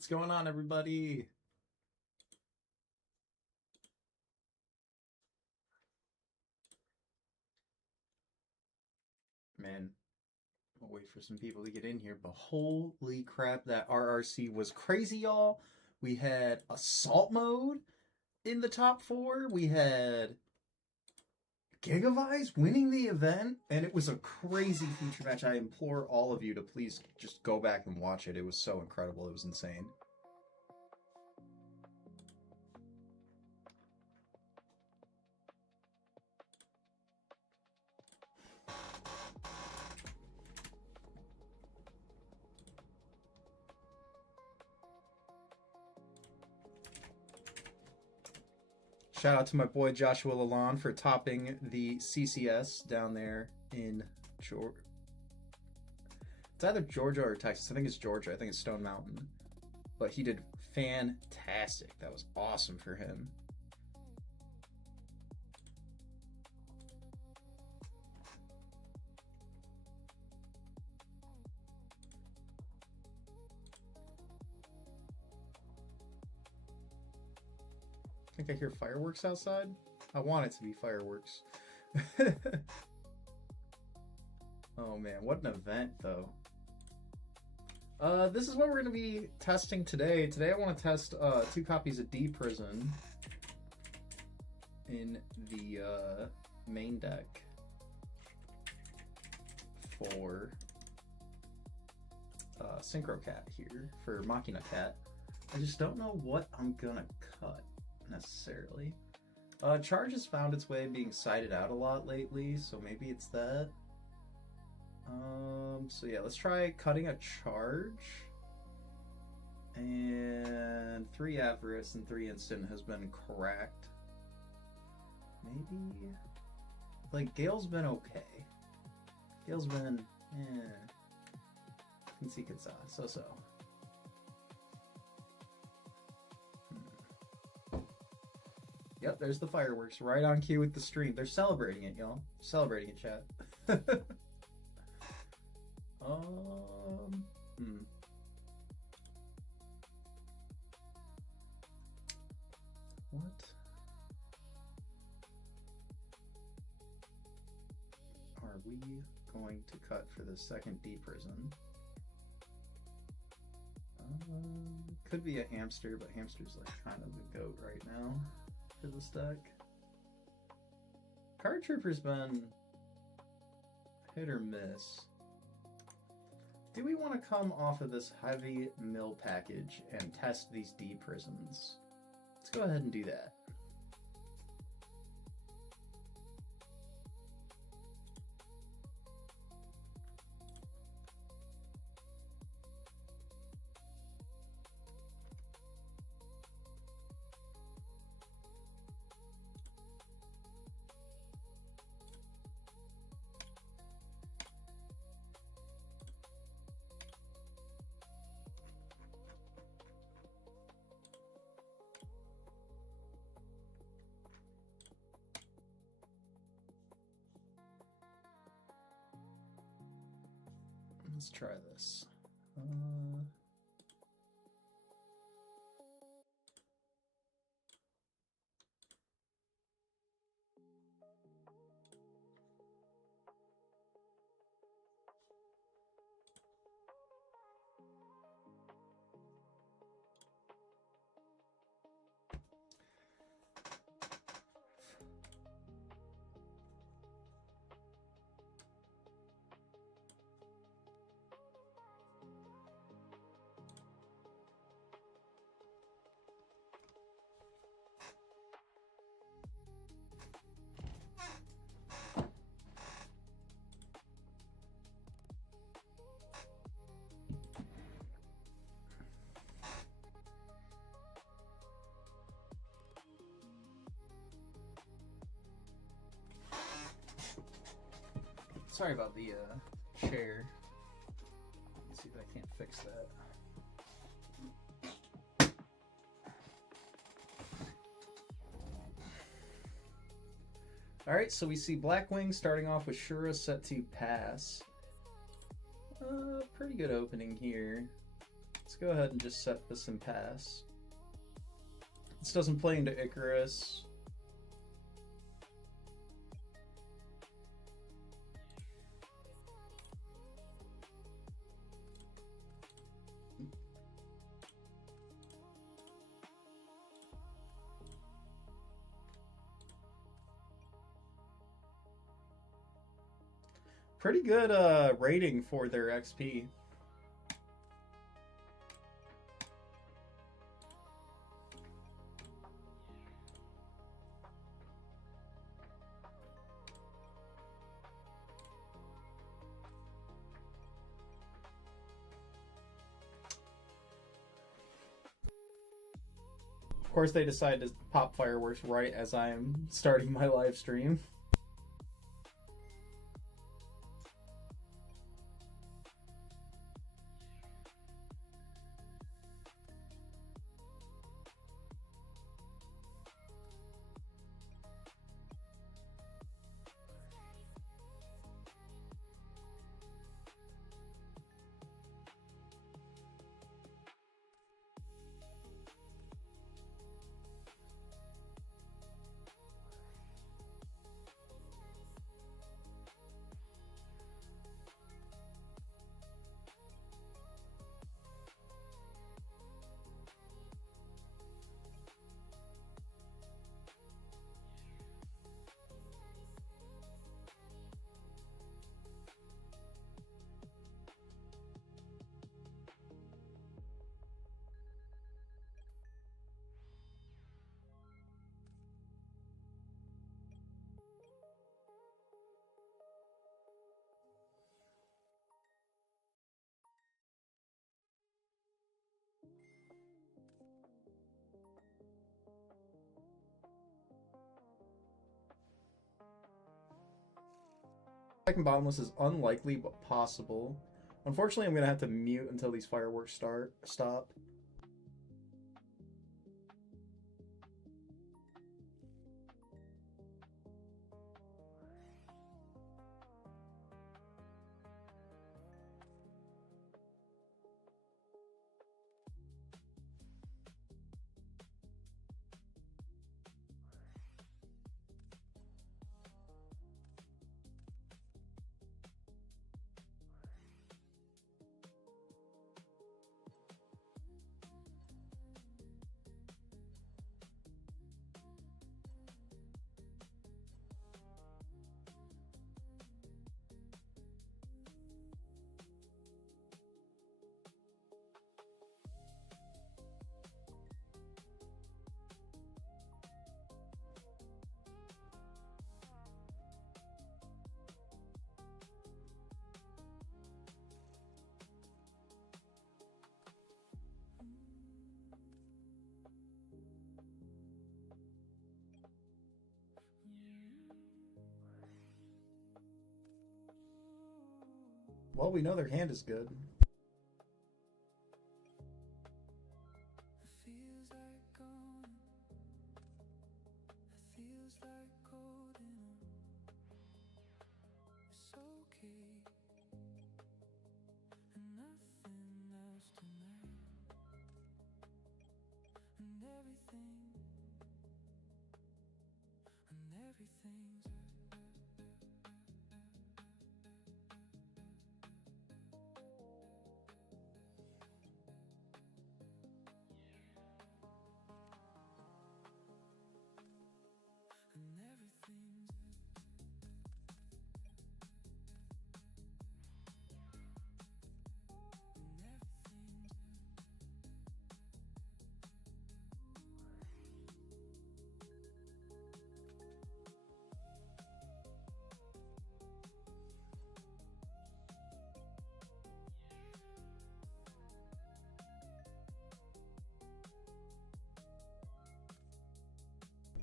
What's going on, everybody? Man, I'll wait for some people to get in here, but holy crap, that RRC was crazy, y'all. We had Assault Mode in the top four. We had Gigavice winning the event, and it was a crazy feature match. I implore all of you to please just go back and watch it. It was so incredible. It was insane. Shout out to my boy Joshua Lalonde for topping the CCS down there in Georgia. It's either Georgia or Texas. I think it's Georgia. I think it's Stone Mountain. But he did fantastic. That was awesome for him. I think I hear fireworks outside. I want it to be fireworks. Oh man, what an event though. This is what we're going to be testing today. Today I want to test 2 copies of D Prison in the main deck for Synchro Cat here, for Machina Cat. I just don't know what I'm going to cut necessarily. Charge has found its way being cited out a lot lately, so maybe it's that. So yeah, let's try cutting a Charge. And 3 Avarice and 3 Instant has been cracked. Maybe... Like, Gale's been okay. Gale's been... Kinsa, so-so. Yep, there's the fireworks right on cue with the stream. They're celebrating it, y'all. Celebrating it, chat. What are we going to cut for the second D Prison? Could be a hamster, but hamster's like kind of the goat right now for this deck. Card Trooper's been hit or miss. Do we want to come off of this heavy mill package and test these D Prisons? Let's go ahead and do that. Let's try this. Sorry about the chair. Let's see if I can't fix that. Alright, so we see Blackwing starting off with Shura set to pass. Pretty good opening here. Let's go ahead and just set this in pass. This doesn't play into Icarus. Pretty good rating for their XP. Of course, they decided to pop fireworks right as I am starting my live stream. Second bottomless is unlikely but possible. Unfortunately, I'm gonna have to mute until these fireworks stop. Well, we know their hand is good.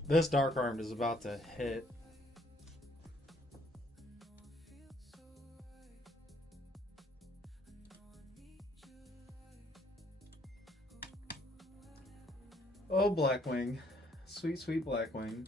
This Dark Armed is about to hit. Oh, Blackwing. Sweet, sweet Blackwing.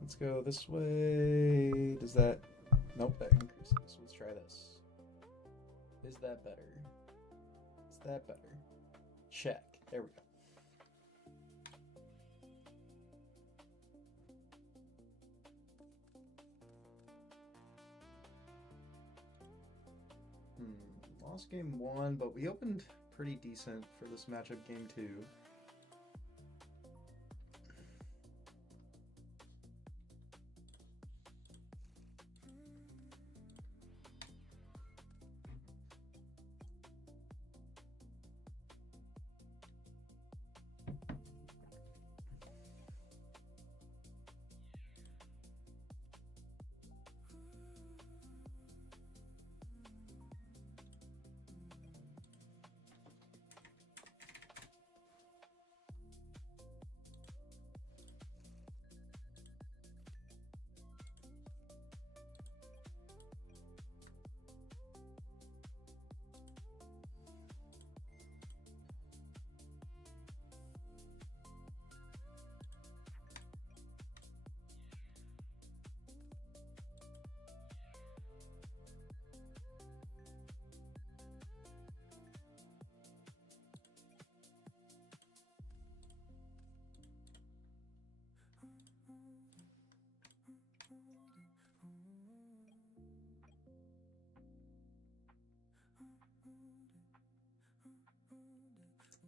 Let's go this way. Does that... Nope, that increases. Let's try this. Is that better? Is that better? Check. There we go. Lost game 1, but we opened pretty decent for this matchup game 2.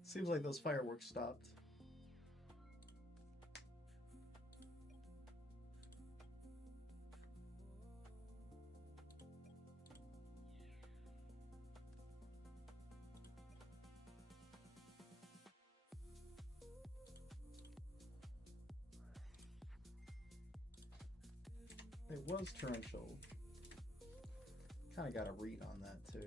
Seems like those fireworks stopped. It was torrential. Kind of got a read on that too.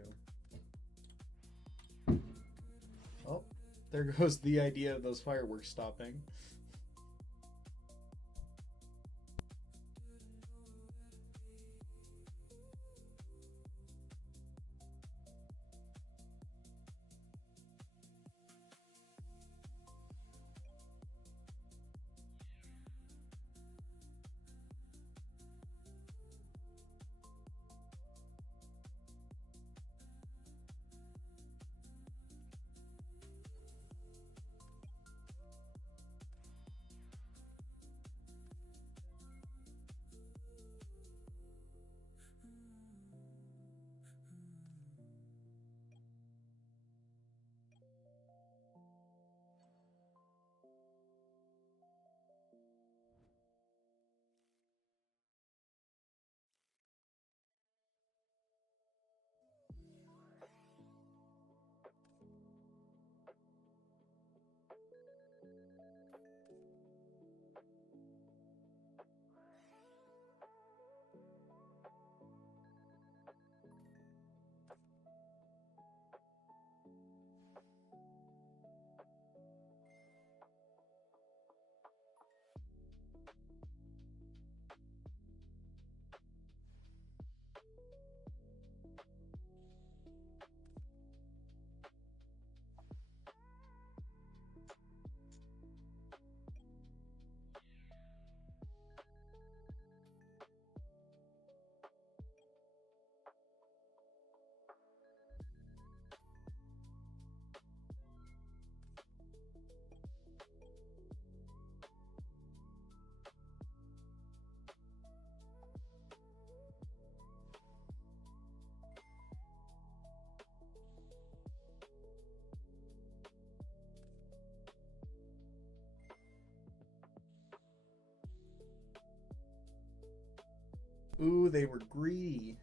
Oh, there goes the idea of those fireworks stopping. Ooh, they were greedy.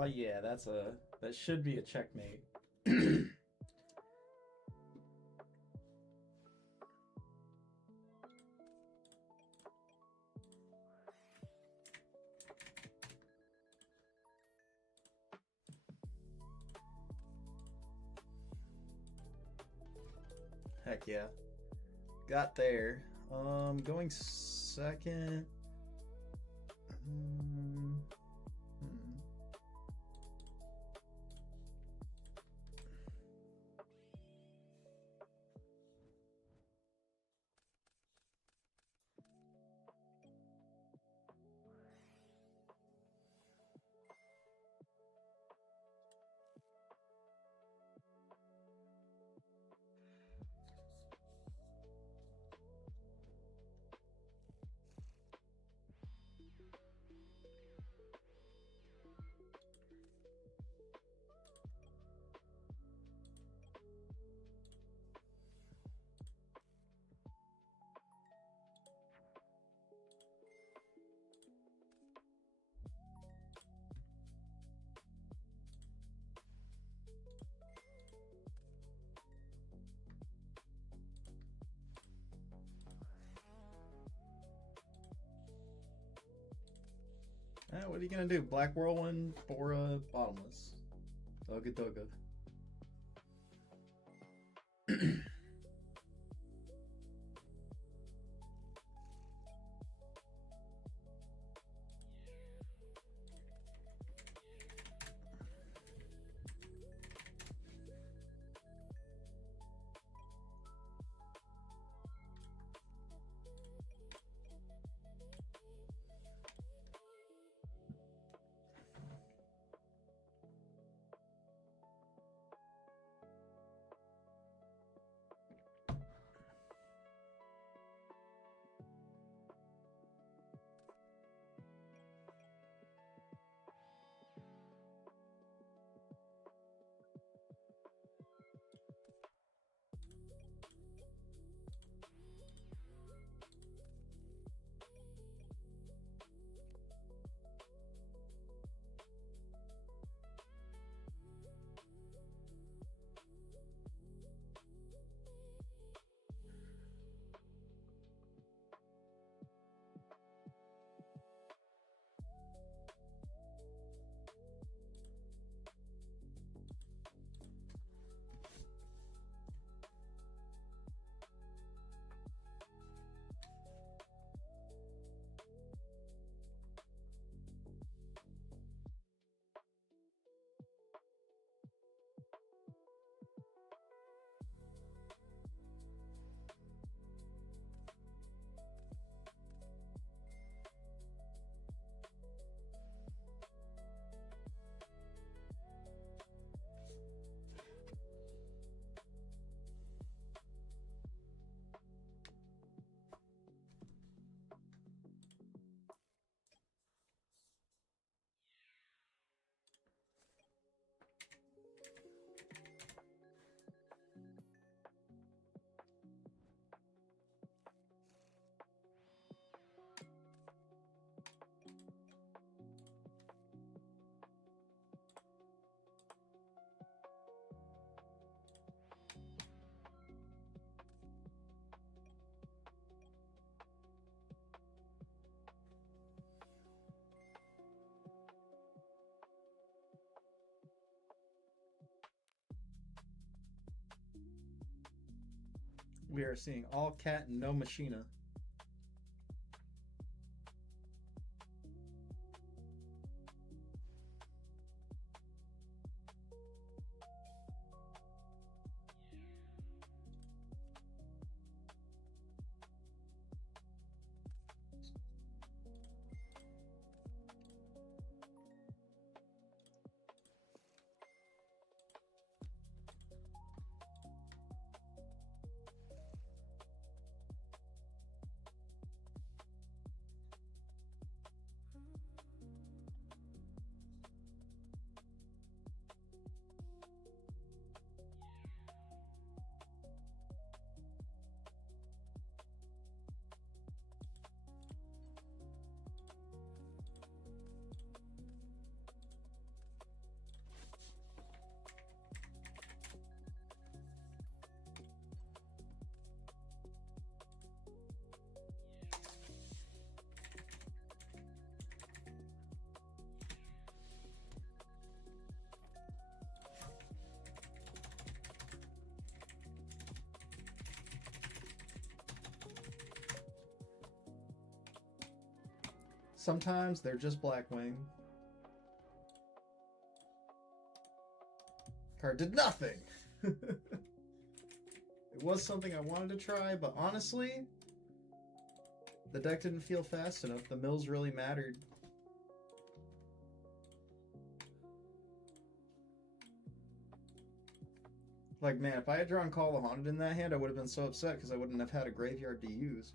Oh yeah, that should be a checkmate. Heck yeah. Got there. Going second. Hmm. What are you gonna do? Black Whirlwind for bottomless. Dugga dugga. We are seeing all cat and no machina. Sometimes they're just Blackwing. Card did nothing! It was something I wanted to try, but honestly, the deck didn't feel fast enough. The mills really mattered. Like, man, if I had drawn Call the Haunted in that hand, I would have been so upset because I wouldn't have had a graveyard to use.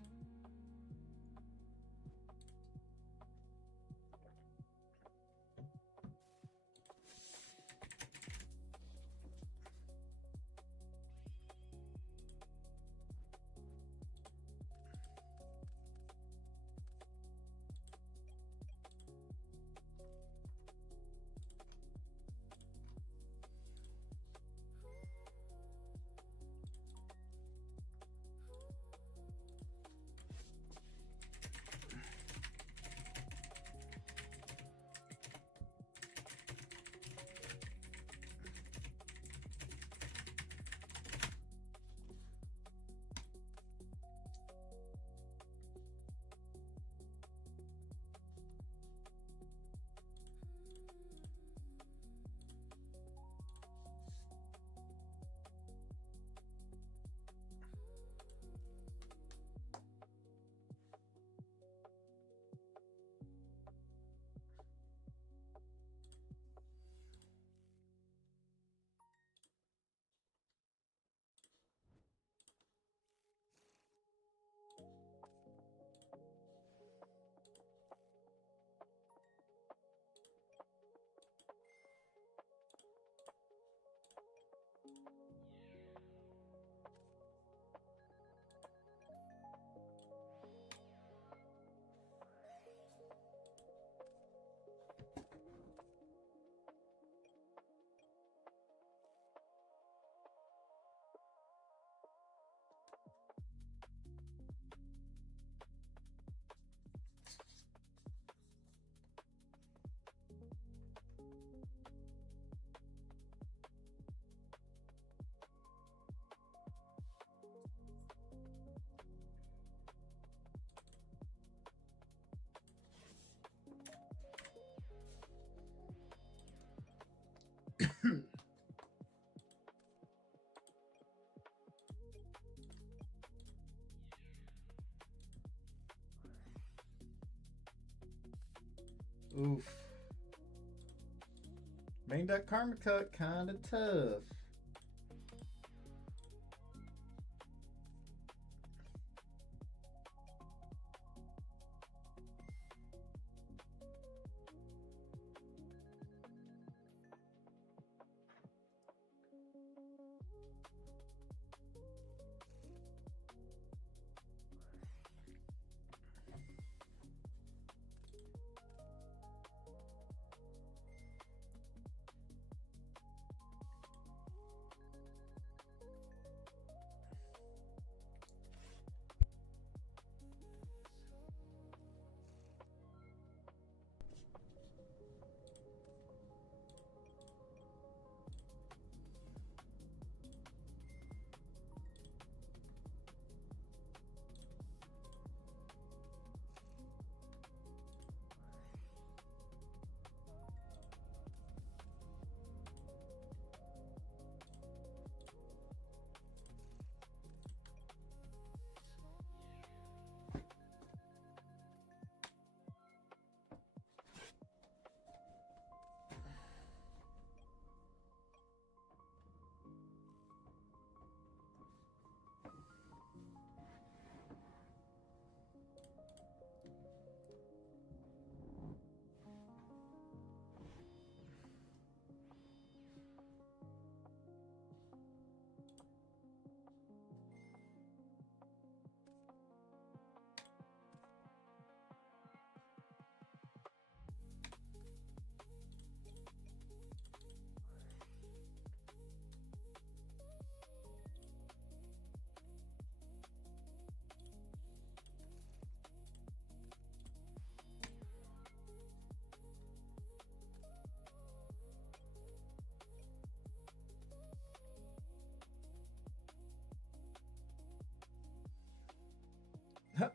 Oof. Main deck Karma Cut, kinda tough.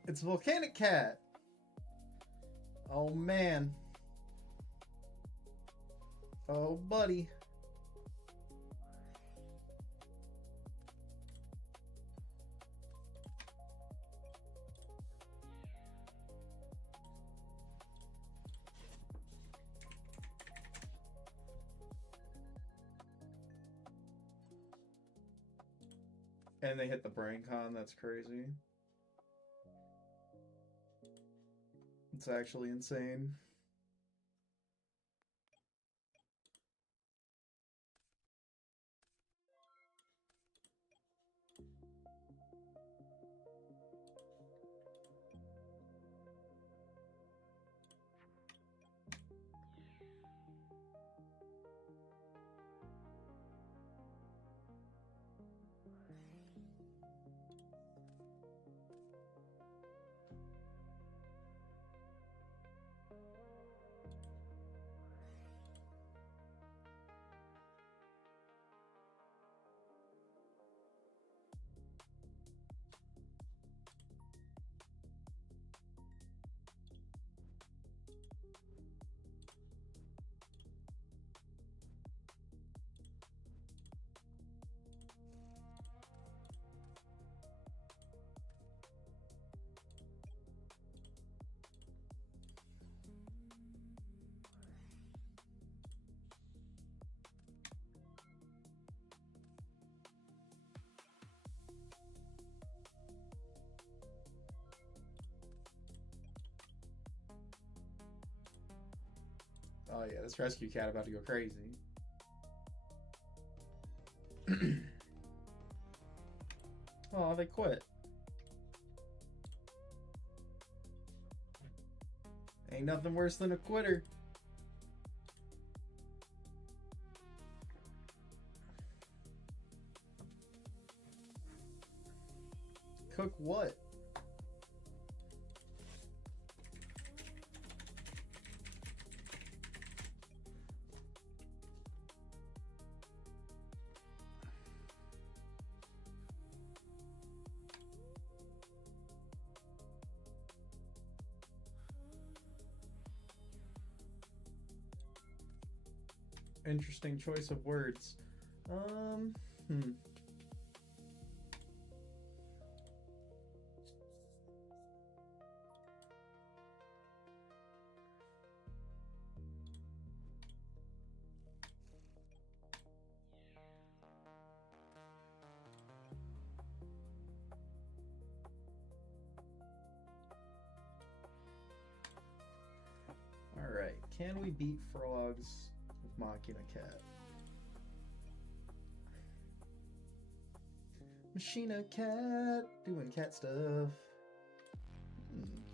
It's Volcanic Cat. Oh, man. Oh, buddy. And they hit the brain con. That's crazy. It's actually insane. Oh yeah, this rescue cat about to go crazy. Oh, they quit. Ain't nothing worse than a quitter. Cook what? Interesting choice of words. Hmm. Alright, can we beat frogs with Machina Cat? Machina Cat doing cat stuff.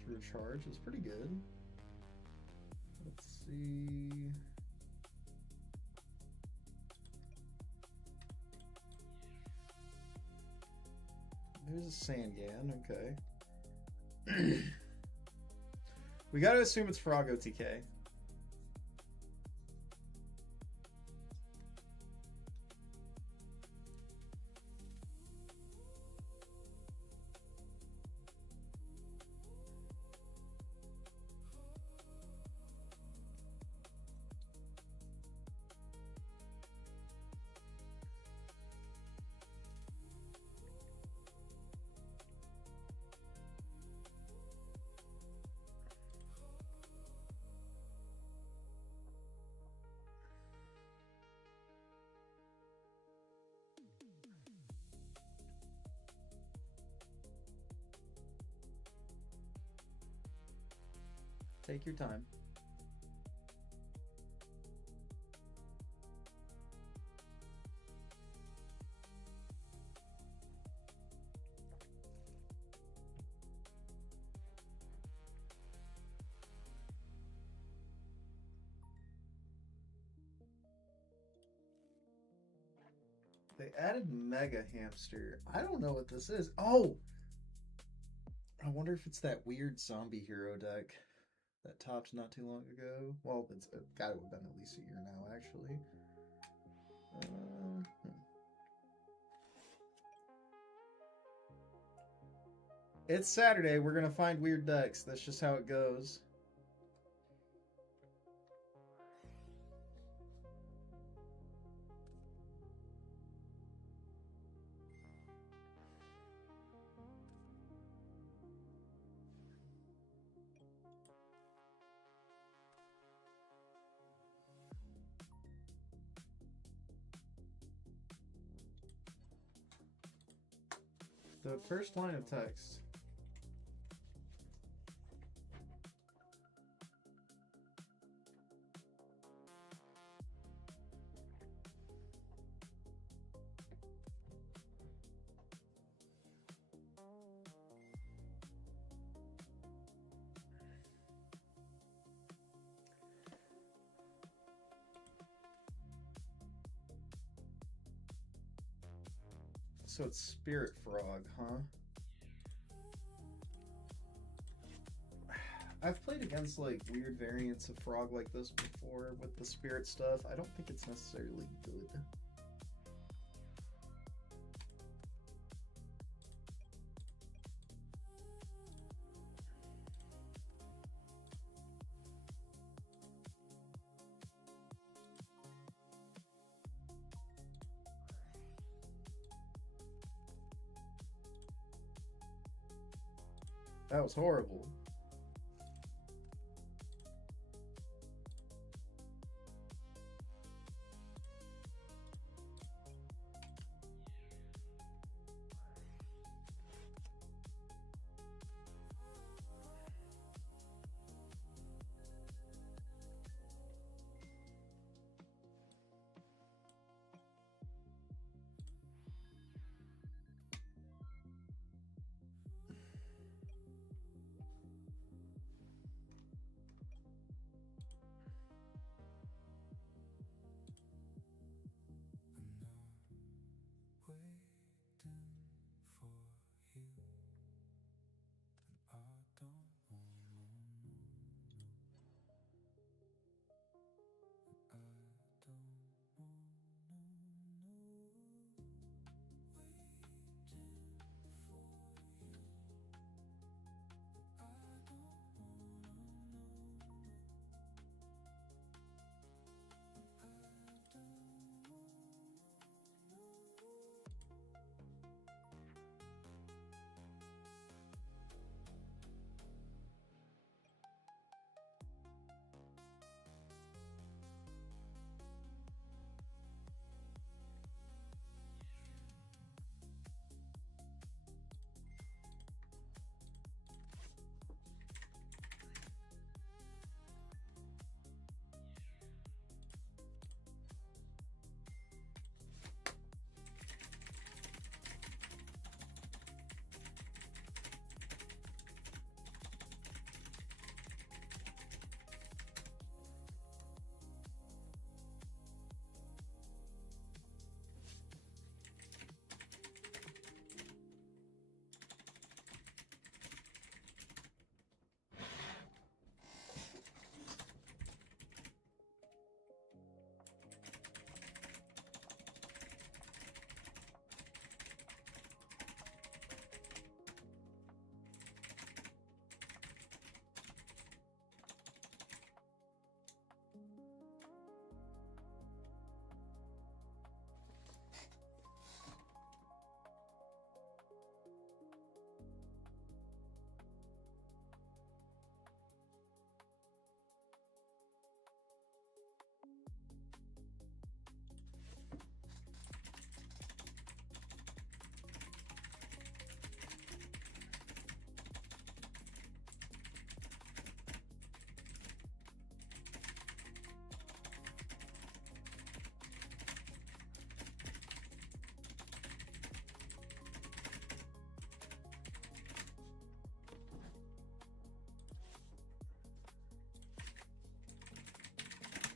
Recharge is pretty good. Let's see. There's a Sangan, okay. We gotta assume it's Frog OTK. Take your time. They added Mega Hamster. I don't know what this is. Oh! I wonder if it's that weird zombie hero deck that topped not too long ago. Well, it's got to have been at least a year now, actually. It's Saturday. We're going to find weird decks. That's just how it goes. The first line of text. So it's Spirit Frog, huh? I've played against like weird variants of Frog like this before with the spirit stuff. I don't think it's necessarily good. That was horrible.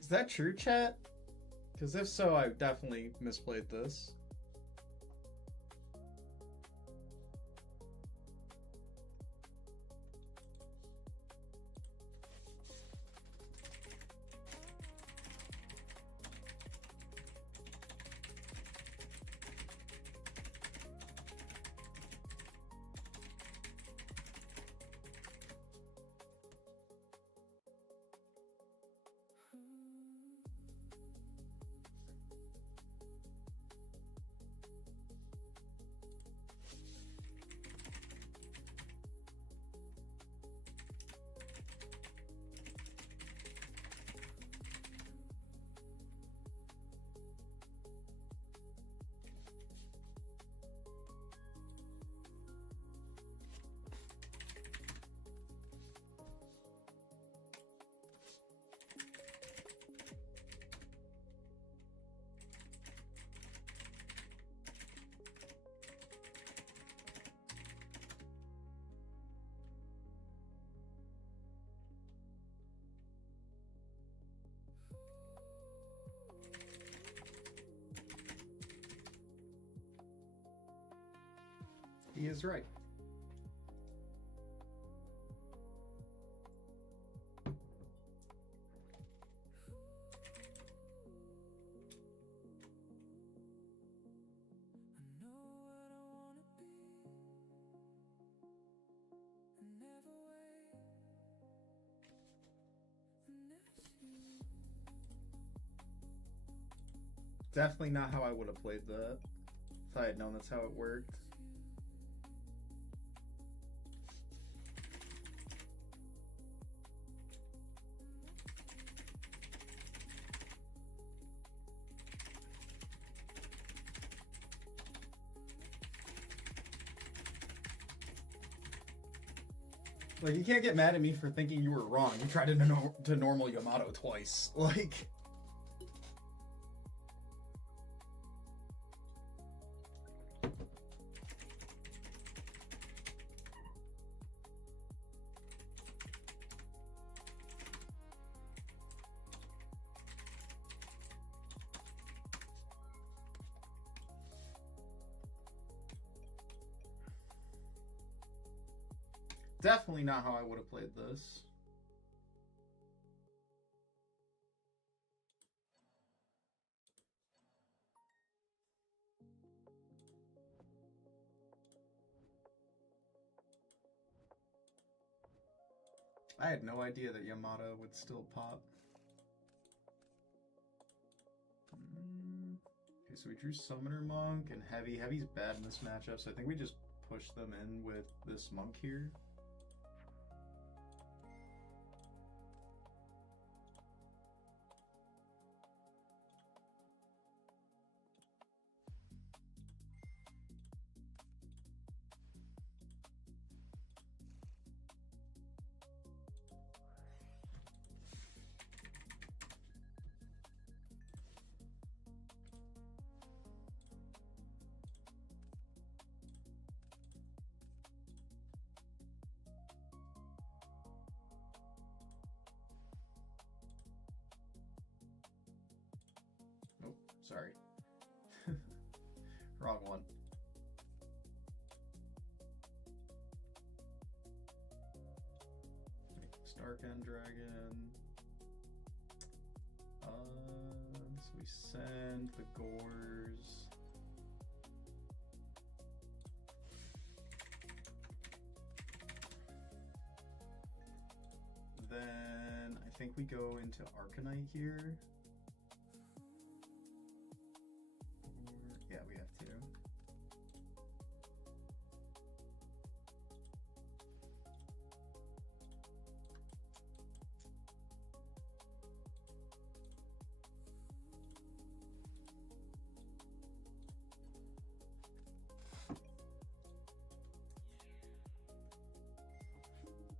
Is that true, chat? Because if so, I definitely misplayed this. He is right. Definitely not how I would have played that if I had known that's how it worked. Like, you can't get mad at me for thinking you were wrong. You tried to normal Yamato twice. Like... Definitely not how I would have played this. I had no idea that Yamato would still pop. Okay, so we drew Summoner Monk and Heavy. Heavy's bad in this matchup, so I think we just push them in with this Monk here. Sorry. Wrong one. Stark End Dragon. So we send the Gores. Then I think we go into Arcanite here. Yeah, we have to.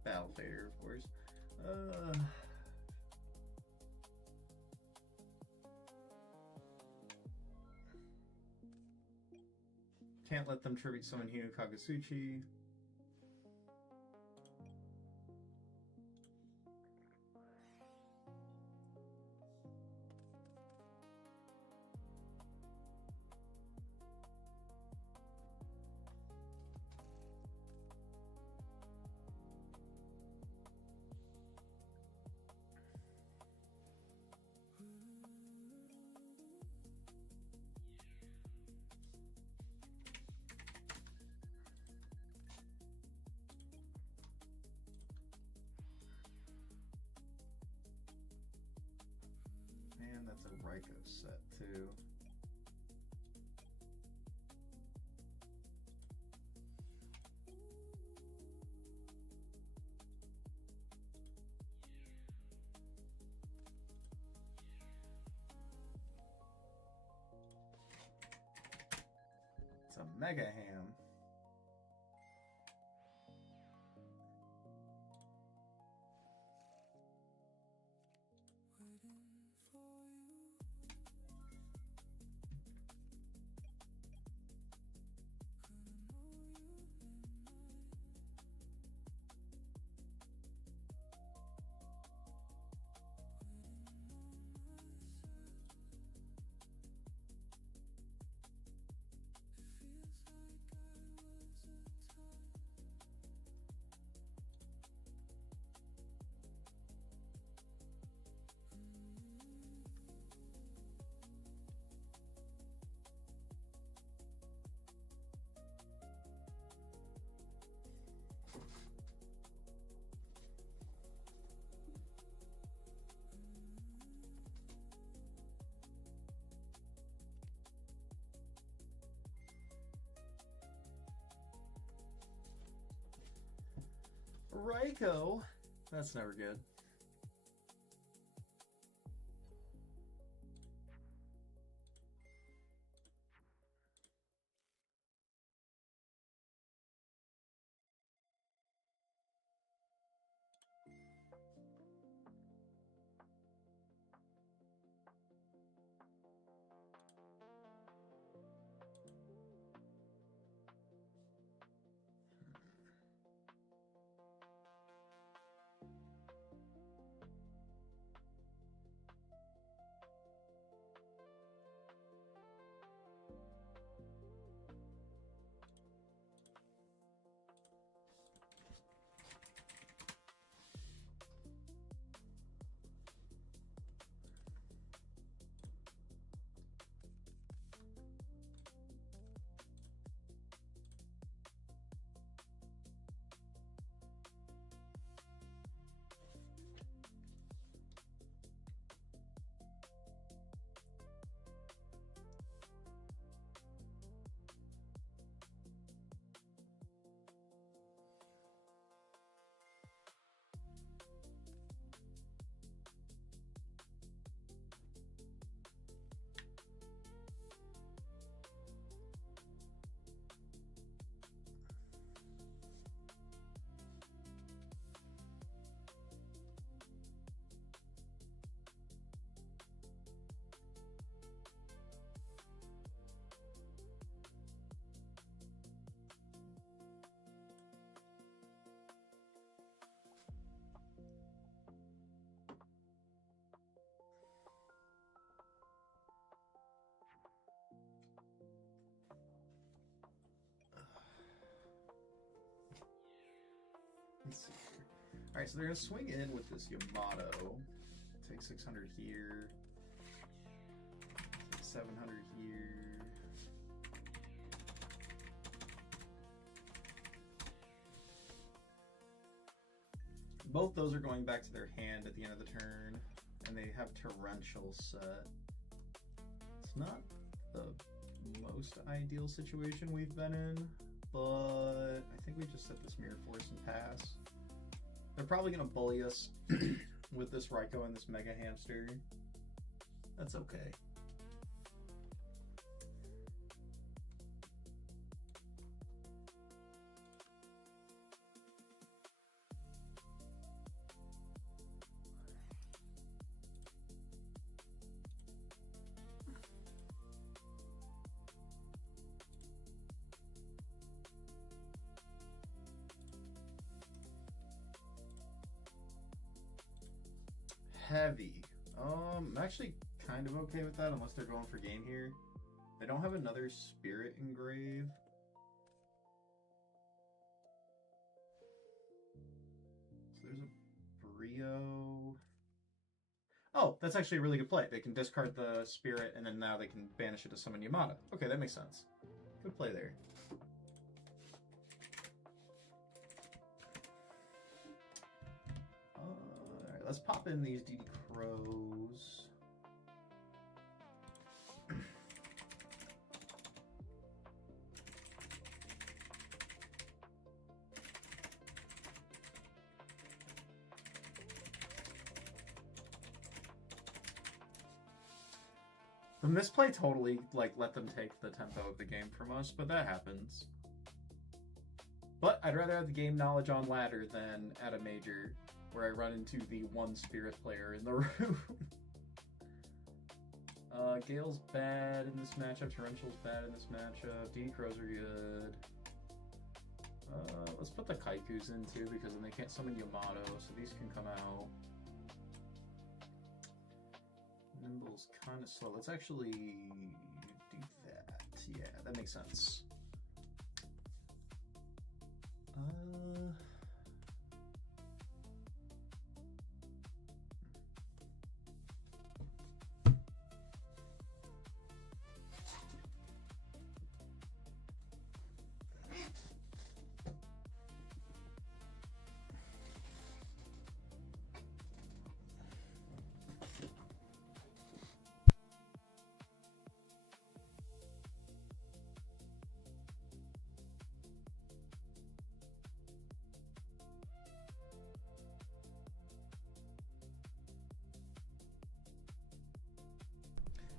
Battle Fader, of course. Can't let them tribute summon Hino Kagasuchi. Man, that's a Raikou set too. It's a Mega Ham. Ryko. That's never good. Let's see here. All right, so they're gonna swing in with this Yamato. Take 600 here. Take 700 here. Both those are going back to their hand at the end of the turn, and they have Torrential set. It's not the most ideal situation we've been in, but I think we just set this Mirror Force and pass. They're probably going to bully us with this Ryko and this Mega Hamster. That's okay. Heavy. I'm actually kind of okay with that unless they're going for game here. They don't have another Spirit Engrave. So there's a Brio. Oh, that's actually a really good play. They can discard the Spirit and then now they can banish it to summon Yamada. Okay, that makes sense. Good play there. Alright, let's pop in these DD Crows. The misplay totally, like, let them take the tempo of the game from us, but that happens. But I'd rather have the game knowledge on ladder than at a major, where I run into the one Spirit player in the room. Gale's bad in this matchup, Torrential's bad in this matchup, DD Crows are good. Let's put the Kaikus in too, because then they can't summon Yamato, so these can come out. Nimble's kind of slow. Let's actually do that. Yeah, that makes sense.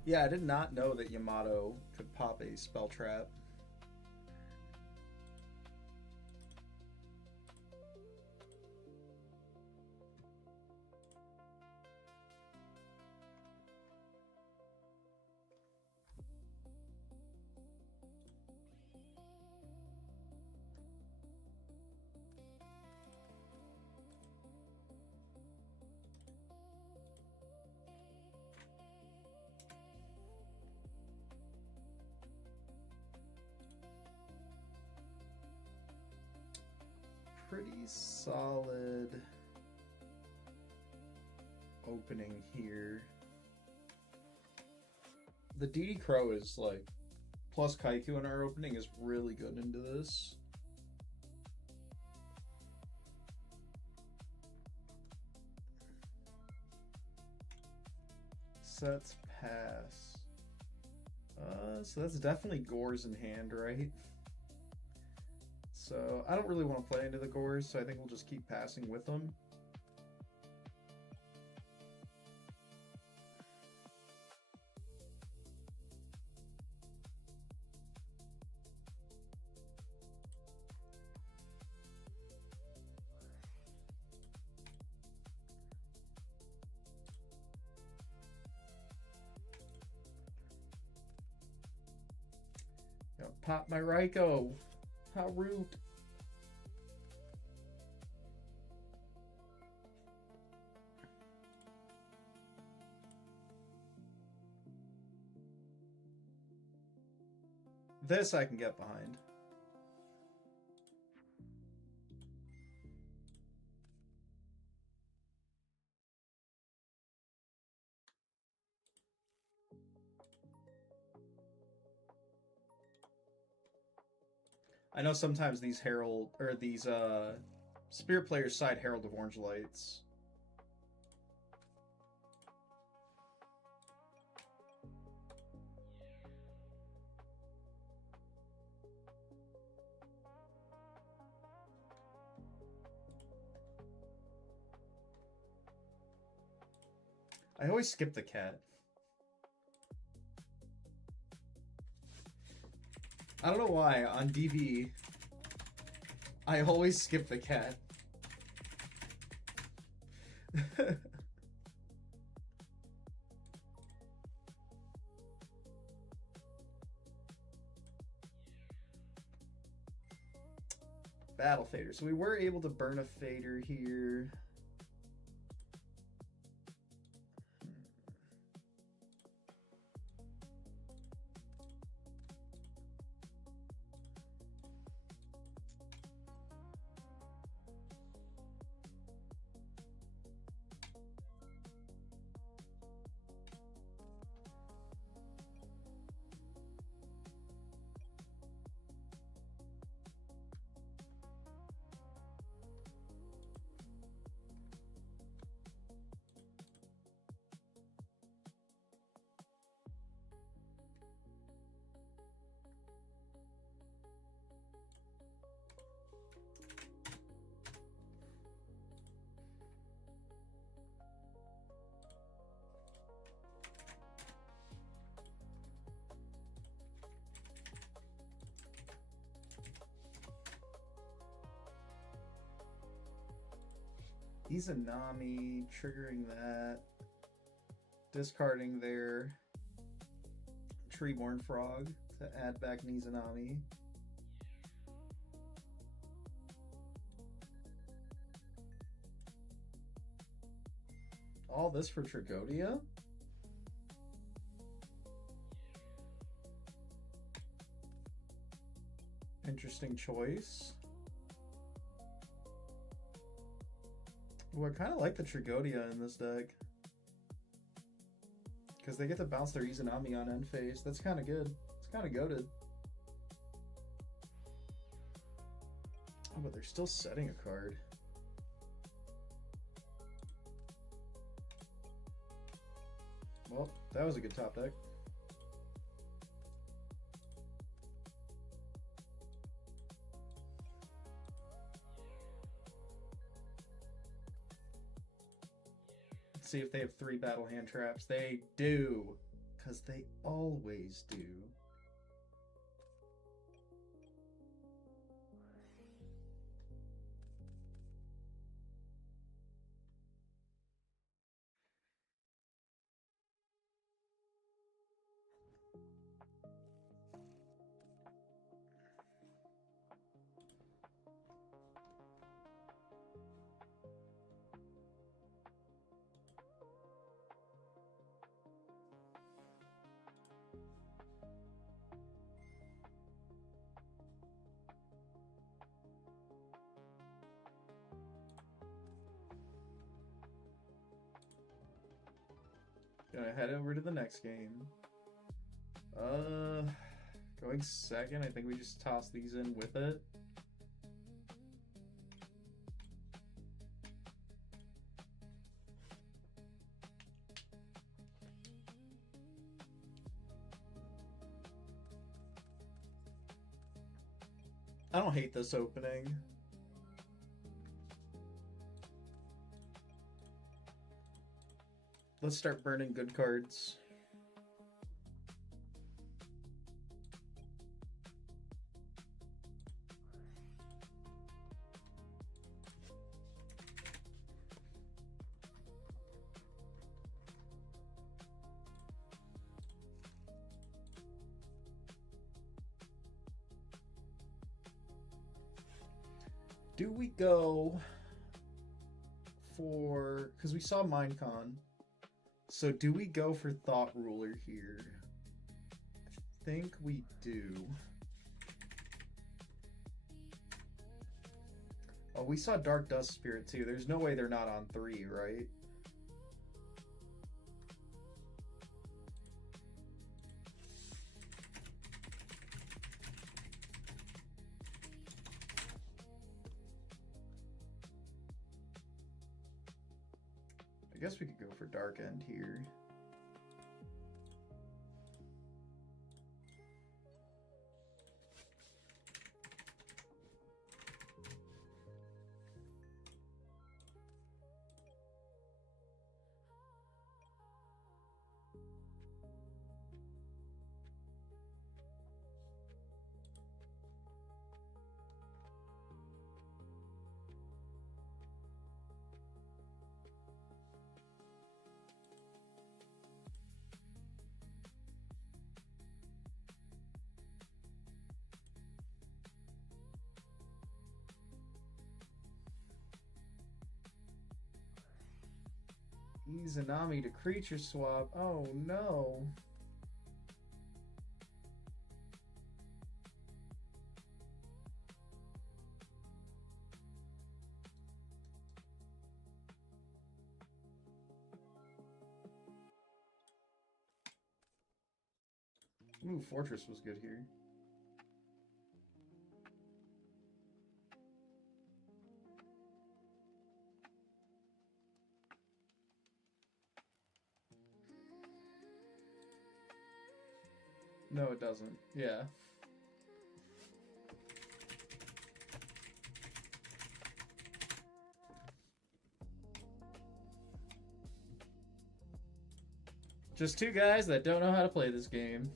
Yeah, I did not know that Yamato could pop a spell trap. Pretty solid opening here. The DD Crow is like plus Kaiku in our opening is really good into this. Sets pass. So that's definitely Gores in hand, right? So I don't really want to play into the Gores, so I think we'll just keep passing with them. Pop my Raikou. How rude. This I can get behind. I know sometimes these Herald or these Spirit players side Herald of Orange Lights. I always skip the cat. I don't know why on DV I always skip the cat. Battle Fader. So we were able to burn a Fader here. Izanami, triggering that, discarding their Treeborn Frog to add back Izanami. All this for Tragodia? Interesting choice. Ooh, I kind of like the Tragodia in this deck. Because they get to bounce their Izanami on end phase. That's kind of good. It's kind of goated. Oh, but they're still setting a card. Well, that was a good top deck. See if they have 3 battle hand traps. They do. Because they always do. Gonna head over to the next game. Going second, I think we just toss these in with it. I don't hate this opening. Let's start burning good cards. Do we go for, because we saw Minecon, so do we go for Thought Ruler here? I think we do. Oh, we saw Dark Dust Spirit too. There's no way they're not on 3, right? I guess we could go for Dark End here. Izanami to creature swap. Oh no. Ooh, Fortress was good here. No, it doesn't. Yeah. Just two guys that don't know how to play this game.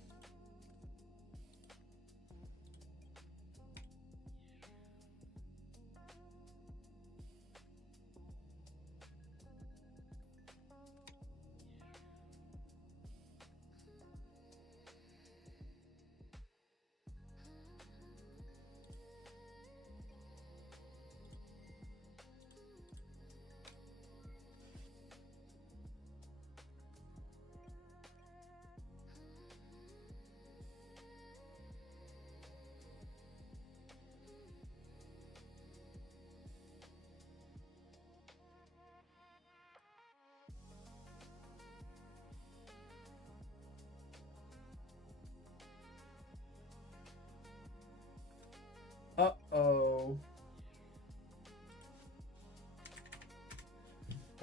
Uh-oh.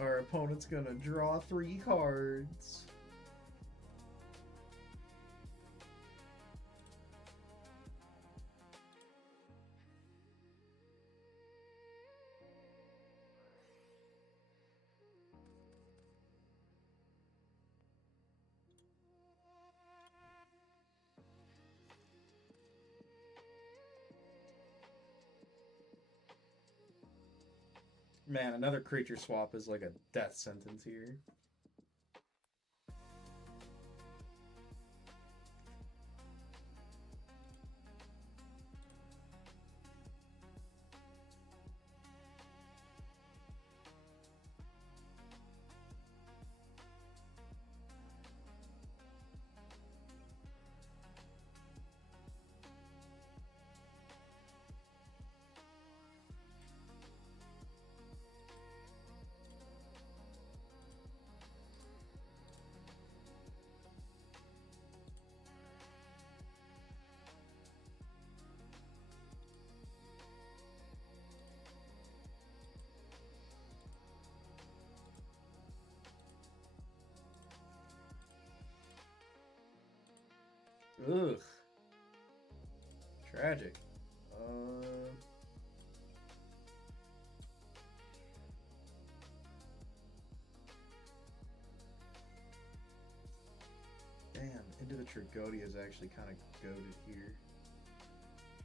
Our opponent's gonna draw 3 cards. Man, another creature swap is like a death sentence here. Ugh. Tragic. Damn, Into the Tragodia is actually kind of goaded here.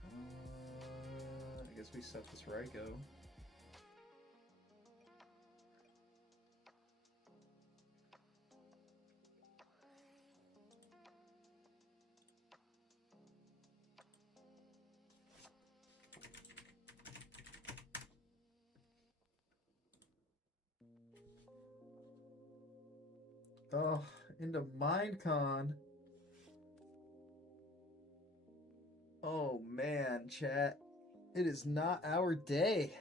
I guess we set this Raikou. Oh, into Minecon. Oh man, chat. It is not our day.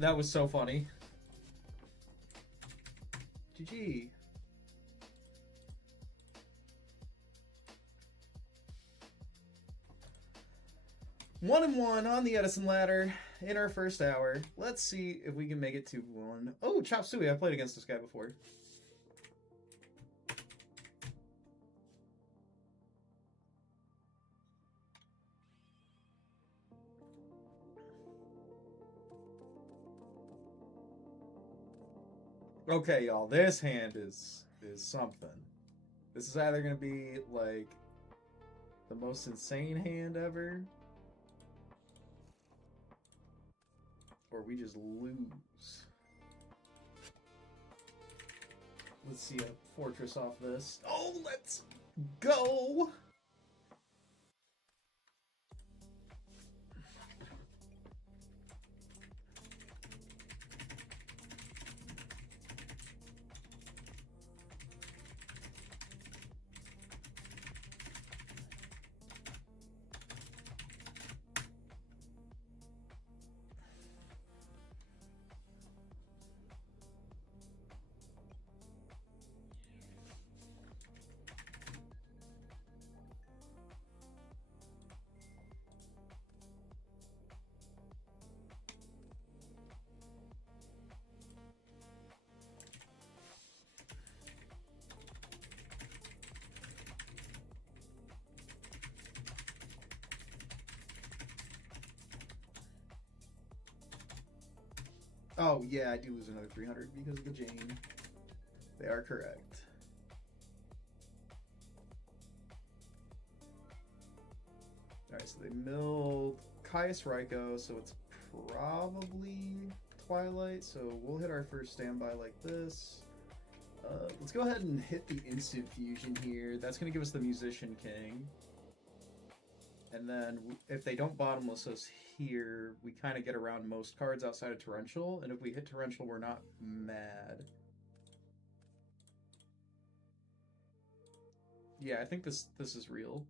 That was so funny. GG. One and one on the Edison ladder in our first hour. Let's see if we can make it to one. Oh, Chop Suey. I played against this guy before. Okay, y'all, this hand is something. This is either gonna be like the most insane hand ever, or we just lose. Let's see a fortress off this. Oh, let's go! Oh, yeah, I do lose another 300 because of the Jane. They are correct. Alright, so they milled Caius Ryko, so it's probably Twilight, so we'll hit our first standby like this. Let's go ahead and hit the instant fusion here. That's going to give us the Musician King. And then if they don't bottomless us here, we kind of get around most cards outside of Torrential. And if we hit Torrential, we're not mad. Yeah, I think this is real.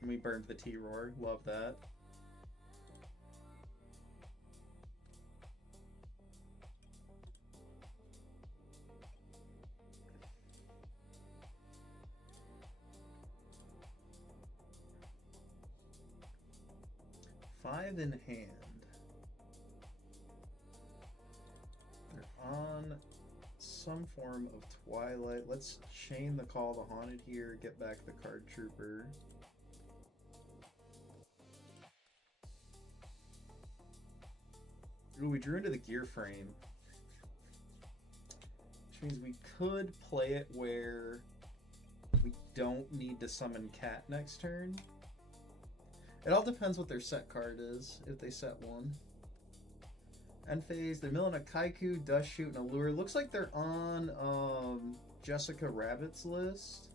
And we burned the T-Roar. Love that. Five in hand. They're on some form of Twilight. Let's chain the Call the Haunted here, get back the Card Trooper. Ooh, we drew into the gear frame. Which means we could play it where we don't need to summon Cat next turn. It all depends what their set card is, if they set one. End phase, they're milling a Kaiku, Dust Shoot, and a Lure. Looks like they're on Jessica Rabbit's list.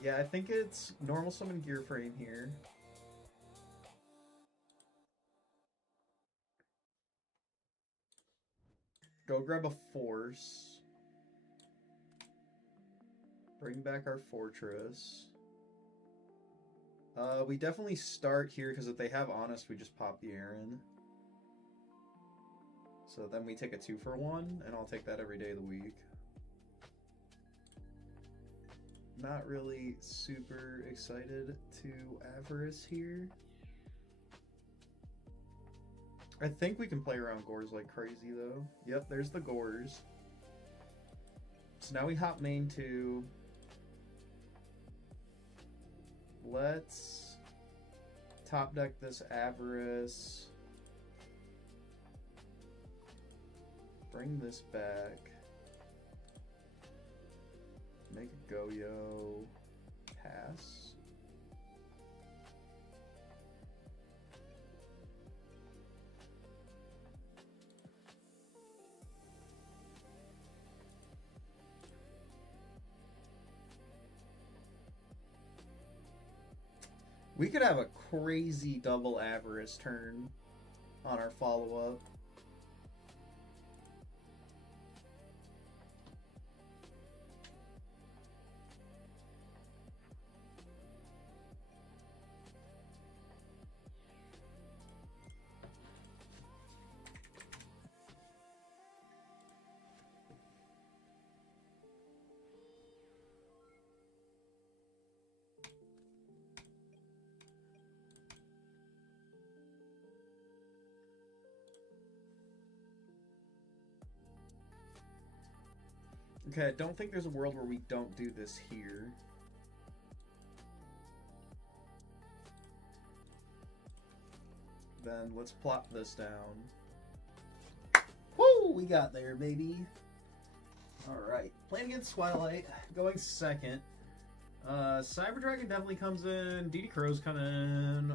Yeah, I think it's normal summon Gear Frame here. Go grab a Force. Bring back our Fortress. We definitely start here because if they have Honest, we just pop the Aaron. So then we take a 2-for-1, and I'll take that every day of the week. Not really super excited to Avarice here. I think we can play around Gores like crazy, though. Yep, there's the Gores. So now we hop main 2. Let's top deck this Avarice. Bring this back. Make a Goyo. Pass. We could have a crazy double Avarice turn on our follow-up. Okay, I don't think there's a world where we don't do this here. Then let's plop this down. Woo! We got there, baby. Alright. Playing against Twilight. Going second. Cyber Dragon definitely comes in. DD Crow's come in.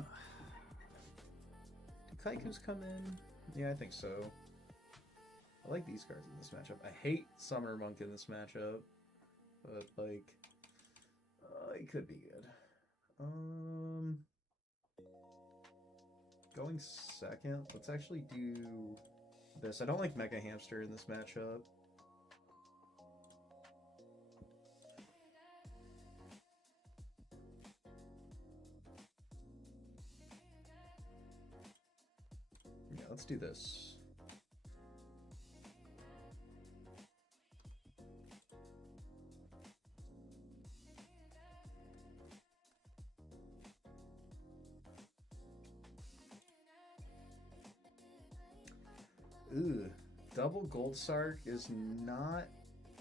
Do Kaiku's come in? Yeah, I think so. I like these cards in this matchup. I hate Summer Monk in this matchup. But, like... it could be good. Going second. Let's actually do this. I don't like Mega Hamster in this matchup. Yeah, let's do this. Ooh, double Gold Sark is not,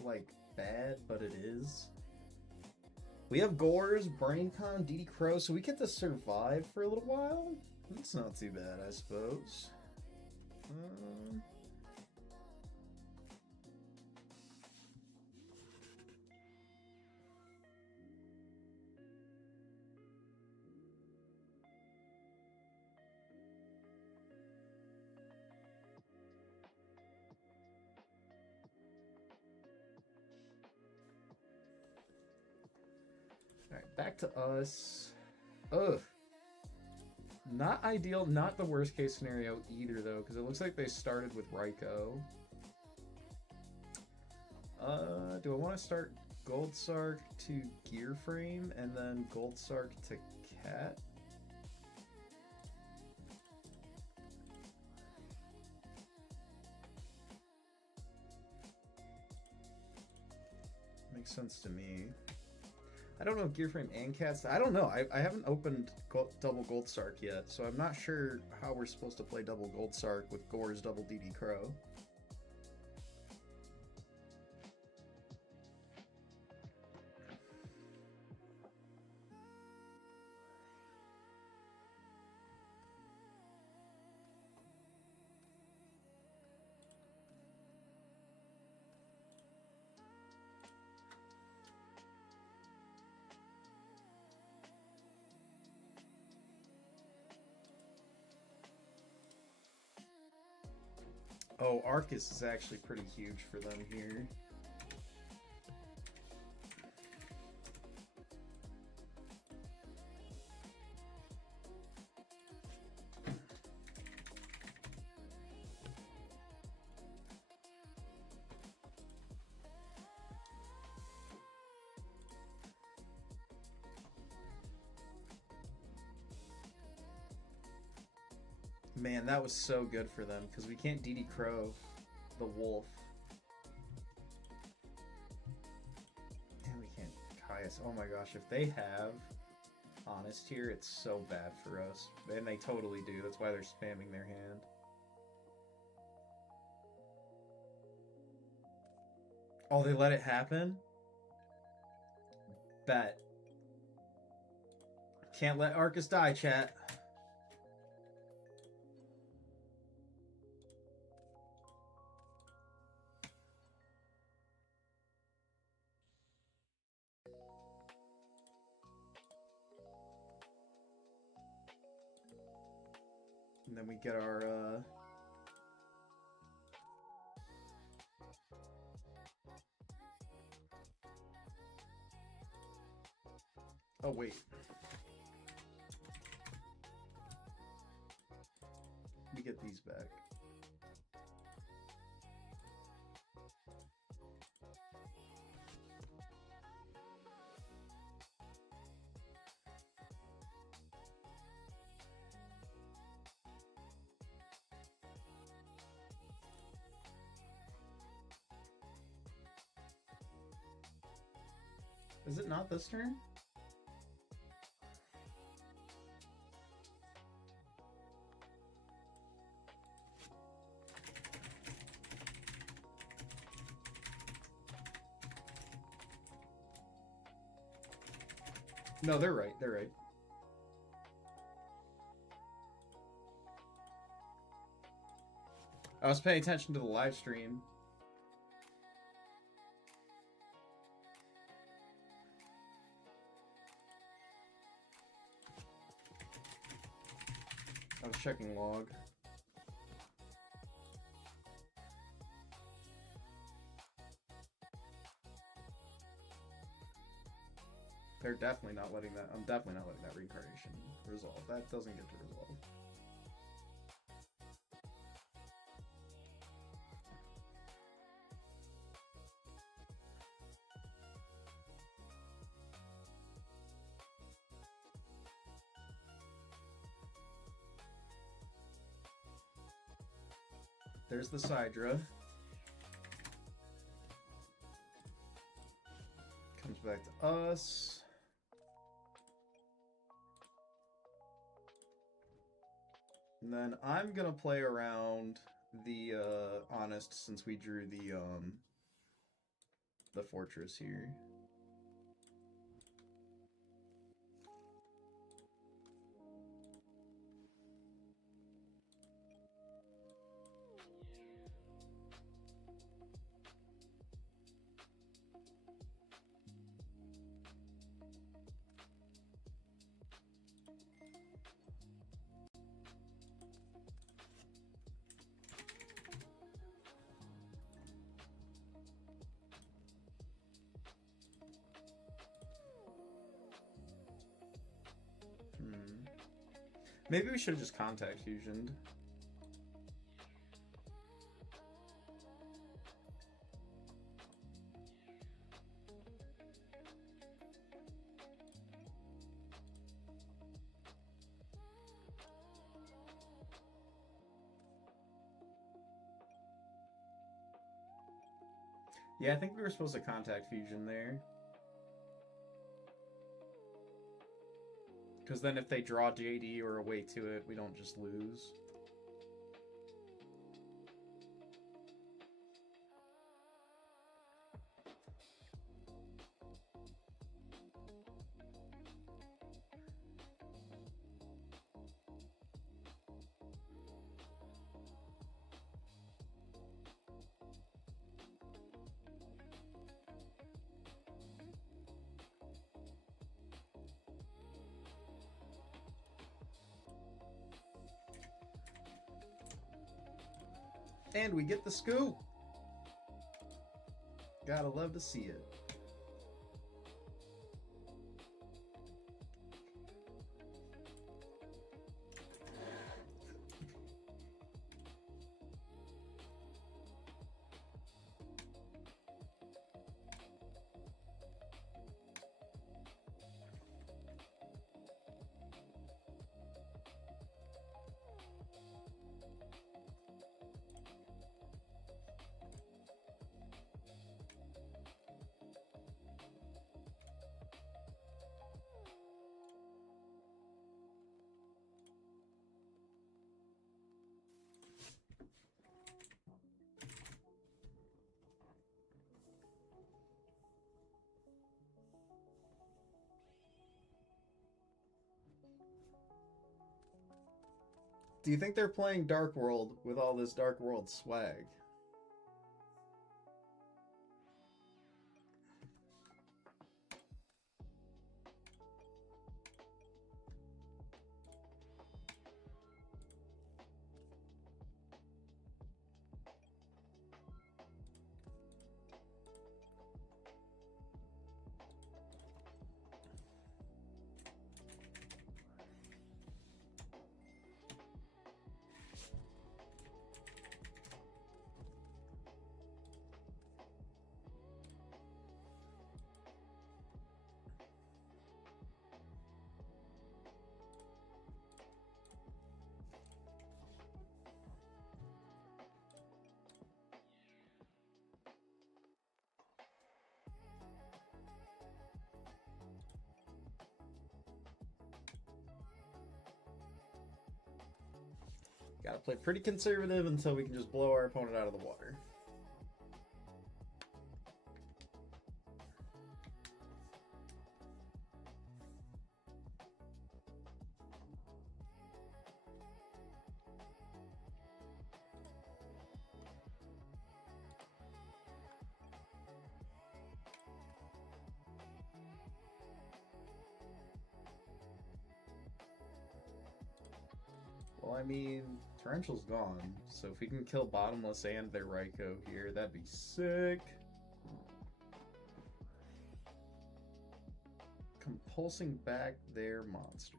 like, bad, but it is. We have Gores, BrainCon, DD Crow, so we get to survive for a little while? That's not too bad, I suppose. Alright, back to us. Ugh. Not ideal, not the worst case scenario either, though, because it looks like they started with Raikou. Do I want to start Gold Sark to Gear Frame and then Gold Sark to Cat? Makes sense to me. I don't know if Gear Frame and Cats... I don't know. I haven't opened double Gold Sark yet, so I'm not sure how we're supposed to play double Gold Sark with Gore's double DD Crow. Oh, Arcus is actually pretty huge for them here. Man, that was so good for them, because we can't DD Crow the wolf. And we can't Caius. Oh my gosh, if they have Honest here, it's so bad for us. And they totally do. That's why they're spamming their hand. Oh, they let it happen? Bet. Can't let Arcus die, chat. And then we get our, Oh, wait. We get these back. Is it not this turn? No, they're right. They're right. I was paying attention to the live stream. I was checking log. They're definitely not letting that. I'm definitely not letting that reincarnation resolve. That doesn't get to resolve. There's the Sidra. Comes back to us. And then I'm gonna play around the Honest since we drew the fortress here. Maybe we should have just contact fusioned. Yeah, I think we were supposed to contact fusion there. Because then if they draw JD or a way to it, we don't just lose. And we get the scoop. Gotta love to see it. Do you think they're playing Dark World with all this Dark World swag? Gotta play pretty conservative until we can just blow our opponent out of the water. Well, I mean, Torrential's gone, so if we can kill Bottomless and their Raikou here, that'd be sick. Compulsing back their monster.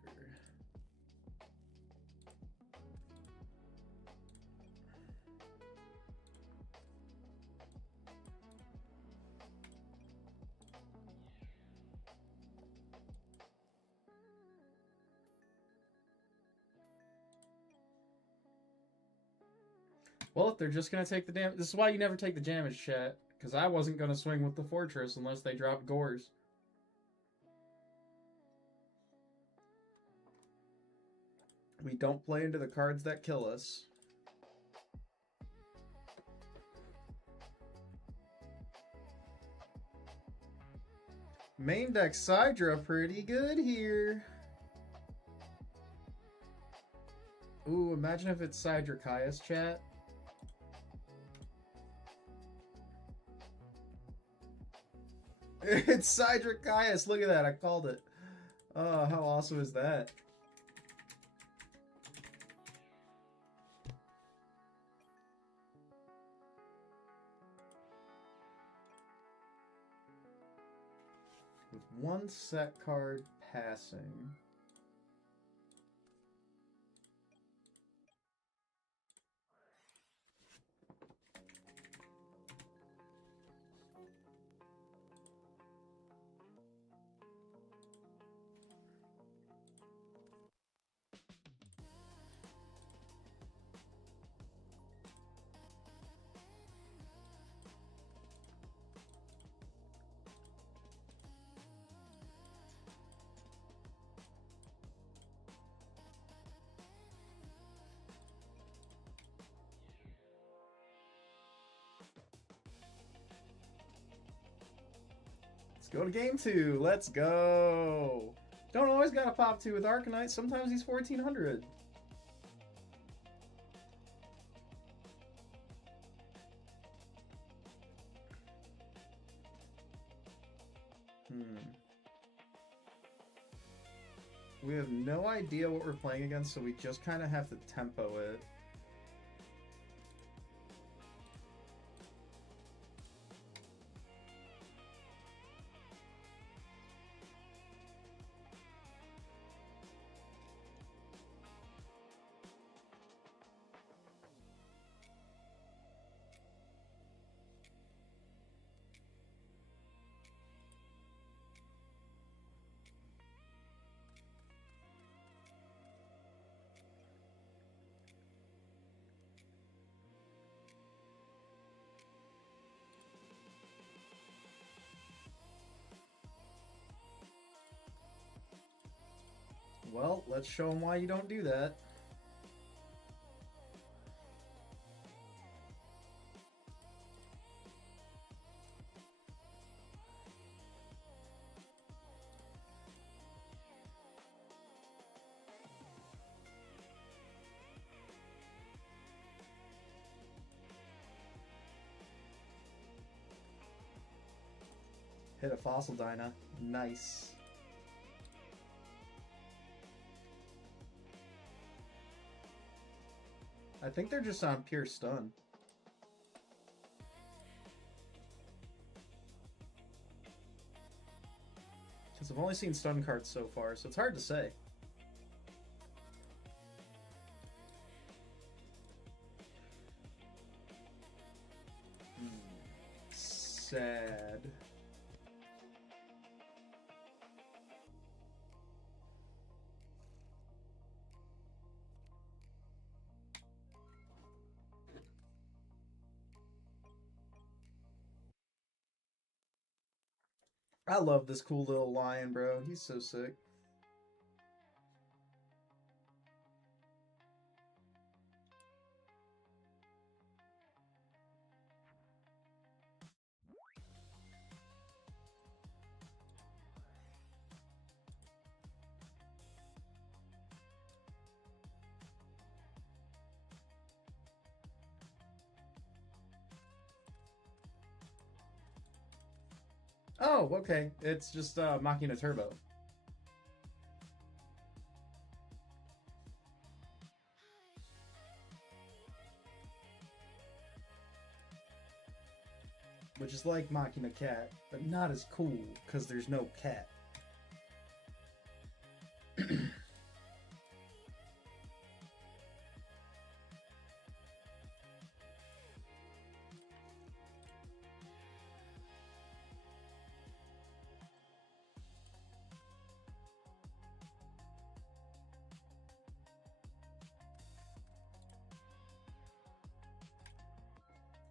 Well, if they're just going to take the damage... This is why you never take the damage, chat. Because I wasn't going to swing with the Fortress unless they dropped Gores. We don't play into the cards that kill us. Main deck Sidra pretty good here. Ooh, imagine if it's Sidra Caius, chat. It's Sidra Caius. Look at that. I called it. Oh, how awesome is that? With one set card passing. Let's go to game 2. Let's go. Don't always gotta pop 2 with Arcanite. Sometimes he's 1400. We have no idea what we're playing against, so we just kind of have to tempo it. Well, let's show them why you don't do that. Hit a Fossil Dyna. Nice. I think they're just on pure stun. Because I've only seen stun cards so far, so it's hard to say. Sad. I love this cool little lion, bro. He's so sick. Oh, okay. It's just Machina Turbo. which is like Machina Cat, but not as cool because there's no cat.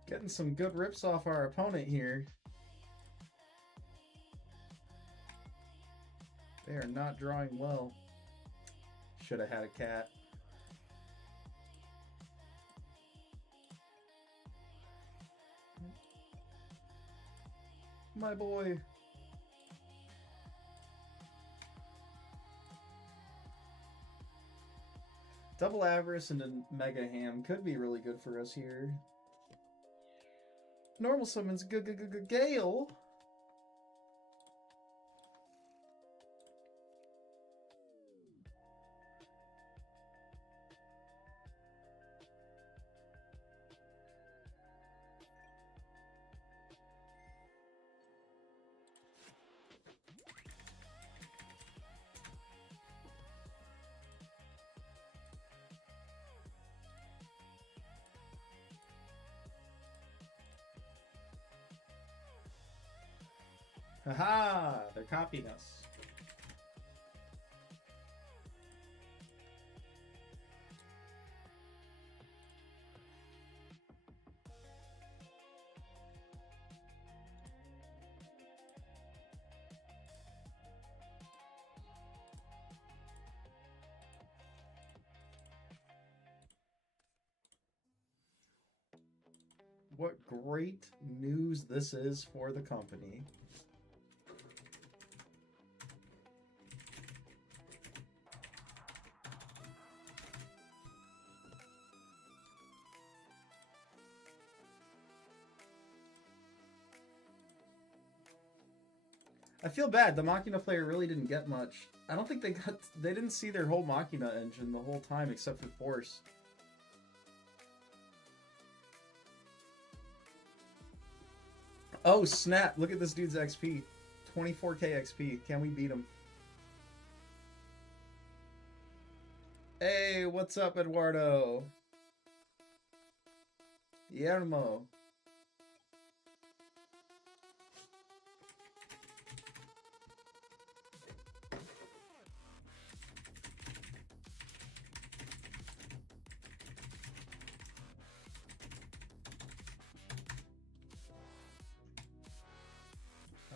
Getting some good rips off our opponent here. They are not drawing well. Should have had a cat. My boy. Double Avarice and a Mega Ham could be really good for us here. Normal summons Gale. Haha, they're copying us. What great news this is for the company. I feel bad. The Machina player really didn't get much. I don't think they didn't see their whole Machina engine the whole time except for Force. Oh snap, look at this dude's XP. 24k XP. Can we beat him? Hey, what's up, Eduardo? Guillermo.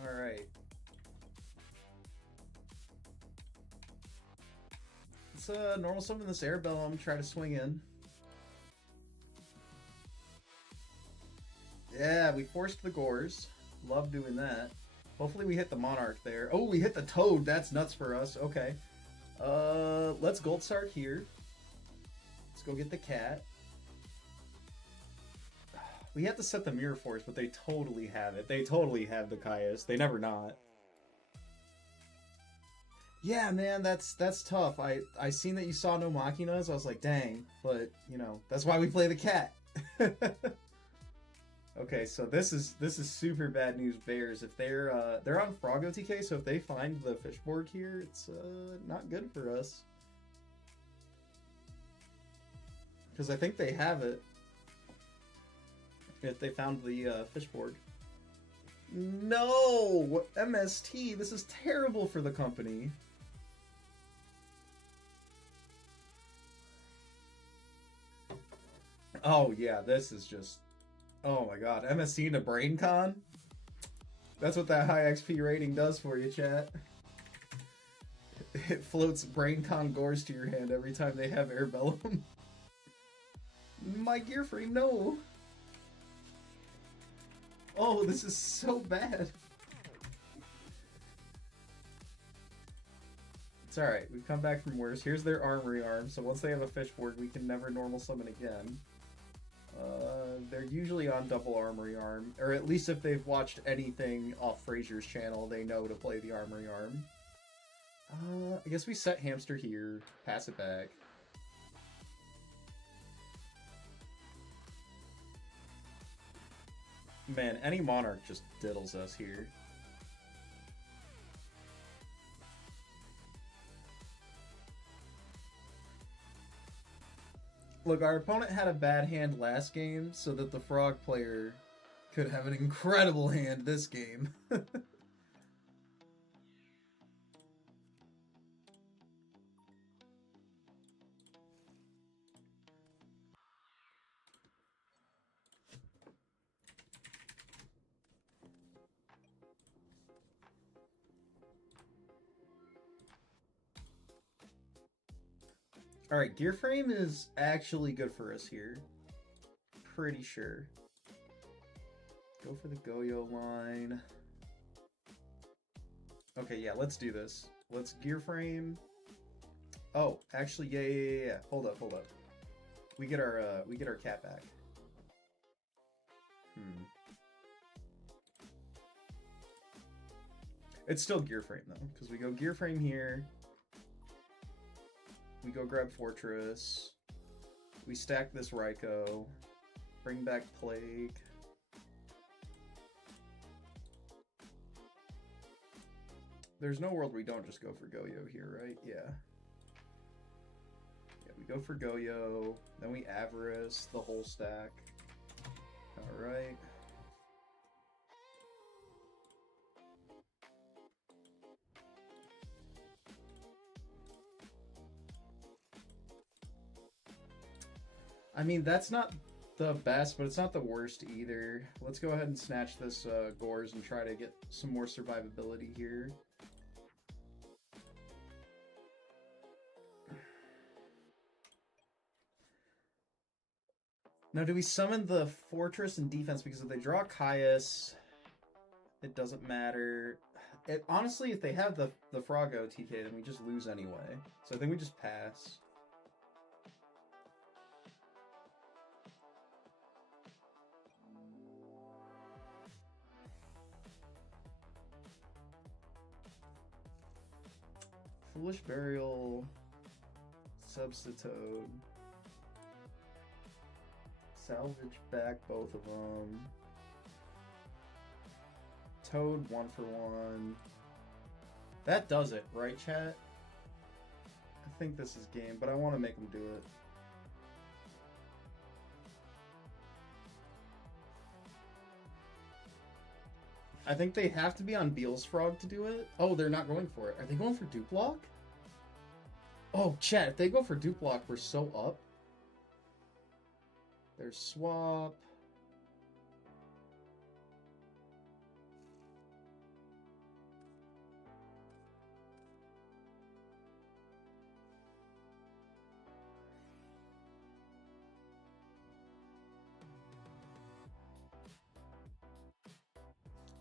Alright. Let's normal summon this Air Bellum, try to swing in. Yeah, we forced the Gores. Love doing that. Hopefully we hit the Monarch there. Oh, we hit the Toad. That's nuts for us. Okay. Let's Gold Start here. Let's go get the cat. We have to set the Mirror Force, but they totally have it. They totally have the Caius. They never not. Yeah, man, that's tough. I seen that you saw no Machinas. I was like, dang. But, you know, that's why we play the cat. Okay, so this is super bad news, Bears. If they're on Frog OTK, so if they find the Fishborg here, it's not good for us. Because I think they have it. If they found the Fishborg. No! MST, this is terrible for the company. Oh yeah, this is just... Oh my god, MST into BrainCon? That's what that high XP rating does for you, chat. It floats BrainCon Gores to your hand every time they have Air Bellum. My gear frame, no! Oh, this is so bad. It's alright, we've come back from worse. Here's their Armory Arm, so once they have a Fishborg, we can never normal summon again. They're usually on double Armory Arm, or at least if they've watched anything off Frazier's channel, they know to play the Armory Arm. I guess we set Hamster here, pass it back. Man, any monarch just diddles us here. Look, our opponent had a bad hand last game so that the frog player could have an incredible hand this game. Alright, gear frame is actually good for us here. Pretty sure. Go for the Goyo line. Okay, yeah, let's do this. Let's gear frame. Oh, actually, yeah. Hold up. We get our cat back. It's still gear frame though, because we go gear frame here. We go grab Fortress. We stack this Raikou. Bring back Plague. There's no world we don't just go for Goyo here, right? Yeah. Yeah, we go for Goyo. Then we Avarice the whole stack. Alright. I mean, that's not the best, but it's not the worst either. Let's go ahead and snatch this Gores and try to get some more survivability here. Now, do we summon the Fortress and defense? Because if they draw Caius, it doesn't matter. Honestly, if they have the Froggo TK, then we just lose anyway. So I think we just pass. Foolish Burial, Substitute, salvage back both of them. Toad 1-for-1. That does it, right, chat? I think this is game, but I want to make them do it. I think they have to be on Beel's Frog to do it. Oh, they're not going for it. Are they going for Duplock? Oh, chat, if they go for Duplock, we're so up. There's Swap.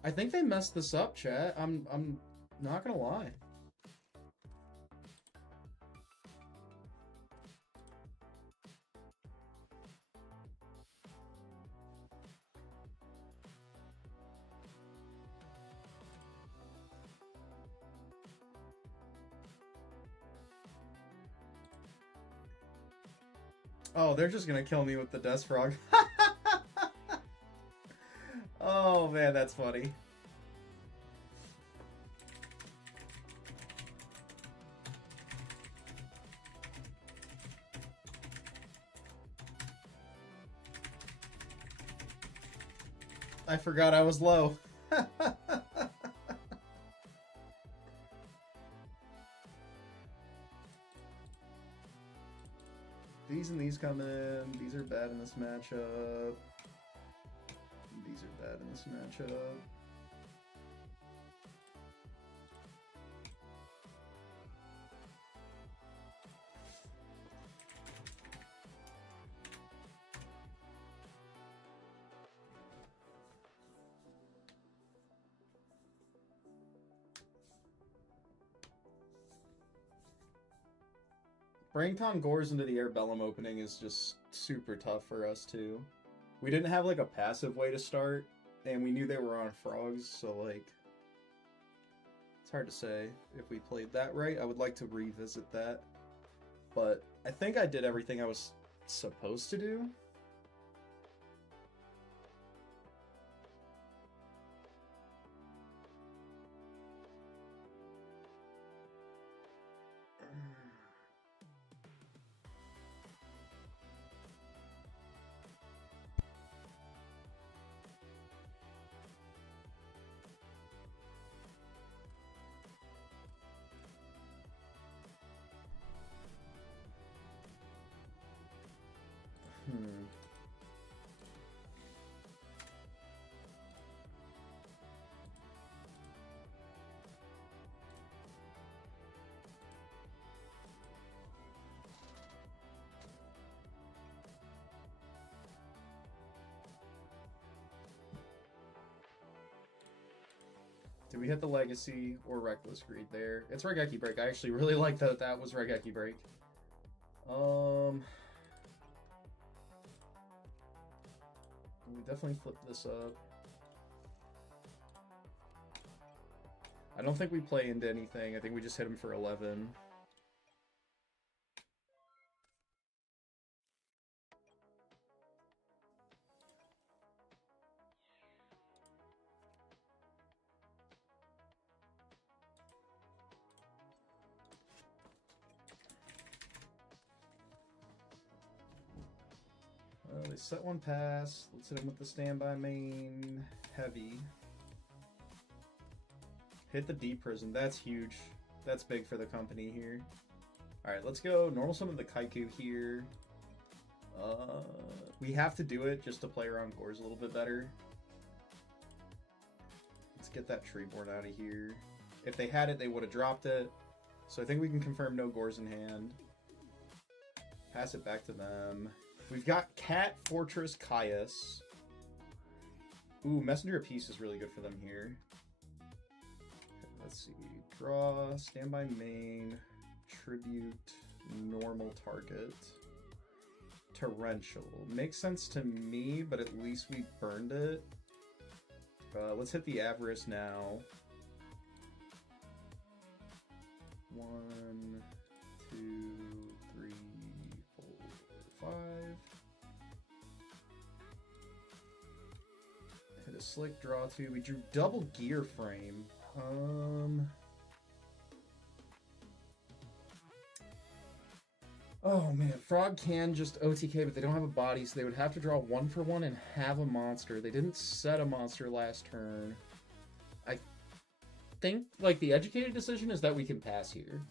I think they messed this up, chat. I'm not gonna lie. Oh, they're just gonna kill me with the Death Frog. Oh man, that's funny. I forgot I was low. These and these come in. These are bad in this matchup. These are bad in this matchup. Bringing Tom Gores into the Air Bellum opening is just super tough for us too. We didn't have like a passive way to start, and we knew they were on frogs, so like it's hard to say if we played that right. I would like to revisit that, but I think I did everything I was supposed to do. Hmm. Did we hit the Legacy or Reckless Greed there? It's Regeki Break. I actually really like that that was Regeki Break. We definitely flipped this up. I don't think we play into anything. I think we just hit him for 11. They set one pass. Let's hit him with the standby main heavy. Hit the deep prison. That's huge. That's big for the company here. Alright, let's go normal summon the Kaiku here. We have to do it just to play around Gores a little bit better. Let's get that Treeborn out of here. If they had it, they would have dropped it. So I think we can confirm no Gores in hand. Pass it back to them. We've got Cat, Fortress, Caius. Ooh, Messenger of Peace is really good for them here. Let's see. Draw, standby main, tribute, normal target. Torrential. Makes sense to me, but at least we burned it. Let's hit the Avarice now. 1, 2, 3, 4, 5. Hit a Slick, draw 2. We drew double Gear Frame. Oh man, Frog can just OTK, but they don't have a body, so they would have to draw 1 for 1 and have a monster. They didn't set a monster last turn. I think, like, the educated decision is that we can pass here.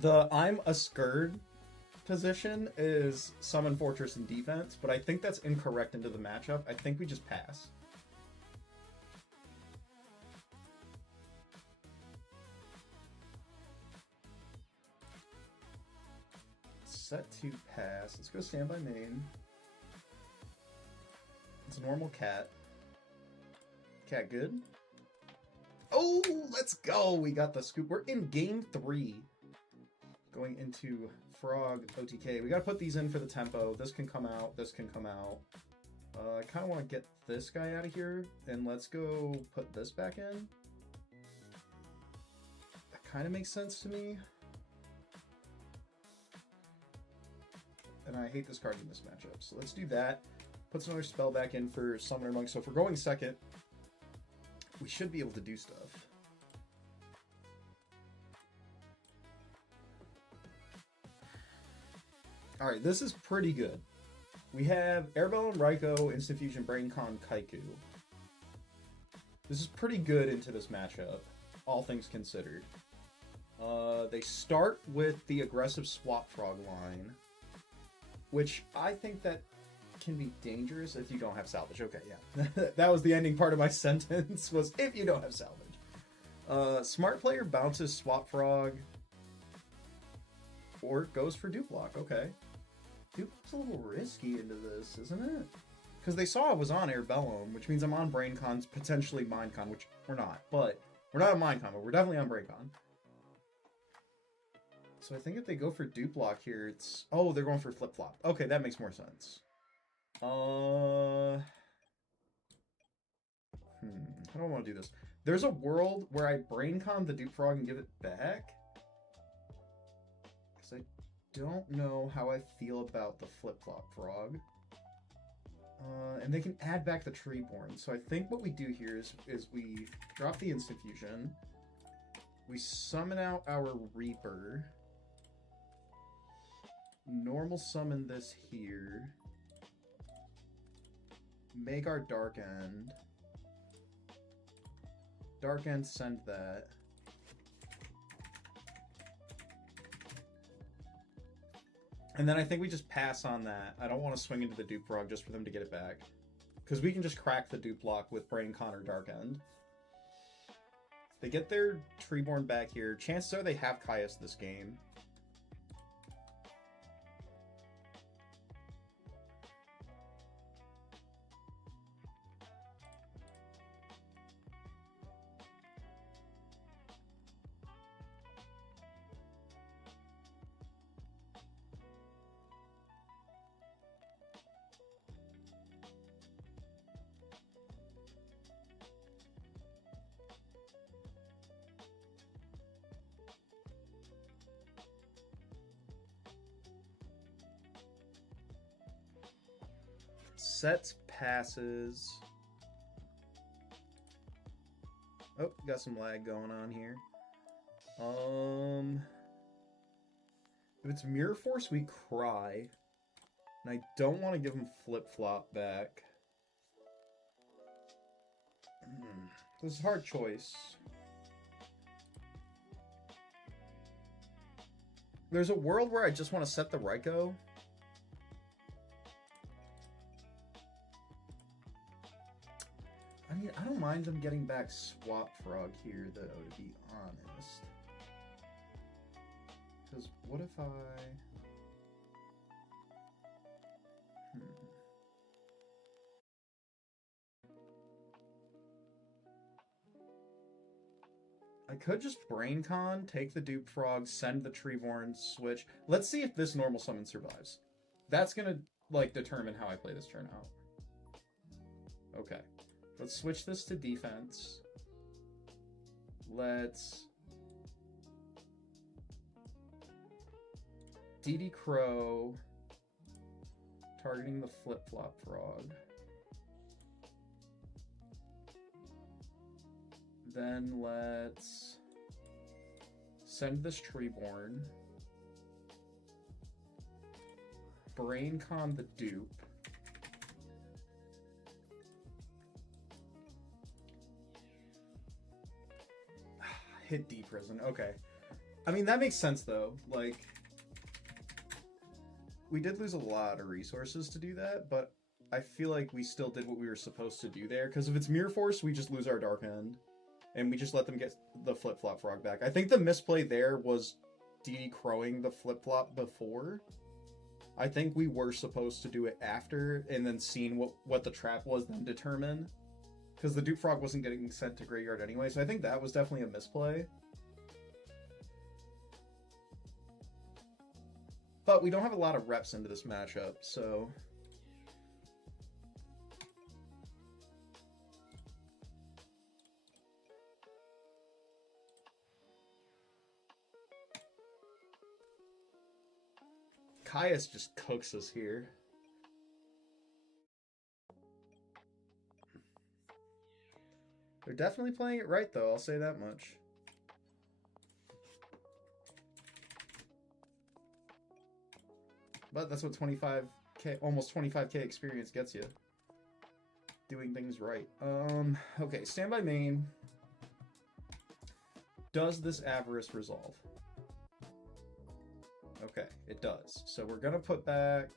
The I'm a Skurd position is summon Fortress and defense, but I think that's incorrect into the matchup. I think we just pass. Set to pass. Let's go standby main. It's a normal cat. Cat good? Oh, let's go! We got the scoop. We're in game 3. Going into Frog OTK. We gotta put these in for the tempo. This can come out. This can come out. I kind of want to get this guy out of here. And let's go put this back in. That kind of makes sense to me. And I hate this card in this matchup. So let's do that. Puts another spell back in for Summoner Monk. So if we're going second, we should be able to do stuff. Alright, this is pretty good. We have Airbellum, Raikou, Instant Fusion, BrainCon, Kaiku. This is pretty good into this matchup, all things considered. They start with the aggressive Swap Frog line, which I think that can be dangerous if you don't have salvage. Okay, yeah. That was the ending part of my sentence, was if you don't have salvage. Smart player bounces Swap Frog, or goes for Duplock. Okay. Duplock's a little risky into this, isn't it? Because they saw I was on Airbellum, which means I'm on BrainCon, potentially Mindcon, which we're not. But we're not on Mindcon, but we're definitely on BrainCon. So I think if they go for Duplock here, it's... Oh, they're going for Flip-Flop. Okay, that makes more sense. How do I want to do this? There's a world where I BrainCon the Dupe Frog and give it back. Because I don't know how I feel about the Flip-Flop Frog. And they can add back the Treeborn. So I think what we do here is we drop the Instant Fusion. We summon out our Reaper. Normal summon this here. Make our Dark End. Dark End, send that. And then I think we just pass on that. I don't want to swing into the dupe frog just for them to get it back. Because we can just crack the dupe block with Brain Con or Dark End. They get their Treeborn back here. Chances are they have Caius this game. Sets passes. Oh, got some lag going on here. If it's Mirror Force, we cry. And I don't want to give him flip-flop back. This is a hard choice. There's a world where I just want to set the Raikou. I mean, I don't mind them getting back Swap Frog here, though, to be honest. Because what if I... I could just Brain Con, take the Dupe Frog, send the Treeborn, switch. Let's see if this normal summon survives. That's gonna, like, determine how I play this turn out. Okay. Let's switch this to defense. Let's... DD Crow, targeting the Flip-Flop Frog. Then let's send this Treeborn. Brain Con the dupe. Hit D prison. Okay. I mean, that makes sense though. Like, we did lose a lot of resources to do that, but I feel like we still did what we were supposed to do there. Because if it's Mirror Force, we just lose our Dark End. And we just let them get the Flip-Flop Frog back. I think the misplay there was DD Crowing the Flip-Flop before. I think we were supposed to do it after, and then seeing what the trap was, then determine. Because the Dupe Frog wasn't getting sent to Graveyard anyway, so I think that was definitely a misplay. But we don't have a lot of reps into this matchup, so... Caius just cooks us here. They're definitely playing it right, though. I'll say that much. But that's what 25k, almost 25k experience gets you. Doing things right. Okay, standby main. Does this Avarice resolve? Okay, it does. So we're gonna put back...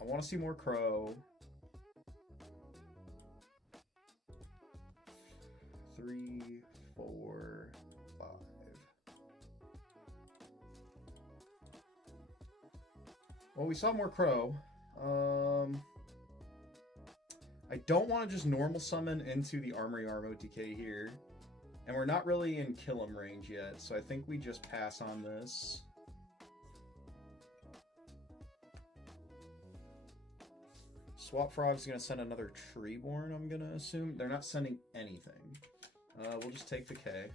I want to see more Crow. 3, 4, 5. Well, we saw more Crow. I don't want to just normal summon into the Armory Armo DK here. And we're not really in kill 'em range yet, so I think we just pass on this. Swap Frog's gonna send another Treeborn, I'm gonna assume. They're not sending anything. We'll just take the K.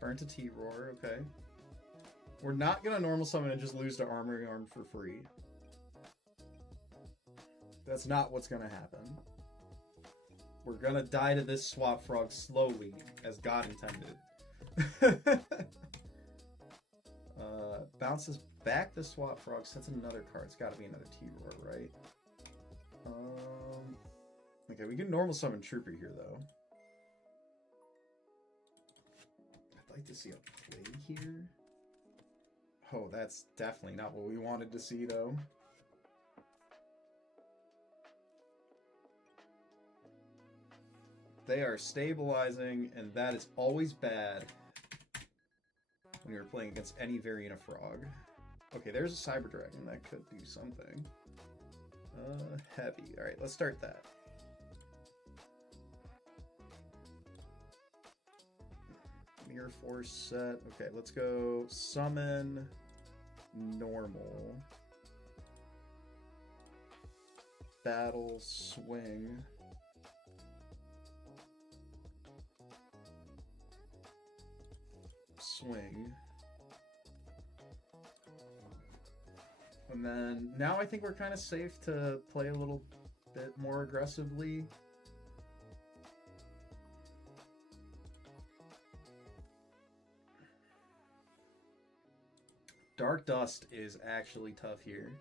Burn to T-Roar, okay. We're not gonna normal summon and just lose to Armory Arm for free. That's not what's gonna happen. We're gonna die to this Swap Frog slowly, as God intended. bounces back the swap frog, sets another card. It's got to be another T-Roar, right? Okay, we can normal summon Trooper here, though. I'd like to see a play here. Oh, that's definitely not what we wanted to see, though. They are stabilizing, and that is always bad when you're playing against any variant of Frog. Okay, there's a Cyber Dragon that could do something. Heavy. Alright, let's start that. Mirror Force set. Okay, let's go summon normal. Battle swing. Swing. And then now I think we're kind of safe to play a little bit more aggressively. Dark Dust is actually tough here.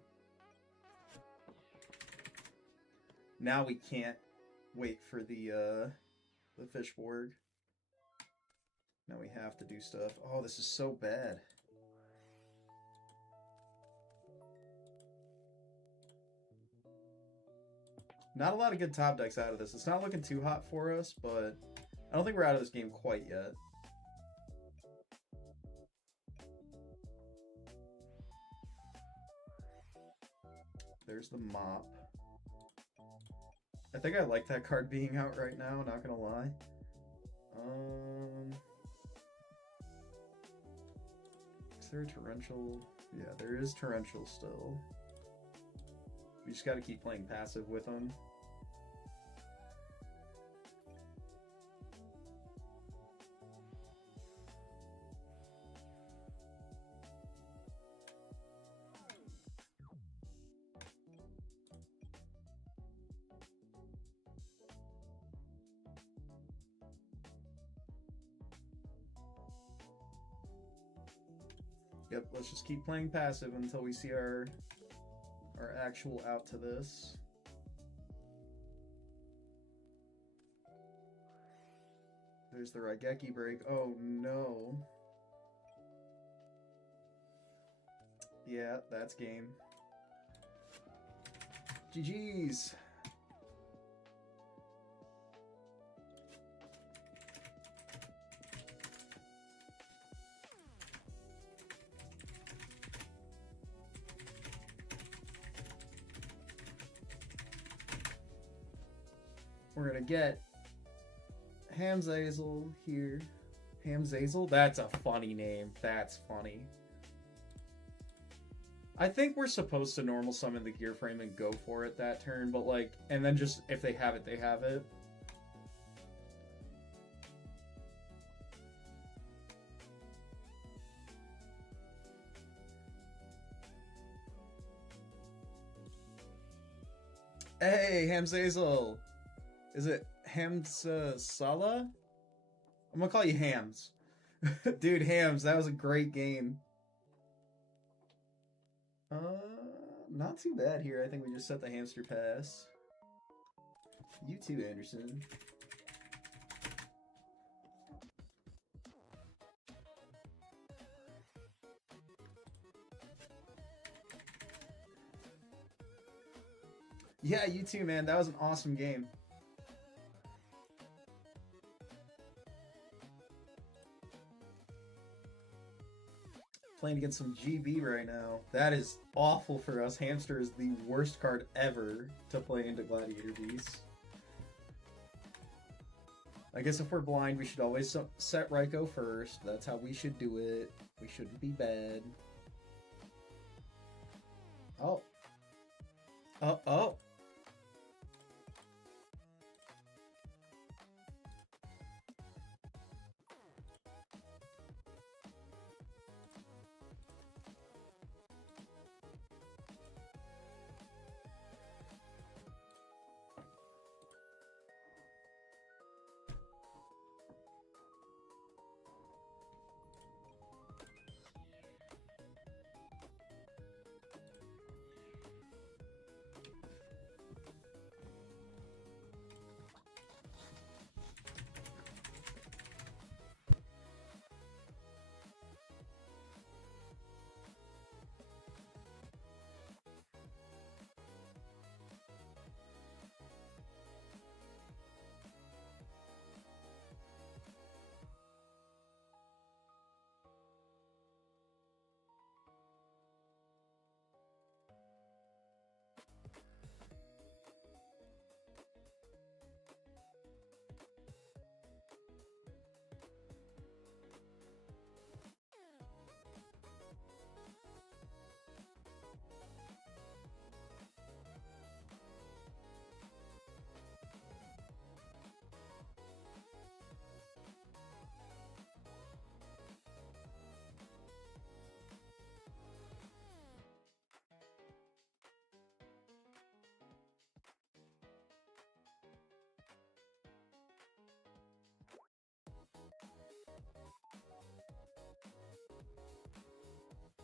Now we can't wait for the Fishborg. Now we have to do stuff. Oh, this is so bad. Not a lot of good top decks out of this. It's not looking too hot for us, but I don't think we're out of this game quite yet. There's the mop. I think I like that card being out right now, not gonna lie. Is there a torrential? Yeah, there is torrential still. We just gotta keep playing passive with them. Yep, let's just keep playing passive until we see our actual out to this. There's the Raigeki break. Oh no. Yeah, that's game. GG's. We're gonna get Hamzazel here. Hamzazel? That's a funny name. That's funny. I think we're supposed to normal summon the gear frame and go for it that turn, but like, and then just, if they have it, they have it. Hey, Hamzazel! Is it Hamza-Sala? I'm gonna call you Hams. Dude, Hams, that was a great game. Not too bad here. I think we just set the hamster pass. You too, Anderson. Yeah, you too, man. That was an awesome game. Playing against some GB right now. That is awful for us. Hamster is the worst card ever to play into Gladiator Beast. I guess if we're blind, we should always set Raikou first. That's how we should do it. We shouldn't be bad. Oh. Oh.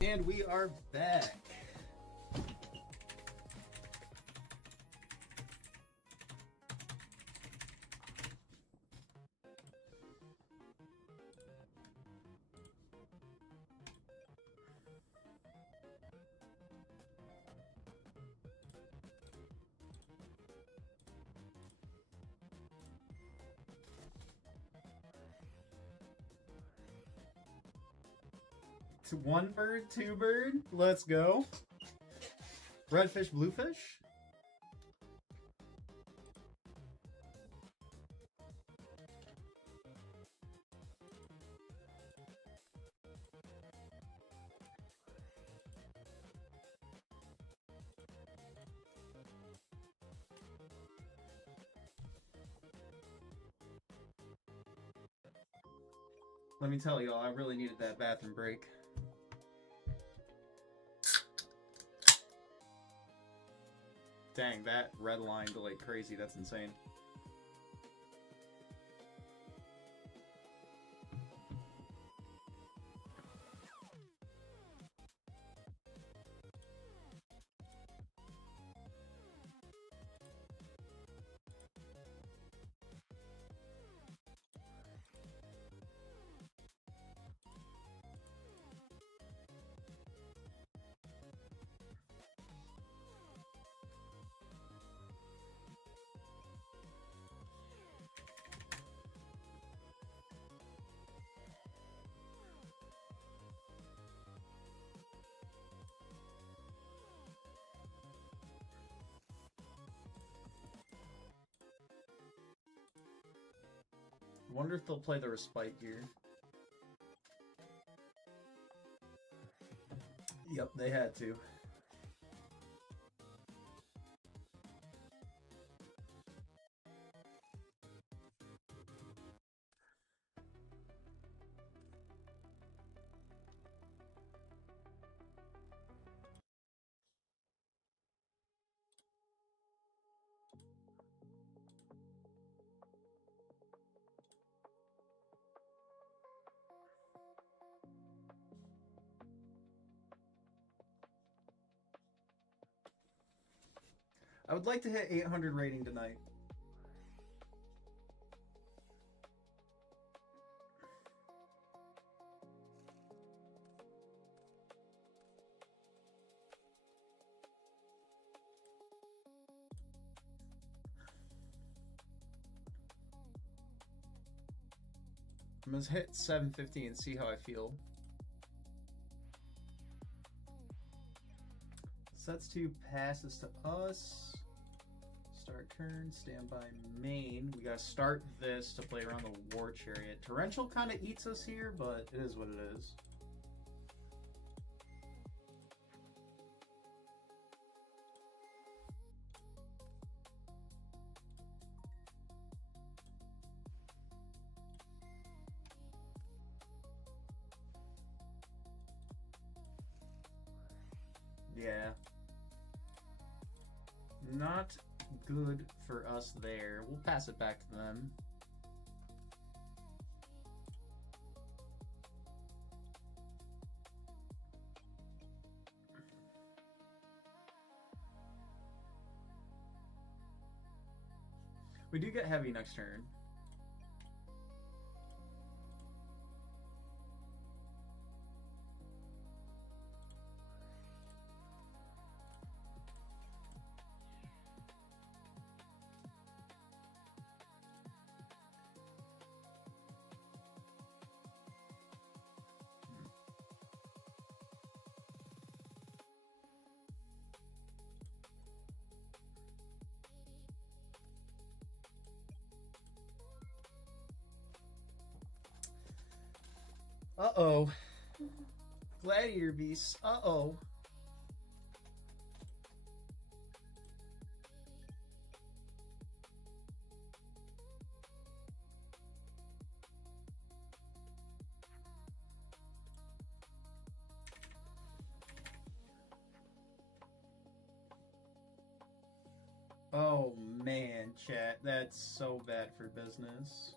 And we are back. One bird, two bird. Let's go. Redfish, bluefish. Let me tell y'all, I really needed that bathroom break. Dang, that red line delayed crazy. That's insane. Wonder if they'll play the respite here. Yep, they had to. I would like to hit 800 rating tonight. I'm going to hit 750 and see how I feel. Sets 2 passes to us. Start turn, standby main. We gotta start this to play around the War Chariot. Torrential kind of eats us here, but it is what it is. Yeah. Not good for us there. We'll pass it back to them. We do get heavy next turn. Uh-oh. Gladiator beasts. Uh-oh. Oh man, chat. That's so bad for business.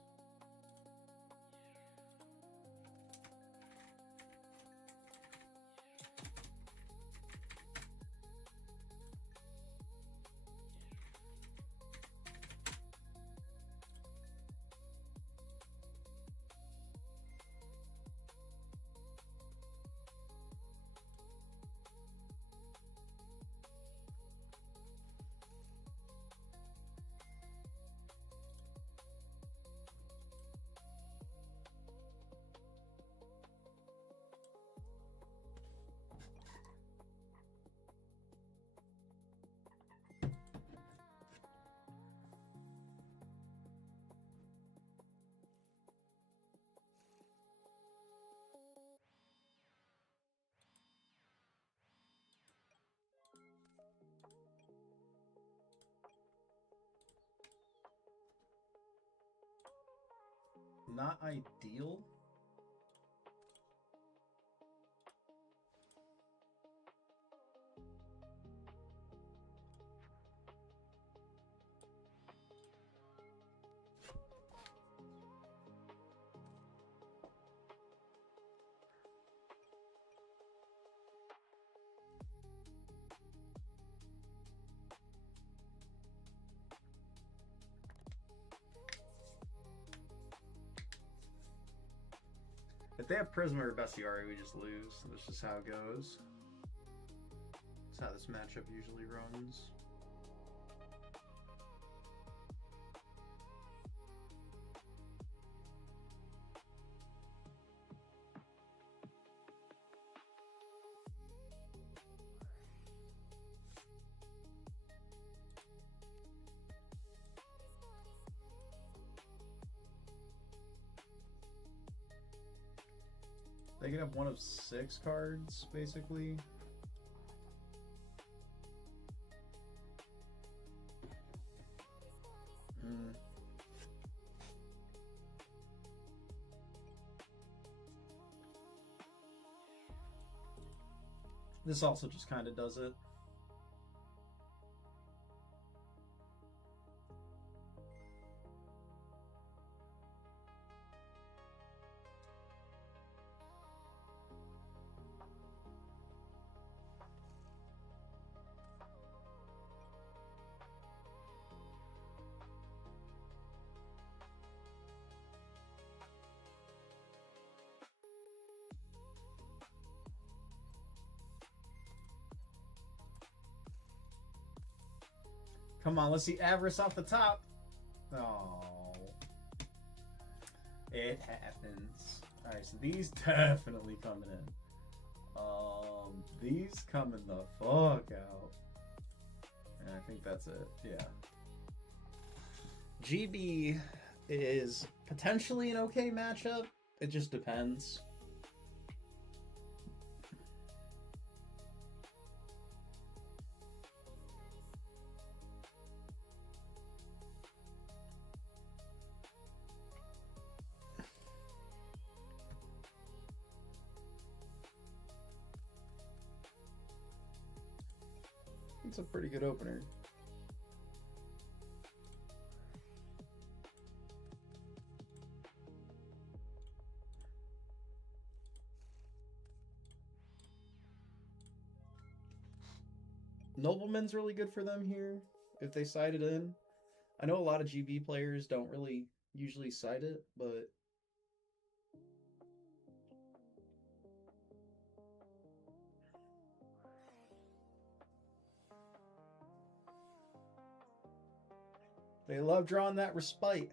not ideal. If they have Prisma or Bestiari, we just lose. That's just how it goes. That's how this matchup usually runs. They can have one of 6 cards, basically. This also just kind of does it. Come on, let's see Avarice off the top. Oh. It happens. Alright, so these definitely coming in. These coming the fuck out. And I think that's it. Yeah. GB is potentially an okay matchup. It just depends. It's a pretty good opener. Nobleman's really good for them here if they side it in. I know a lot of GB players don't really usually side it, but they love drawing that respite.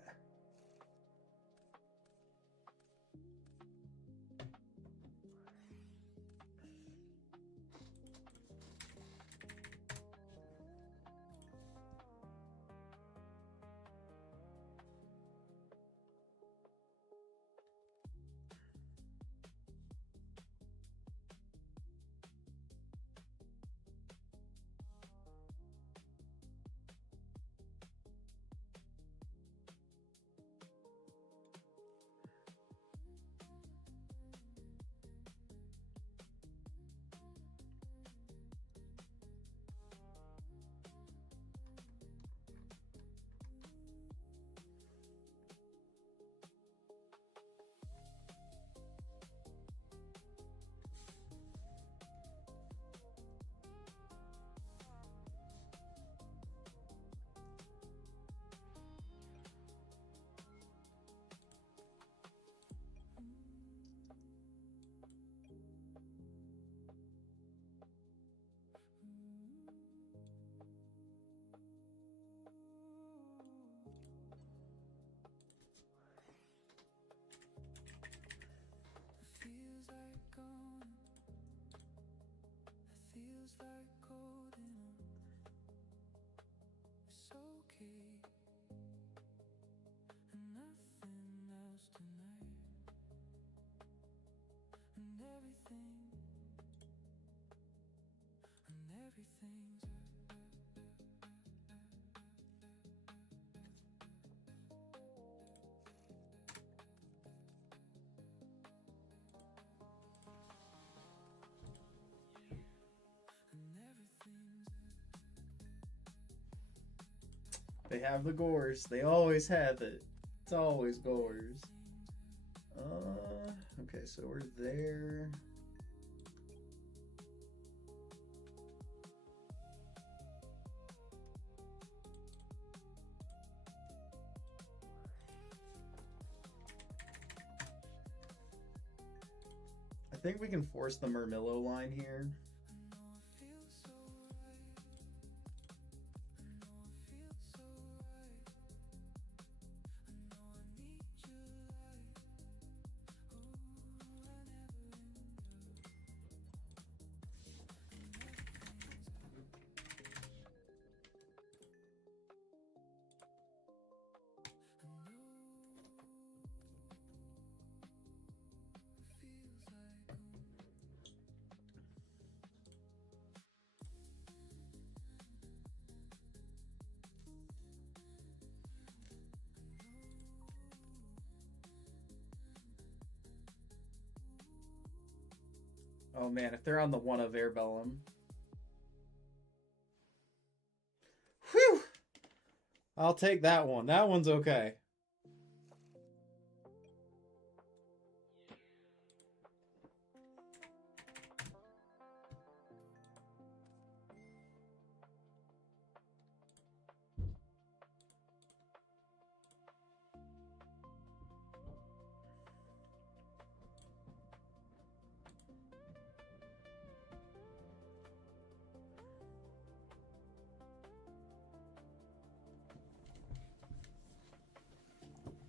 They have the gores. They always have it. It's always gores. Okay, so we're there. I think we can force the Murmillo line here. Oh man, if they're on the one of Airbellum. Whew! I'll take that one. That one's okay.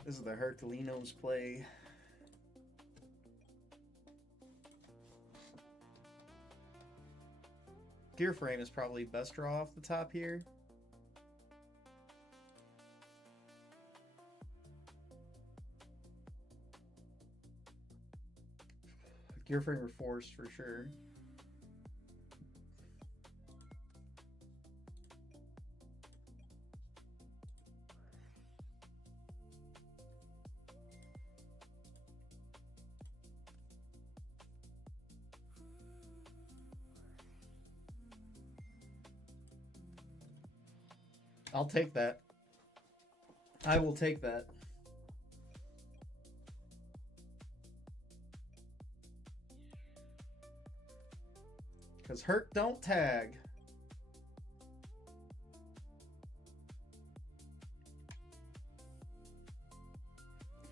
This is the Herculinos play. Gear frame is probably best draw off the top here. Gear frame or force for sure. I'll take that. I will take that. Because Herc don't tag.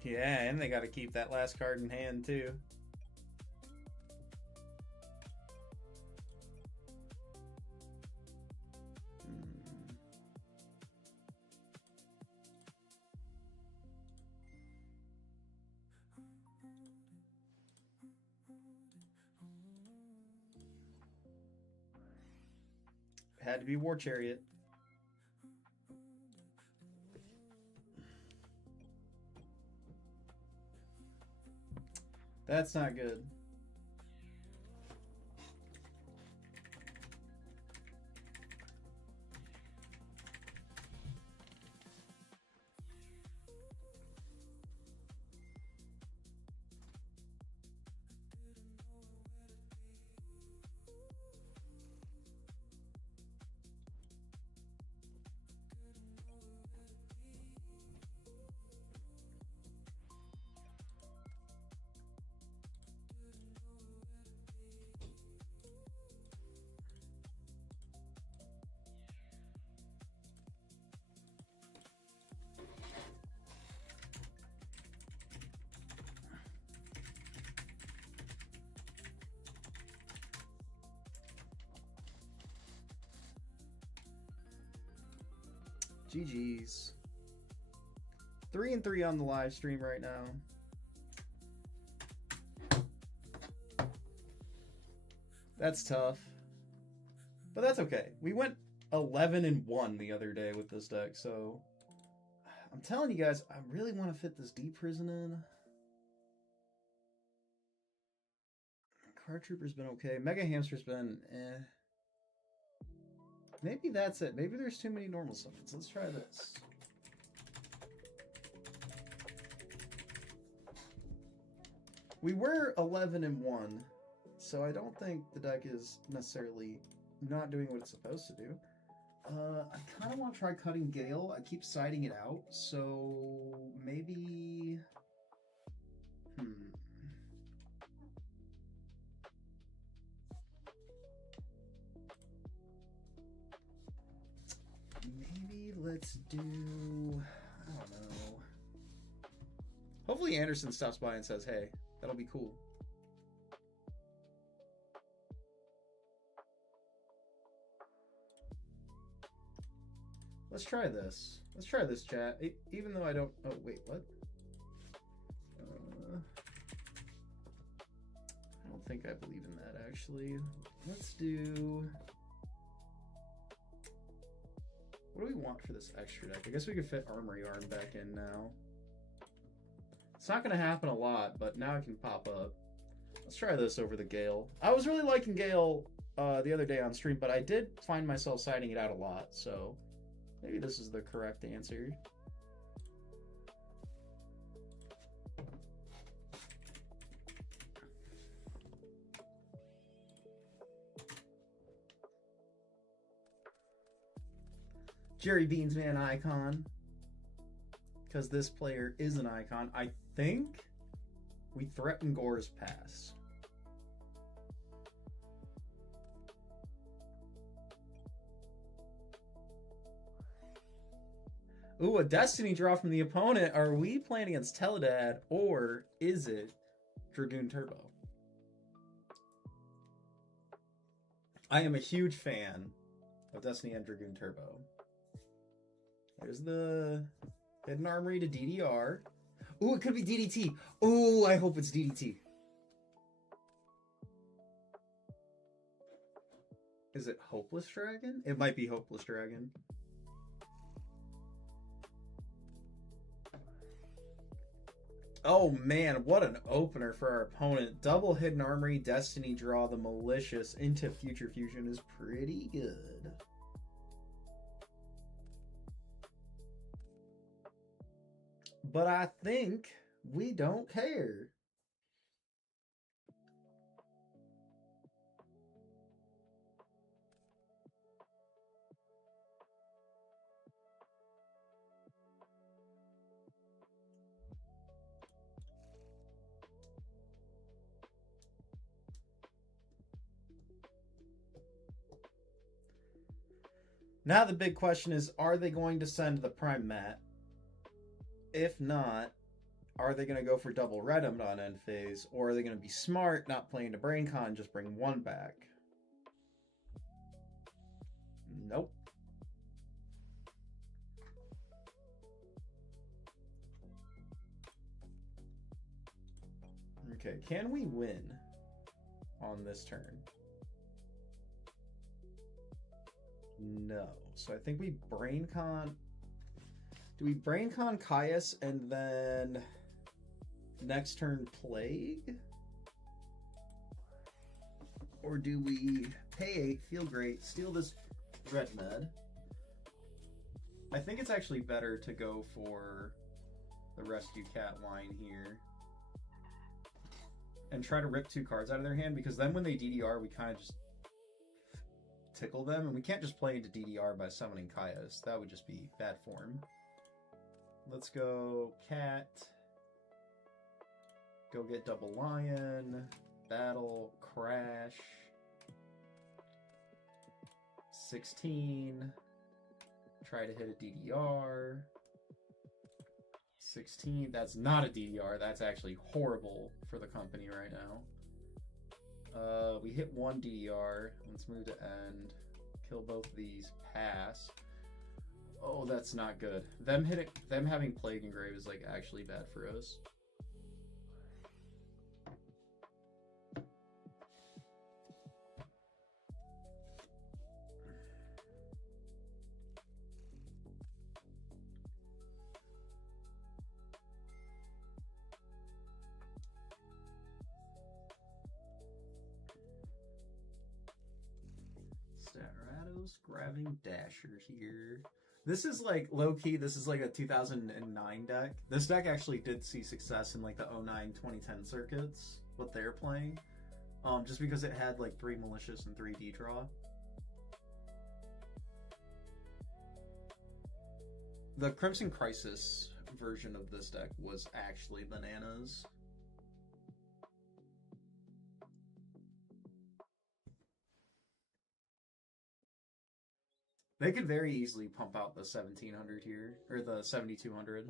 Yeah, and they got to keep that last card in hand too. Had to be War Chariot. That's not good. GG's. 3-3 on the live stream right now. That's tough. But that's okay. We went 11-1 the other day with this deck, so I'm telling you guys, I really want to fit this Deep Prison in. Card Trooper's been okay. Mega Hamster's been eh. Maybe that's it. Maybe there's too many normal summons. Let's try this. We were 11-1, so I don't think the deck is necessarily not doing what it's supposed to do. I kind of want to try cutting Gale. I keep siding it out, so maybe... Maybe let's do... I don't know. Hopefully Anderson stops by and says, hey, that'll be cool. Let's try this. Let's try this, chat. Even though I don't... Oh, wait, what? I don't think I believe in that, actually. Let's do... What do we want for this extra deck? I guess we could fit Armory Arm back in now. It's not going to happen a lot, but now it can pop up. Let's try this over the Gale. I was really liking Gale the other day on stream, but I did find myself siding it out a lot, so maybe this is the correct answer. Jerry Beans Man icon. Because this player is an icon. I think we threaten Gore's pass. Ooh, a Destiny draw from the opponent. Are we playing against Teledad or is it Dragoon Turbo? I am a huge fan of Destiny and Dragoon Turbo. There's the Hidden Armory to DDR. Ooh, it could be DDT. Ooh, I hope it's DDT. Is it Hopeless Dragon? It might be Hopeless Dragon. Oh man, what an opener for our opponent. Double Hidden Armory, Destiny draw, the Malicious into Future Fusion is pretty good. But I think we don't care. Now the big question is, are they going to send the Prime Mat? If not, are they going to go for double Redem on end phase, or are they going to be smart, not playing to BrainCon, just bring one back? Nope. Okay, can we win on this turn? No. So I think we BrainCon... Do we BrainCon Caius and then next turn Plague? Or do we pay 8, feel great, steal this Red Med? I think it's actually better to go for the Rescue Cat line here and try to rip 2 cards out of their hand, because then when they DDR, we kind of just tickle them, and we can't just play into DDR by summoning Caius. That would just be bad form. Let's go Cat. Go get double Lion. Battle. Crash. 16. Try to hit a DDR. 16. That's not a DDR. That's actually horrible for the company right now. We hit 1 DDR. Let's move to end. Kill both of these. Pass. Oh, that's not good. Them having Plague Engrave is like actually bad for us. Statrados grabbing Dasher here. This is like low-key, this is like a 2009 deck. This deck actually did see success in like the 09-2010 circuits, what they're playing. Just because it had like 3 Malicious and 3 D-Draw. The Crimson Crisis version of this deck was actually bananas. They could very easily pump out the 1700 here, or the 7200.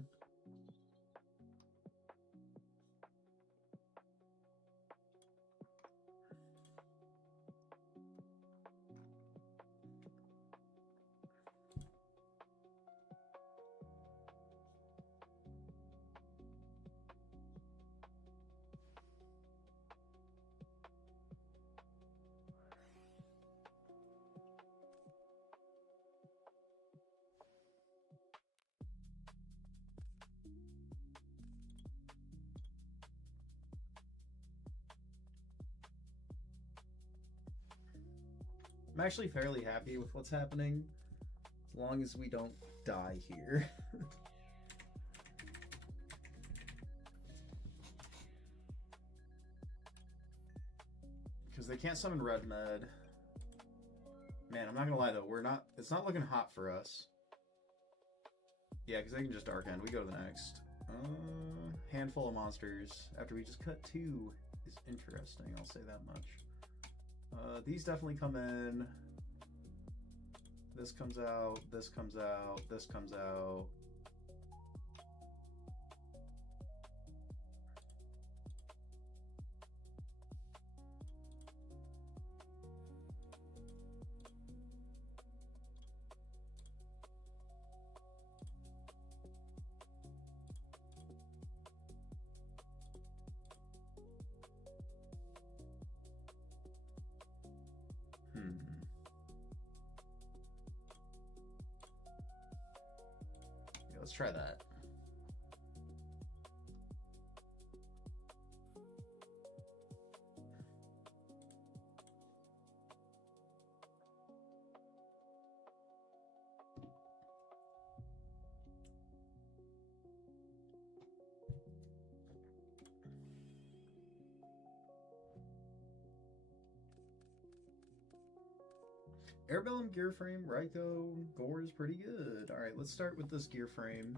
I'm actually fairly happy with what's happening, as long as we don't die here. Because they can't summon Red Med. Man, I'm not gonna lie though, it's not looking hot for us. Yeah, because they can just Dark End. We go to the next. Handful of monsters after we just cut 2 is interesting, I'll say that much. These definitely come in. This comes out, this comes out, this comes out. Yeah, let's try that. Airbellum gear frame, Raikou, Gore is pretty good. Alright, let's start with this gear frame.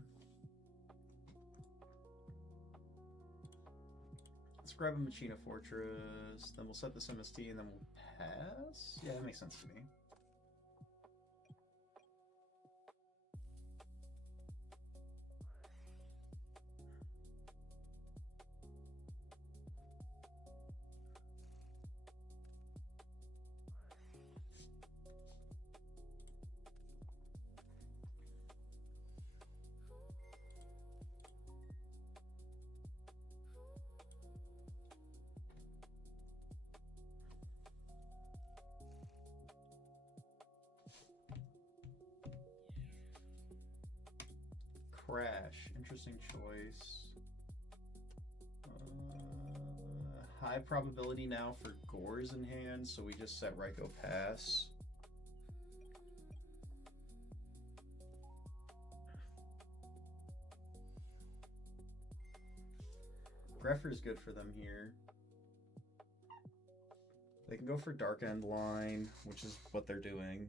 Let's grab a Machina Fortress, then we'll set this MST, and then we'll pass? Yeah, that makes sense to me. Crash, interesting choice. High probability now for Gores in hand, so we just set Raikou pass. Greffer is good for them here. They can go for Dark End line, which is what they're doing.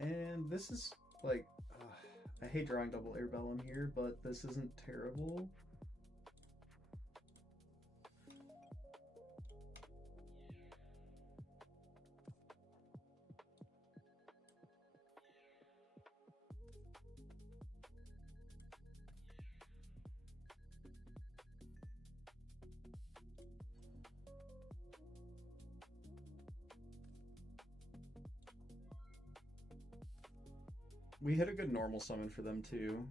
And this is like, I hate drawing double Airbellum here, but this isn't terrible. We hit a good normal summon for them too.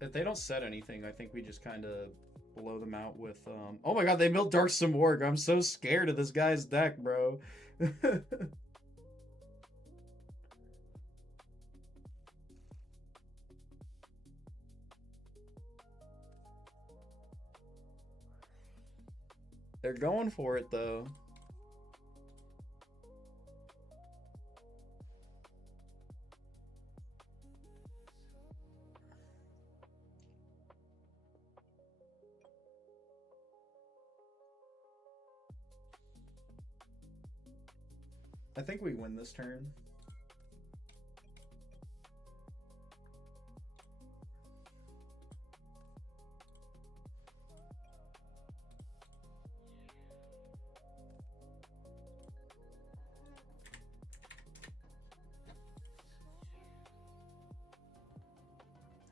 If they don't set anything, I think we just kind of blow them out with. Oh my god, they built Dark Simorg. I'm so scared of this guy's deck, bro. They're going for it though. I think we win this turn.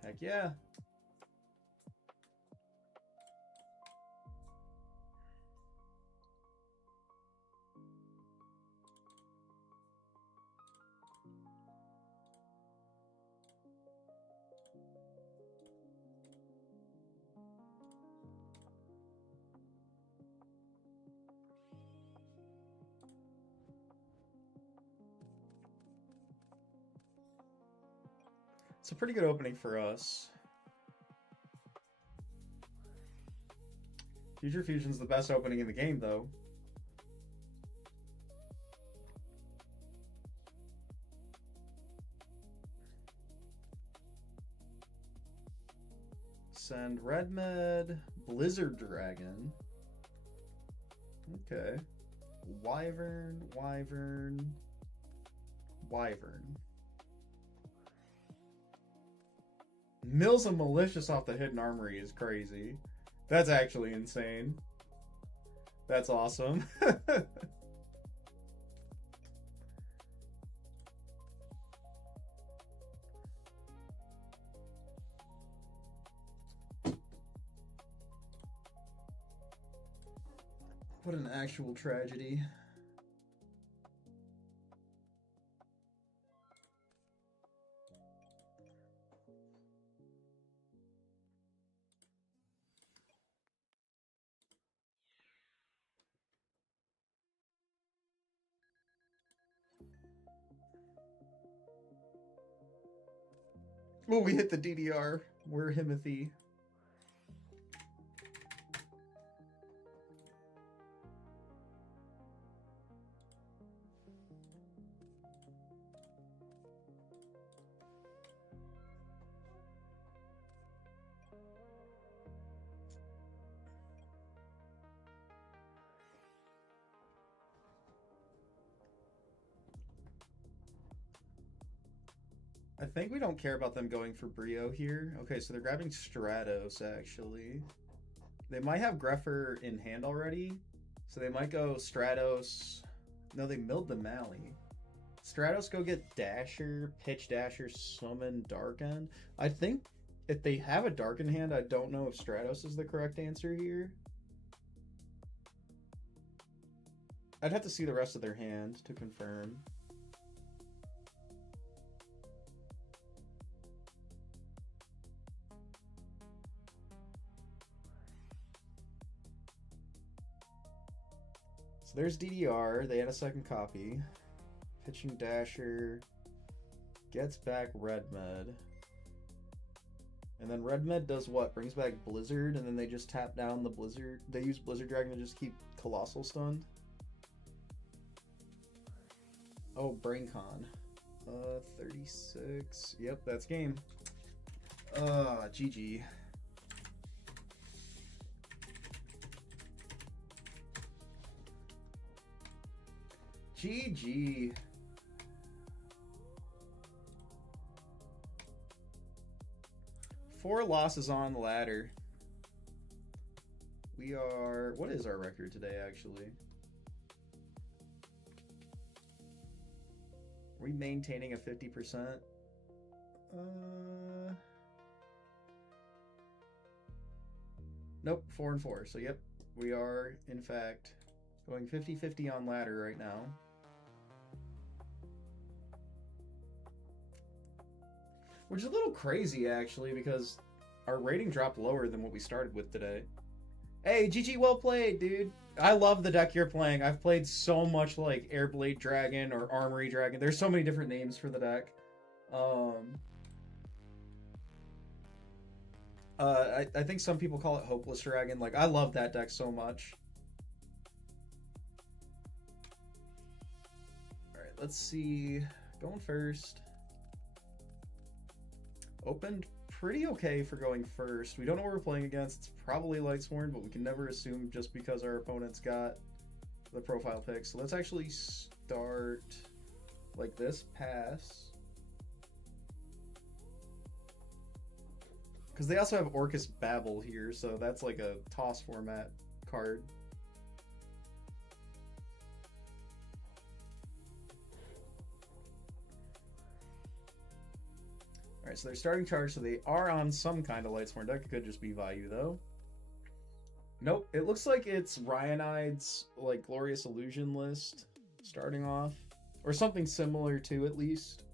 Heck yeah. It's a pretty good opening for us. Future Fusion's the best opening in the game, though. Send Red Med, Blizzard Dragon. Okay. Wyvern, Wyvern, Wyvern. Mills of Malicious off the Hidden Armory is crazy. That's actually insane. That's awesome. What an actual tragedy. Oh, we hit the DDR. We're Himothy. I think we don't care about them going for Brio here. Okay, so they're grabbing Stratos, actually. They might have Greffer in hand already. So they might go Stratos. No, they milled the Mally. Stratos go get Dasher, Pitch Dasher, Summon Darken. I think if they have a Dark in hand, I don't know if Stratos is the correct answer here. I'd have to see the rest of their hand to confirm. So there's DDR. They had a second copy. Pitching Dasher. Gets back Red Med. And then Red Med does what? Brings back Blizzard, and then they just tap down the Blizzard. They use Blizzard Dragon to just keep Colossal stunned. Oh, BrainCon. 36. Yep, that's game. GG. GG. Four losses on the ladder. We are... What is our record today, actually? Are we maintaining a 50%? Nope, 4-4. So, yep, we are, in fact, going 50-50 on ladder right now. Which is a little crazy, actually, because our rating dropped lower than what we started with today. Hey, GG, well played, dude. I love the deck you're playing. I've played so much like Airblade Dragon or Armory Dragon. There's so many different names for the deck. I think some people call it Hopeless Dragon. Like, I love that deck so much. Alright, let's see. Going first. Opened pretty okay for going first. We don't know what we're playing against. It's probably Lightsworn, but we can never assume just because our opponent's got the profile pick. So let's actually start like this. Pass. Because they also have Orcus Babel here, so that's like a toss format card. Alright, so they're starting charge, so they are on some kind of Lightsworn deck. It could just be Vayu, though. Nope, it looks like it's Ryanide's like Glorious Illusion list starting off. Or something similar to, at least.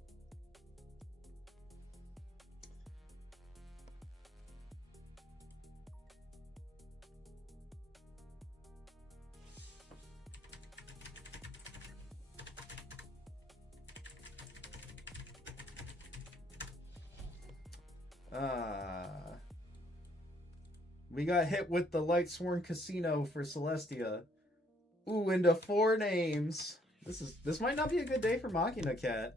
We got hit with the Lightsworn Casino for Celestia. Ooh, into 4 names. This might not be a good day for Machina Cat.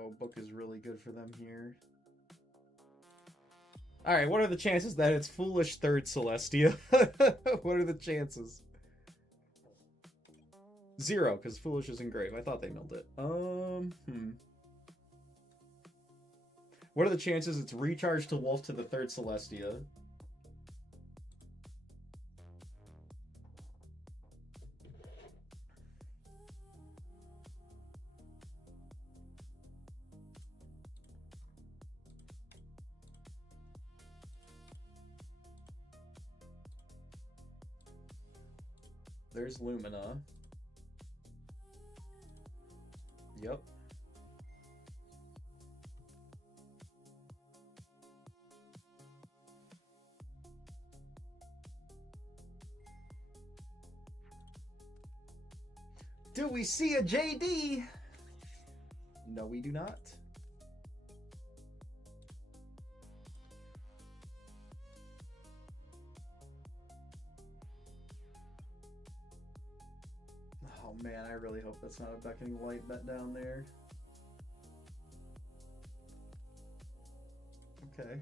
Oh, book is really good for them here. Alright, what are the chances that it's Foolish third Celestia? What are the chances? 0, because Foolish is engraved. I thought they milled it. What are the chances it's Recharge to Wolf to the third Celestia? There's Lumina. Yep. Do we see a JD? No, we do not. Oh man, I really hope that's not a beckoning light bet down there. Okay,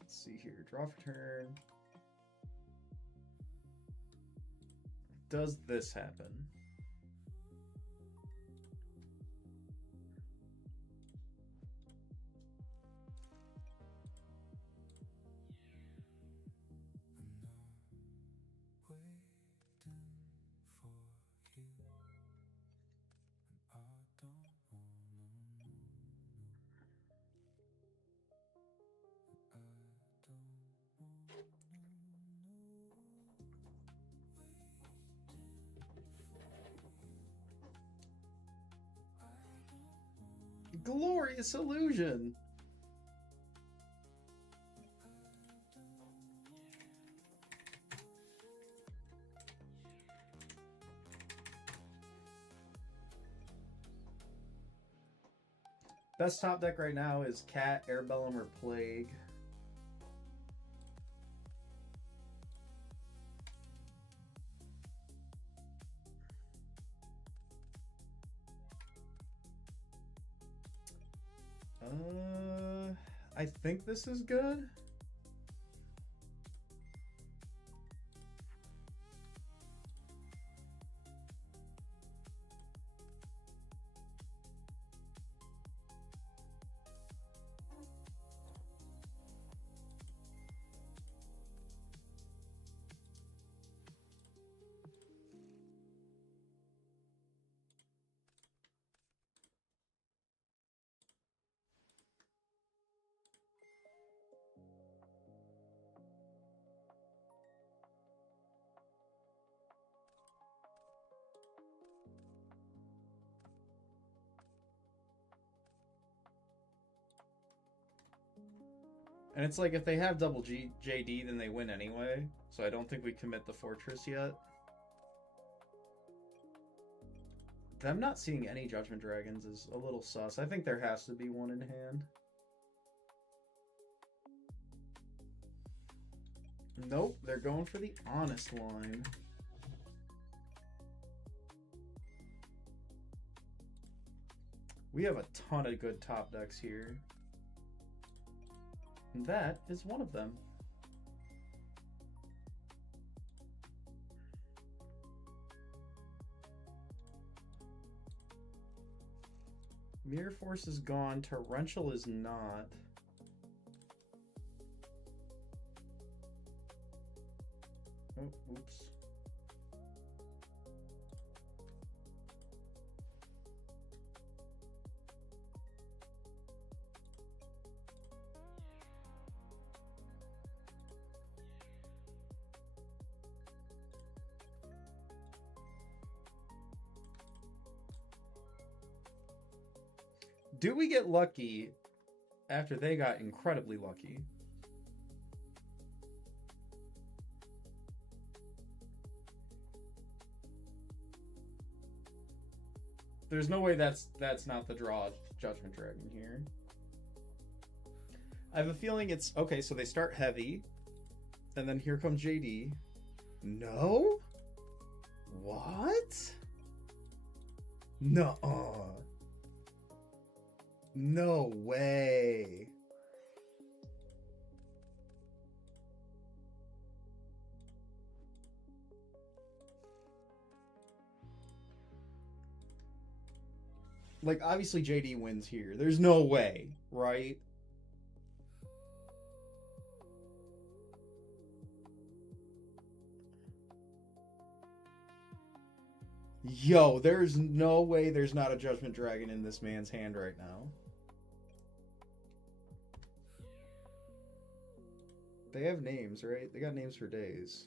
let's see here. Draw for turn. Does this happen? Glorious Illusion. Best top deck right now is Cat, Airbellum, or Plague. I think this is good. And it's like if they have double JD, then they win anyway. So I don't think we commit the fortress yet. Them not seeing any Judgment Dragons is a little sus. I think there has to be one in hand. Nope, they're going for the honest line. We have a ton of good top decks here. And that is one of them. Mirror Force is gone. Torrential is not. Oh, oops. Do we get lucky after they got incredibly lucky? There's no way that's not the draw Judgment Dragon here. I have a feeling it's okay, so they start heavy, and then here comes JD. No? What? Nuh-uh. No way. Like, obviously JD wins here. There's no way, right? Yo, there's no way there's not a Judgment Dragon in this man's hand right now. They have names, right? They got names for days.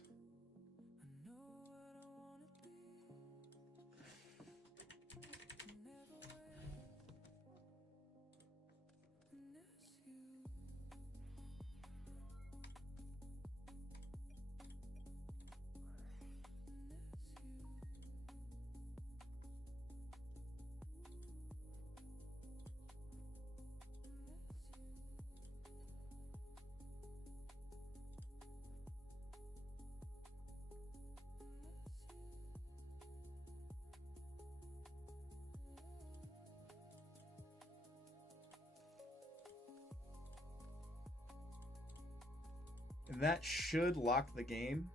And that should lock the game.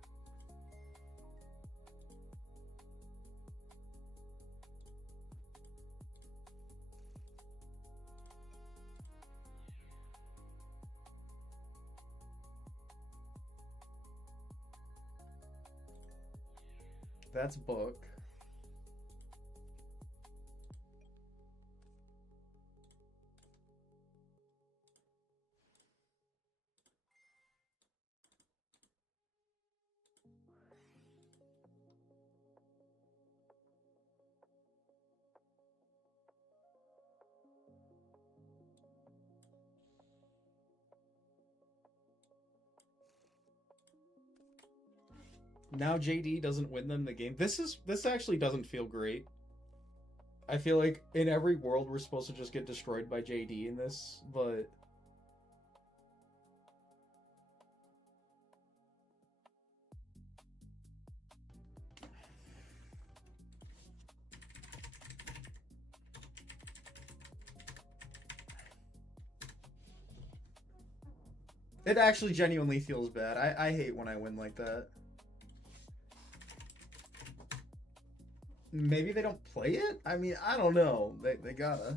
That's book. Now JD doesn't win them the game. This actually doesn't feel great. I feel like in every world we're supposed to just get destroyed by JD in this, but It actually genuinely feels bad. I hate when I win like that. Maybe they don't play it? I mean, I don't know. They gotta.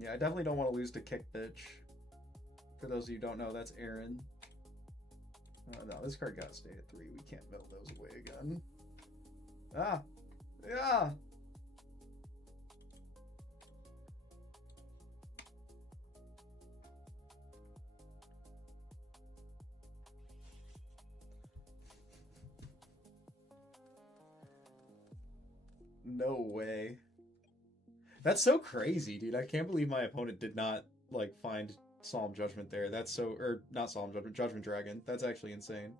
Yeah, I definitely don't want to lose to Kick Bitch. For those of you who don't know, that's Aaron. No, this card gotta stay at 3. We can't mill those away again. Ah! Yeah! No way. That's so crazy, dude. I can't believe my opponent did not, like, find Solemn Judgment there. That's so... Or, not Solemn Judgment, Judgment Dragon. That's actually insane.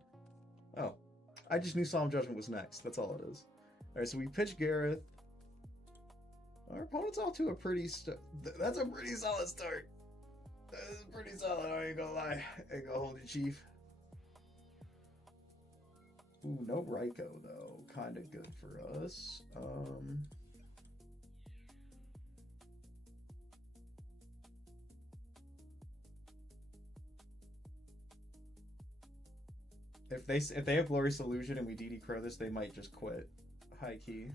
Oh. I just knew Solemn Judgment was next. That's all it is. Alright, so we pitch Gareth. Our opponent's off to a pretty... That's a pretty solid start. That is pretty solid, I ain't gonna lie. I ain't gonna hold you, Chief. Ooh, no Raikou, though. Kinda good for us. If they have Glorious Illusion and we DD Crow this, they might just quit. High key.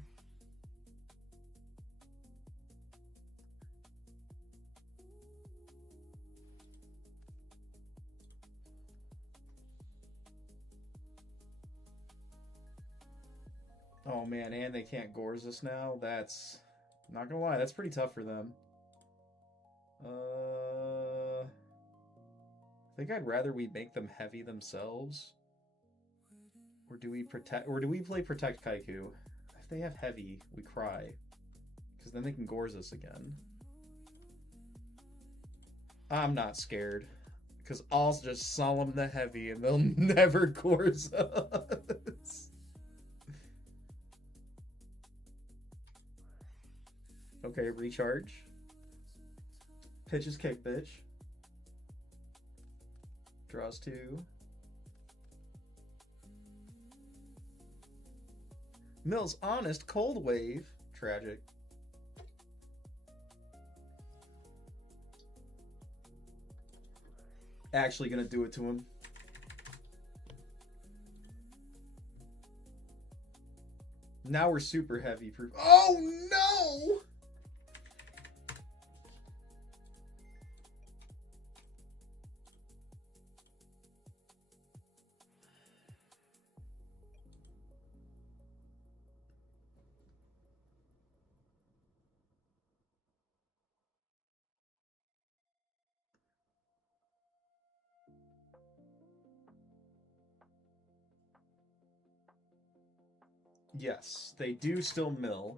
Oh man, and they can't Gores us now. That's not gonna lie, that's pretty tough for them. I think I'd rather we make them heavy themselves. Or do we play Protect Kaiku? If they have heavy, we cry. Because then they can Gores us again. I'm not scared. Because I'll just Solemn the heavy and they'll never Gores us. Okay, recharge. Pitches Kick Bitch. Draws 2. Mills Honest Cold Wave. Tragic. Actually gonna do it to him. Now we're super heavy proof. Oh no! Yes, they do still mill.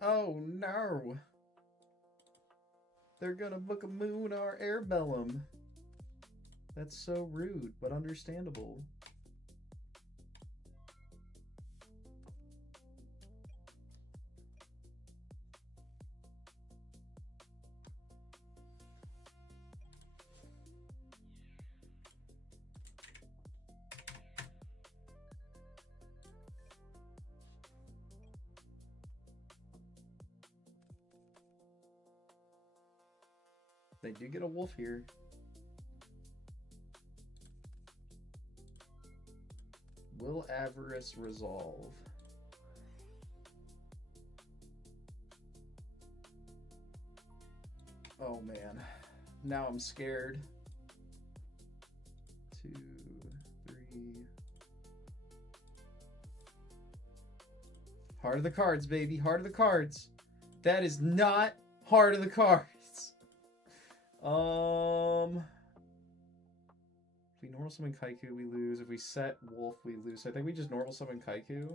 Oh no! They're gonna book a moon our Airbellum. That's so rude, but understandable. They do get a wolf here. Will Avarice resolve? Oh man. Now I'm scared. 2, 3, Heart of the cards, baby. Heart of the cards. That is not heart of the cards. If we normal summon Kaiku, we lose. If we set Wolf, we lose. So I think we just normal summon Kaiku.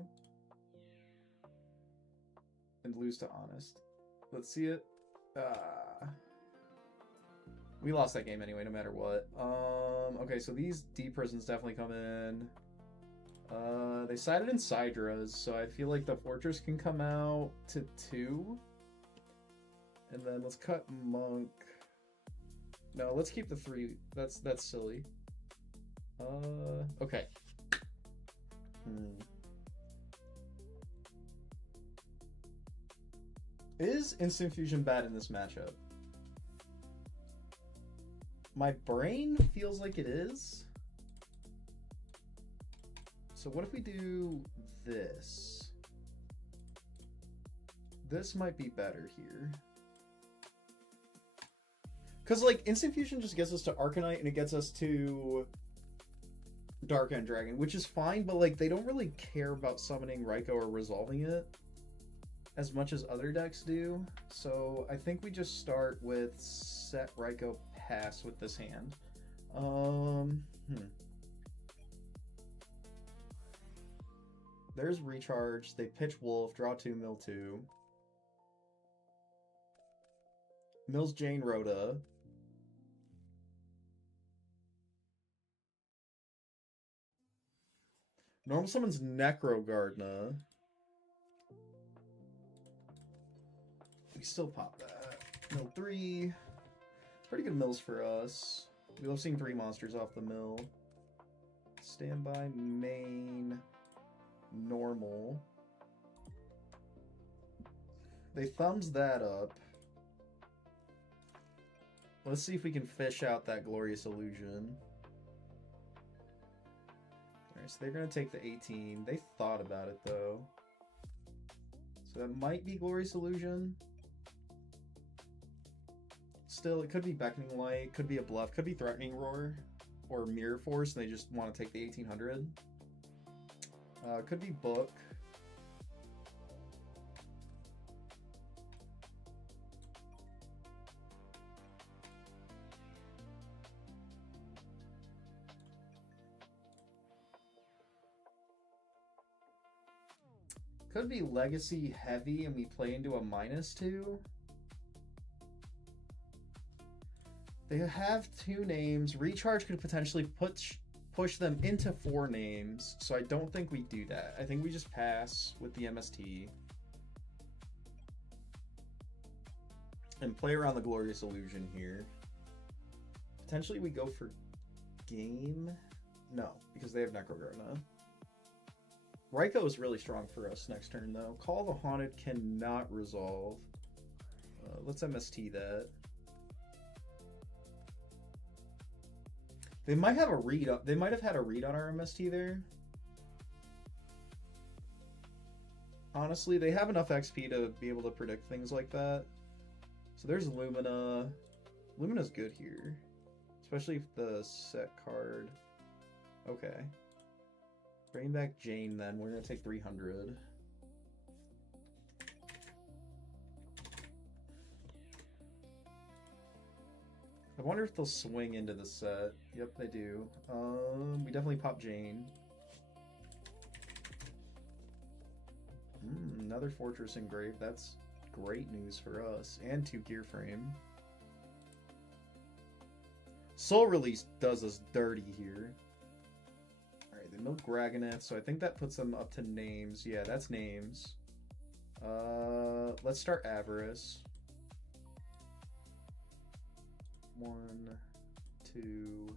And lose to Honest. Let's see it. We lost that game anyway, no matter what. Okay, so these deep prisons definitely come in. They sided in Sydra's, so I feel like the Fortress can come out to 2. And then let's cut Monk. No, let's keep the 3. That's silly. Okay. Is Instant Fusion bad in this matchup? My brain feels like it is. So what if we do this? This might be better here. Because, like, Instant Fusion just gets us to Arcanite and it gets us to Dark End Dragon, which is fine, but, like, they don't really care about summoning Raikou or resolving it as much as other decks do. So I think we just start with set Raikou pass with this hand. There's Recharge. They pitch Wolf, draw 2, mill 2. Mills Jane Rhoda. Normal summons Necro Gardna. We still pop that. Mill 3. Pretty good mills for us. We love seeing 3 monsters off the mill. Standby, main, normal. They thumbs that up. Let's see if we can fish out that Glorious Illusion. Alright, so they're going to take the 18. They thought about it, though. So that might be Glorious Illusion. Still, it could be Beckoning Light, could be a bluff, could be Threatening Roar, or Mirror Force, and they just want to take the 1800. Could be Book. Could be Legacy Heavy and we play into a -2. They have 2 names. Recharge could potentially push them into 4 names, so I don't think we do that. I think we just pass with the MST. And play around the Glorious Illusion here. Potentially we go for game? No, because they have Necrogardna. Raikou is really strong for us next turn, though. Call the Haunted cannot resolve. Let's MST that. They might have a read. They might have had a read on our MST there. Honestly, they have enough XP to be able to predict things like that. So there's Lumina. Lumina's good here, especially if the set card. Okay. Bring back Jane then. We're gonna take 300. I wonder if they'll swing into the set. Yep, they do. We definitely pop Jane. Another Fortress engraved. That's great news for us. And 2 Gear Frame. Soul Release does us dirty here. Alright, they milk Gragoneth, so I think that puts them up to names. Yeah, that's names. Let's start Avarice. 1, 2,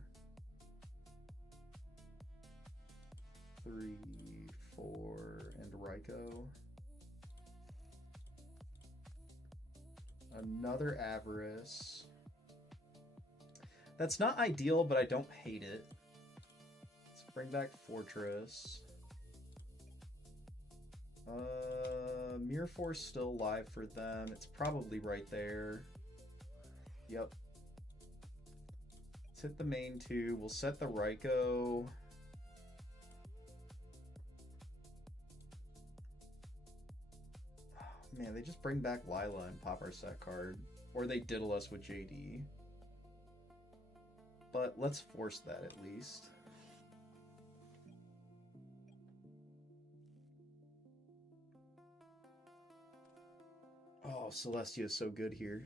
3, 4, and Raikou. Another Avarice. That's not ideal, but I don't hate it. Let's bring back Fortress. Mirror Force still live for them. It's probably right there. Yep. Let's hit the main 2. We'll set the Raikou. Man, they just bring back Lila and pop our set card. Or they diddle us with JD. But let's force that at least. Oh, Celestia is so good here.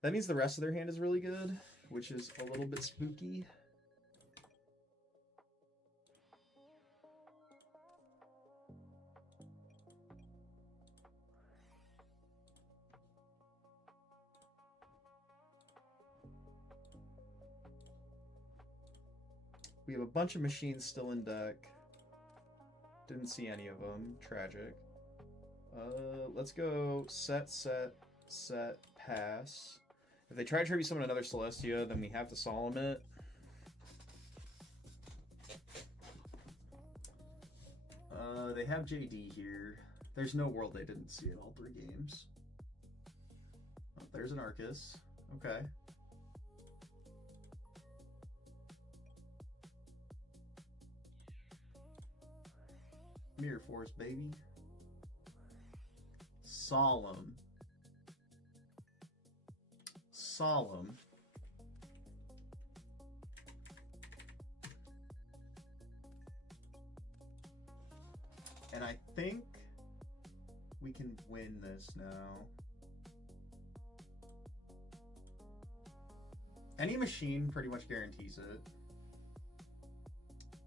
That means the rest of their hand is really good, which is a little bit spooky. We have a bunch of machines still in deck. Didn't see any of them. Tragic. Let's go set, pass. If they try to tribute summon another Celestia, then we have to solemn it. They have JD here. There's no world they didn't see in all 3 games. Oh, there's an Arcus. Okay. Mirror Force, baby. Solemn. Solemn. And I think we can win this now. Any machine pretty much guarantees it.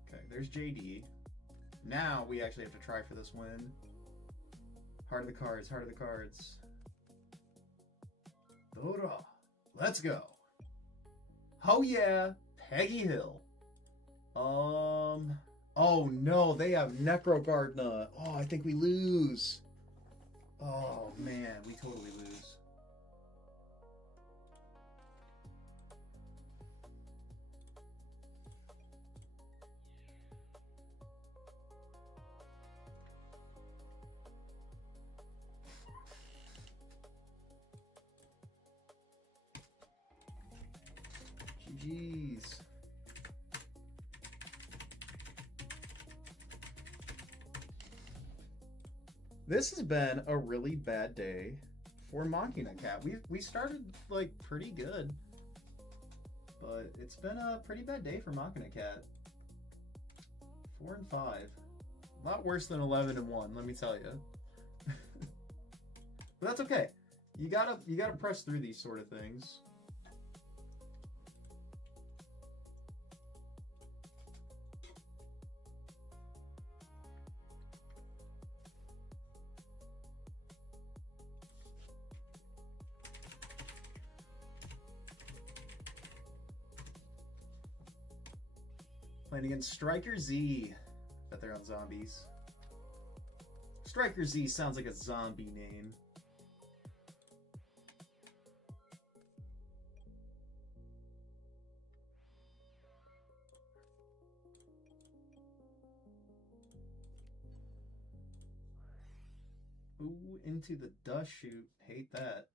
Okay, there's JD. Now we actually have to try for this win. Heart of the cards, heart of the cards. Dora, let's go. Oh yeah, Peggy Hill. Oh no, they have Necro Gardna. Oh, I think we lose. Oh man, we totally lose. GG's. This has been a really bad day for Machina Cat. We started like pretty good, but it's been a pretty bad day for Machina Cat. 4 and 5, a lot worse than 11 and 1. Let me tell you. But that's okay. You gotta press through these sort of things. Playing against Striker Z. Bet they're on zombies. Striker Z sounds like a zombie name. Ooh, into the dust chute. Hate that.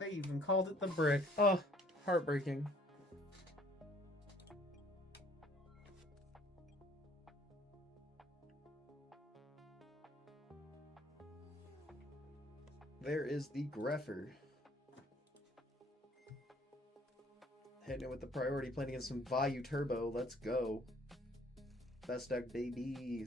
They even called it the brick. Oh, heartbreaking. There is the Greffer. Hitting it with the priority, playing against some Vayu Turbo. Let's go. Best deck, baby.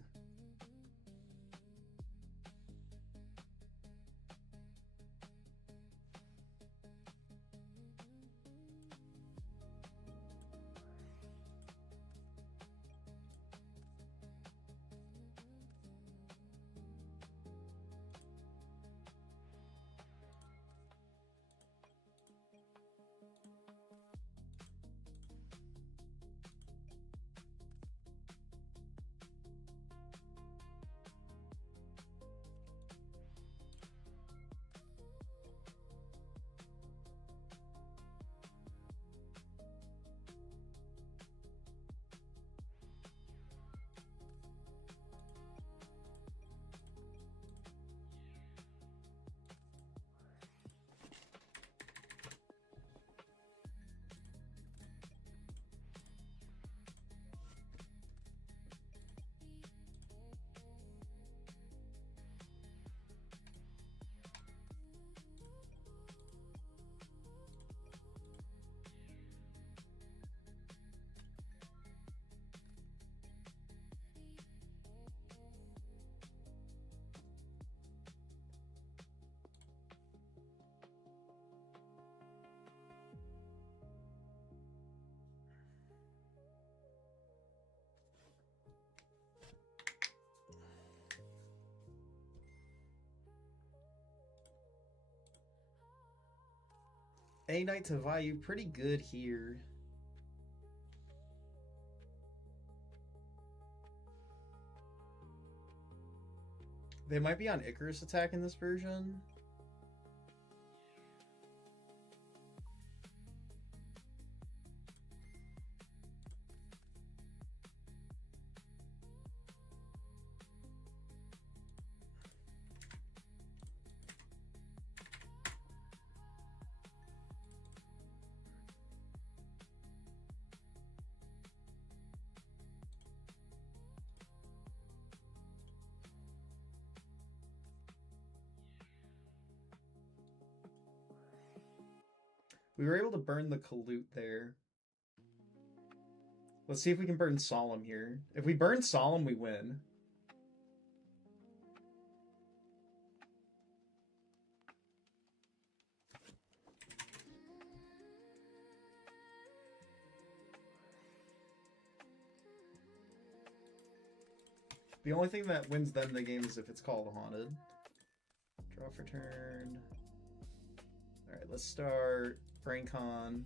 A Knight to Vayu, pretty good here. They might be on Icarus attack in this version. We were able to burn the Kalute there. Let's see if we can burn Solemn here. If we burn Solemn, we win. The only thing that wins them the game is if it's called Haunted. Draw for turn. Alright, let's start BrainCon.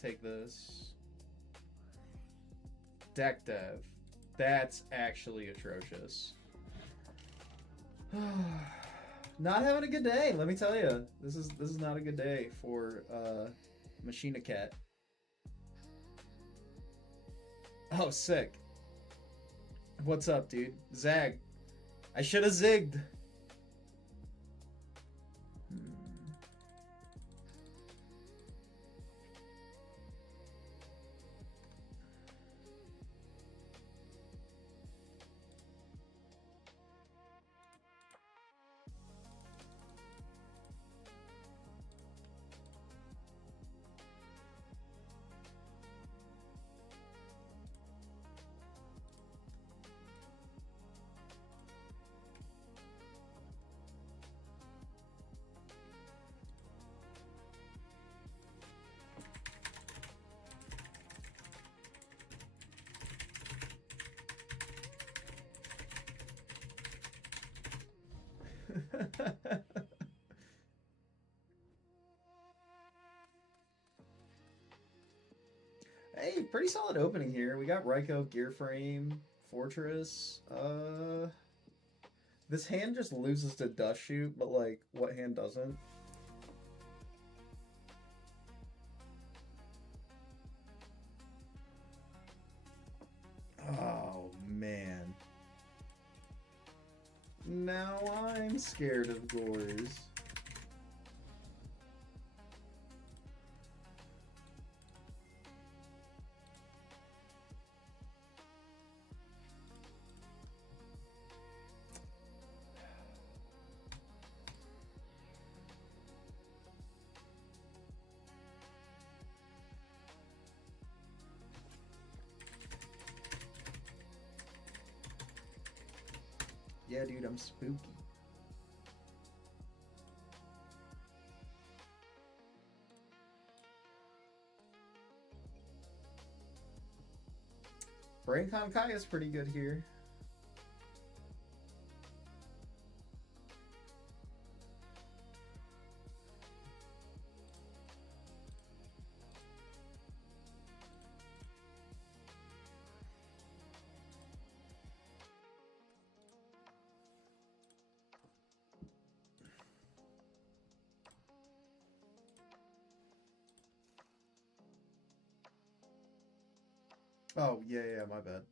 Take this. Deck dev. That's actually atrocious. Not having a good day, let me tell you. This is not a good day for Machina Cat. Oh, sick. What's up, dude? Zag. I should have zigged. Hey, pretty solid opening here. We got Raikou, Gearframe, Fortress. This hand just loses to Dust Shoot, but like, what hand doesn't? Oh, man. Now I'm scared of Gores. Yeah, dude, I'm spooky. BrainCon Kai is pretty good here. Oh, yeah, my bad.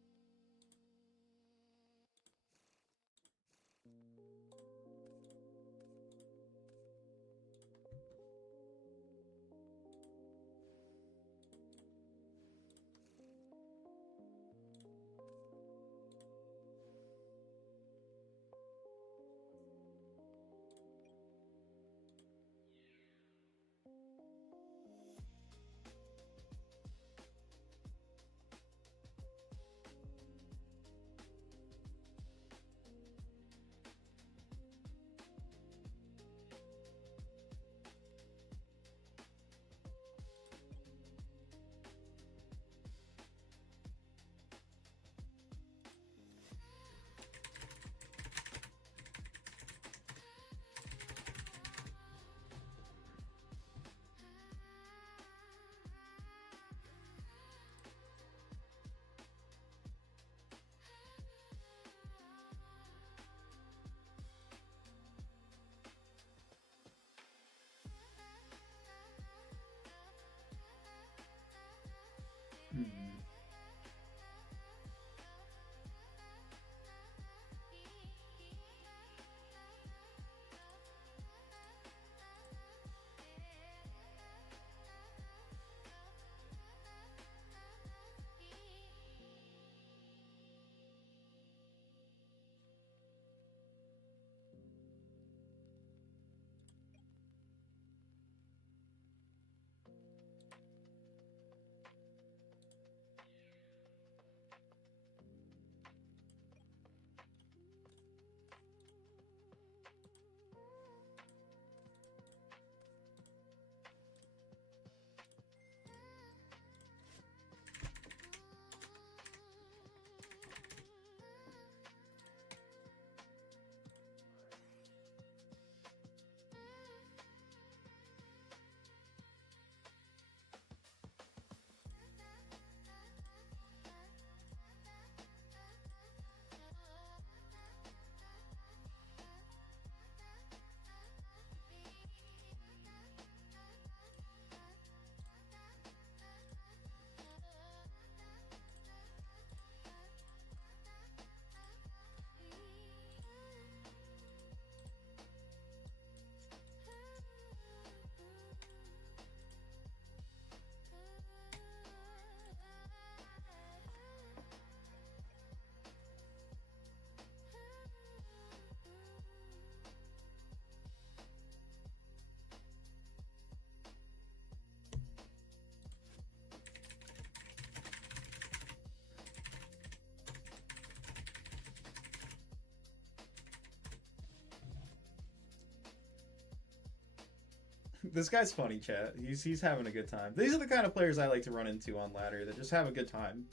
This guy's funny, chat. He's having a good time. These are the kind of players I like to run into on ladder that just have a good time.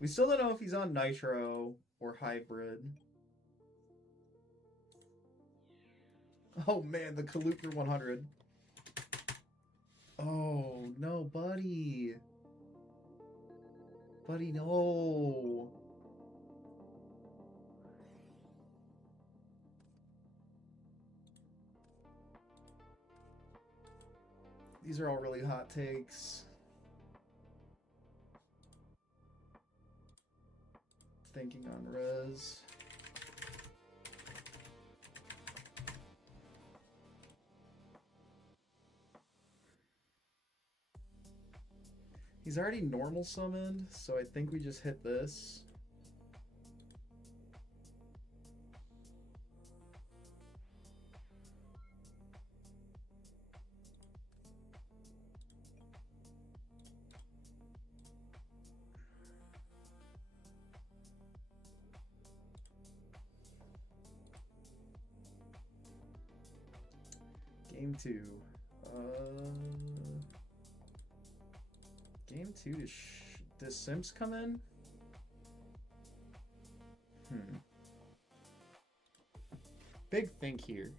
We still don't know if he's on Nitro or Hybrid. Oh man, the Kaluther 100. Oh no, buddy. Buddy, no. These are all really hot takes. Thinking on res. He's already normal summoned, so I think we just hit this. Game 2. Game 2, does Simps come in? Big think here.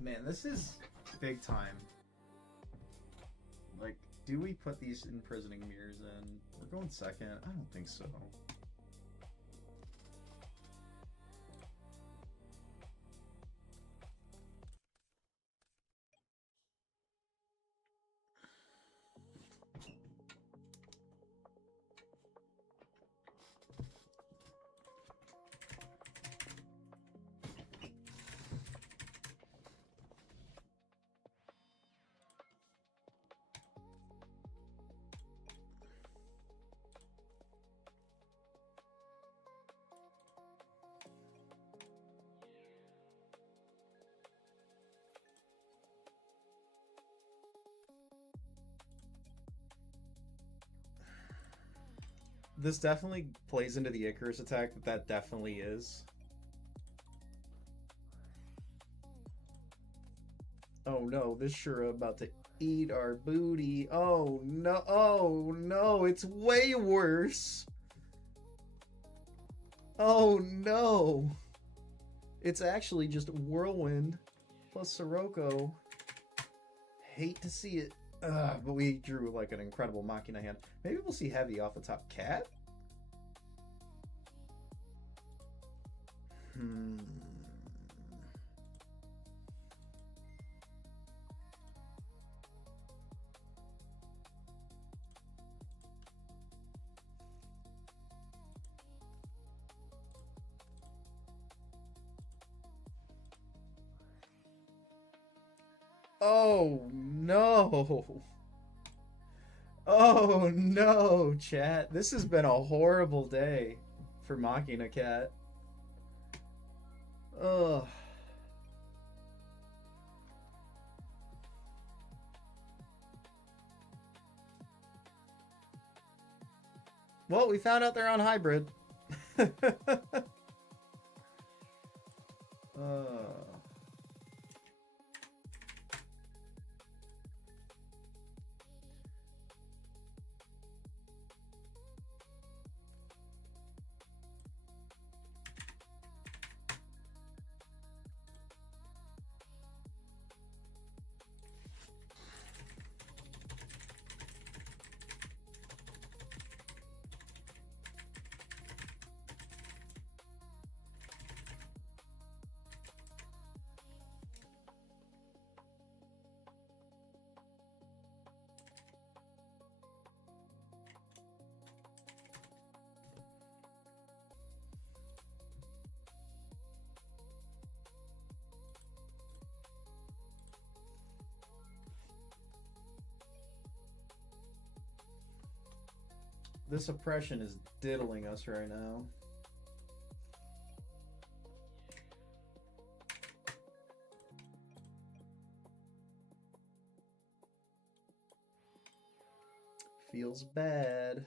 Man, this is big time. Like, do we put these imprisoning mirrors in? We're going second. I don't think so. This definitely plays into the Icarus attack, that definitely is. Oh no, this sure about to eat our booty. Oh no, it's way worse. Oh no. It's actually just Whirlwind plus Sirocco. Hate to see it. But we drew like an incredible Machina hand. Maybe we'll see heavy off the top cat. Oh no. Oh no, chat. This has been a horrible day for Machina Cat. Ugh. Well, we found out they're on hybrid. This oppression is diddling us right now. Feels bad.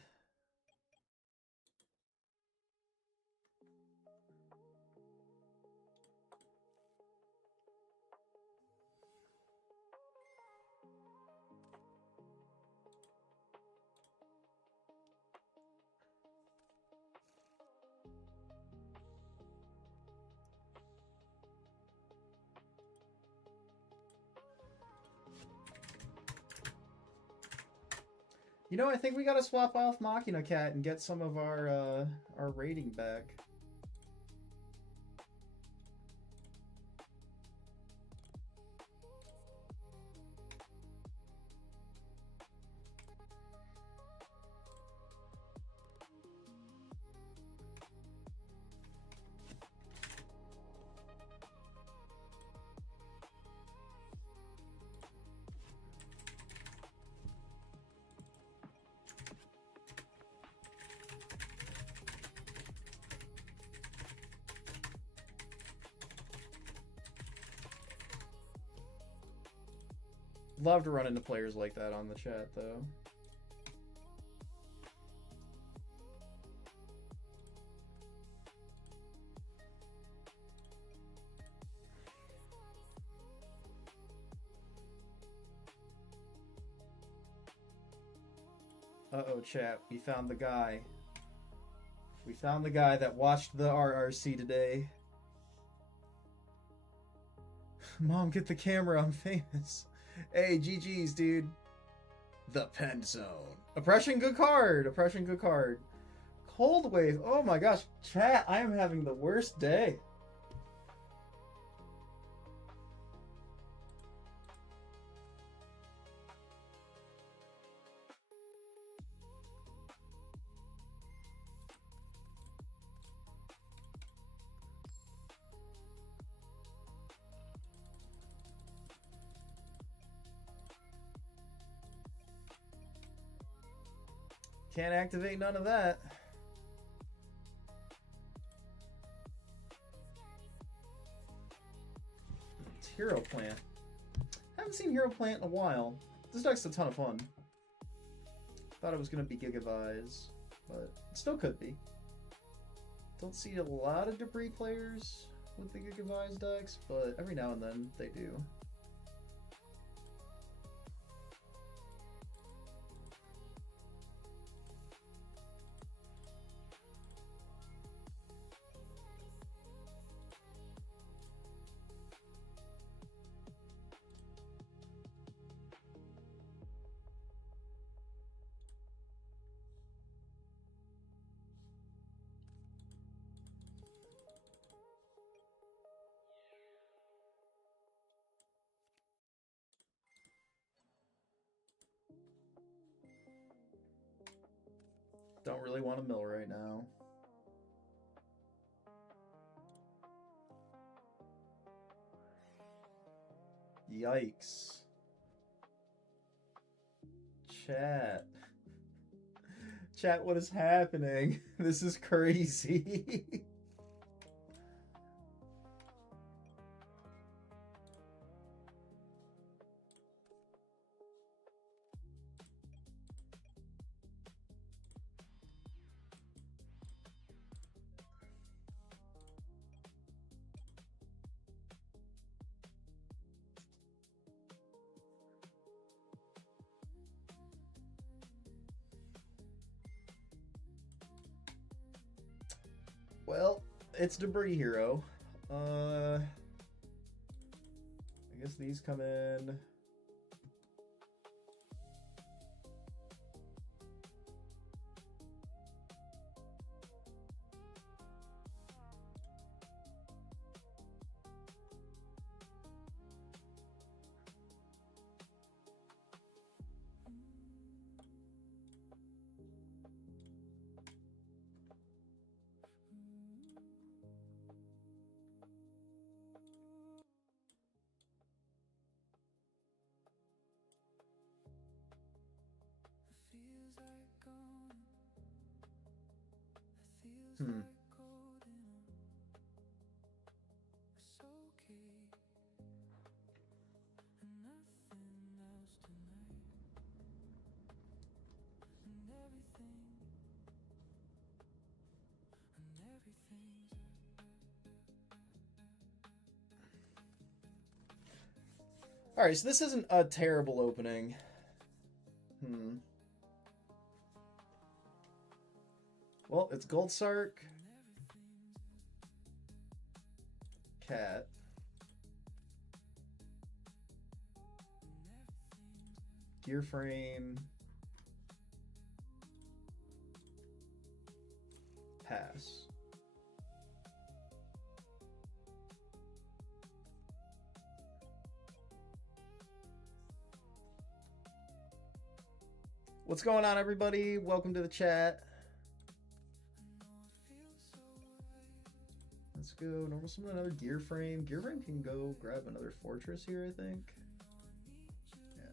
You know, I think we gotta swap off Machina Cat and get some of our rating back. Love to run into players like that on the chat, though. Uh-oh, chat. We found the guy. We found the guy that watched the RRC today. Mom, get the camera. I'm famous. Hey, GG's, dude. The Pen Zone. Oppression, good card. Oppression, good card. Cold Wave. Oh my gosh. Chat, I am having the worst day. Can't activate none of that. It's Hero Plant. Haven't seen Hero Plant in a while. This deck's a ton of fun. Thought it was going to be Gigavise, but it still could be. Don't see a lot of Debris players with the Gigavise decks, but every now and then they do. Don't really want to mill right now. Yikes. Chat. Chat, what is happening? This is crazy. Well, it's Debris Hero. I guess these come in. Hmm. All right, so this isn't a terrible opening. Hmm. Well, it's Gold Sark, Cat, Gear Frame, Pass. What's going on, everybody? Welcome to the chat. Let's go. Normal summon another Gear Frame. Gear Frame can go grab another Fortress here, I think. Yeah.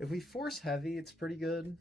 If we force heavy, it's pretty good.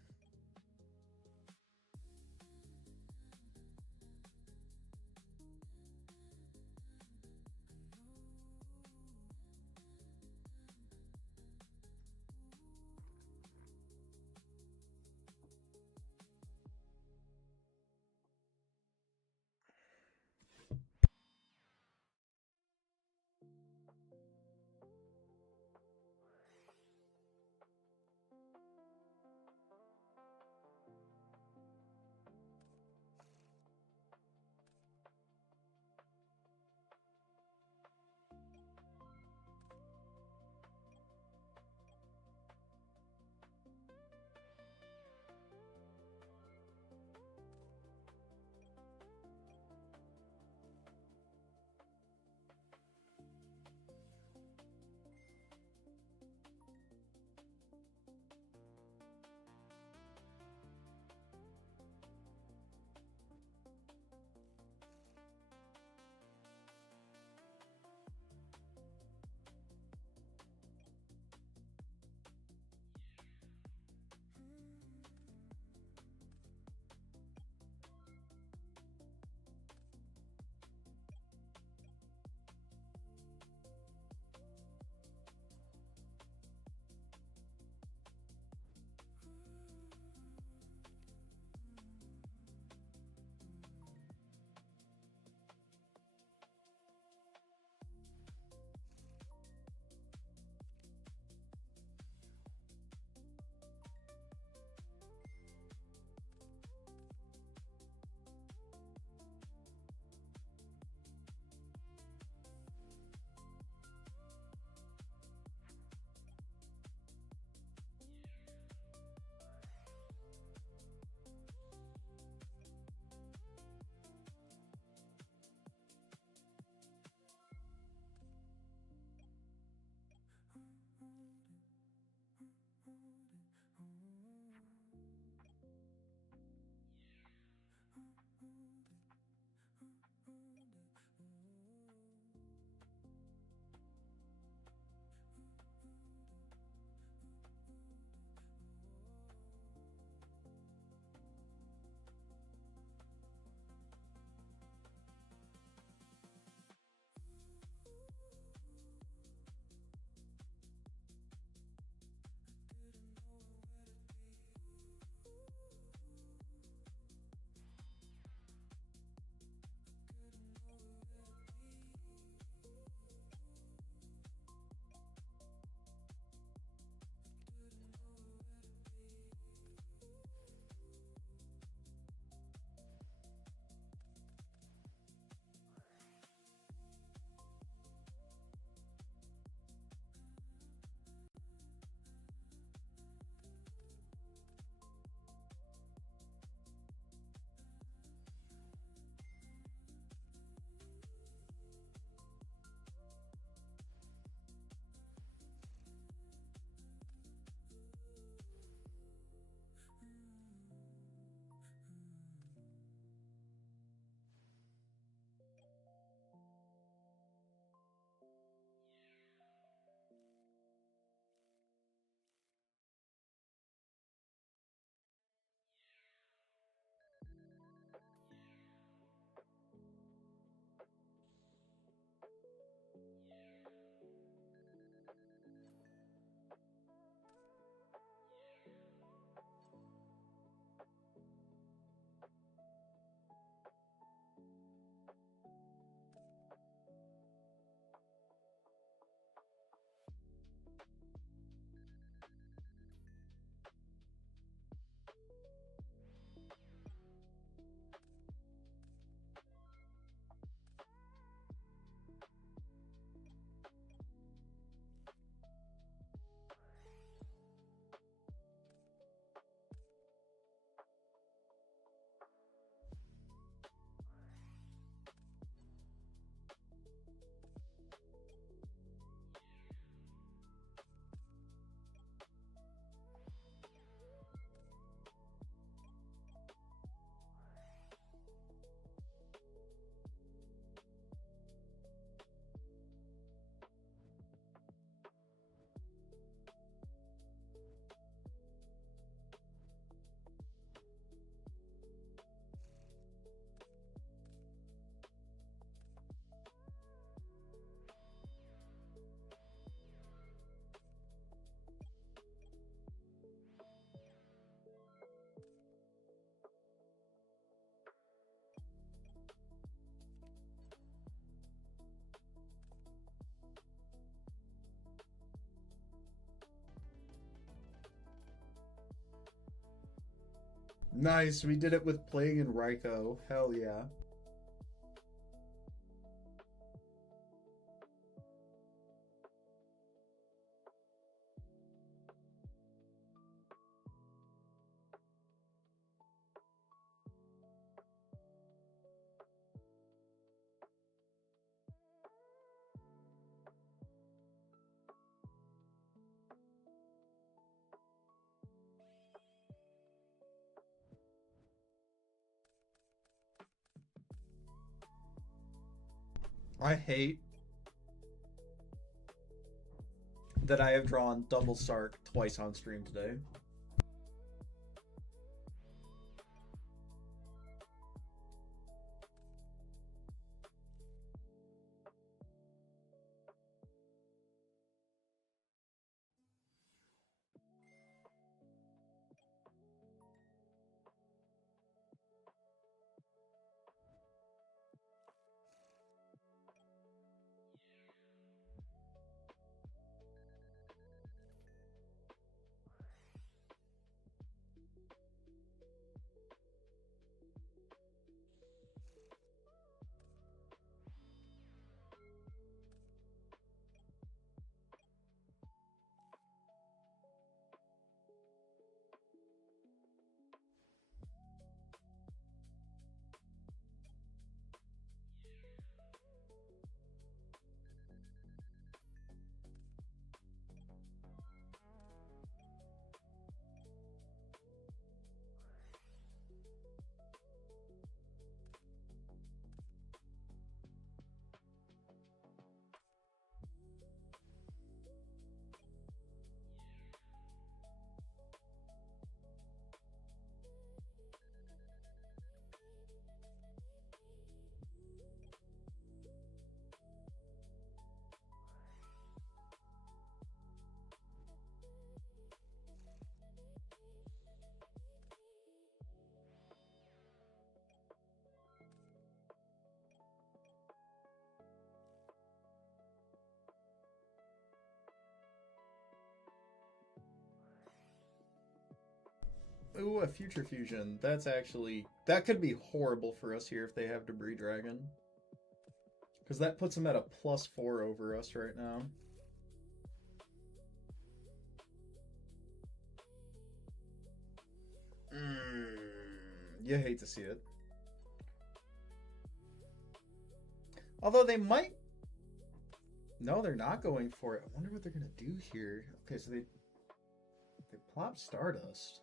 Nice, we did it with Plague and Raikou. Hell yeah. I hate that I have drawn double Sark twice on stream today. Ooh, a Future Fusion. That's actually... That could be horrible for us here if they have Debris Dragon. Because that puts them at a +4 over us right now. You hate to see it. Although they might... No, they're not going for it. I wonder what they're going to do here. Okay, so they plop Stardust.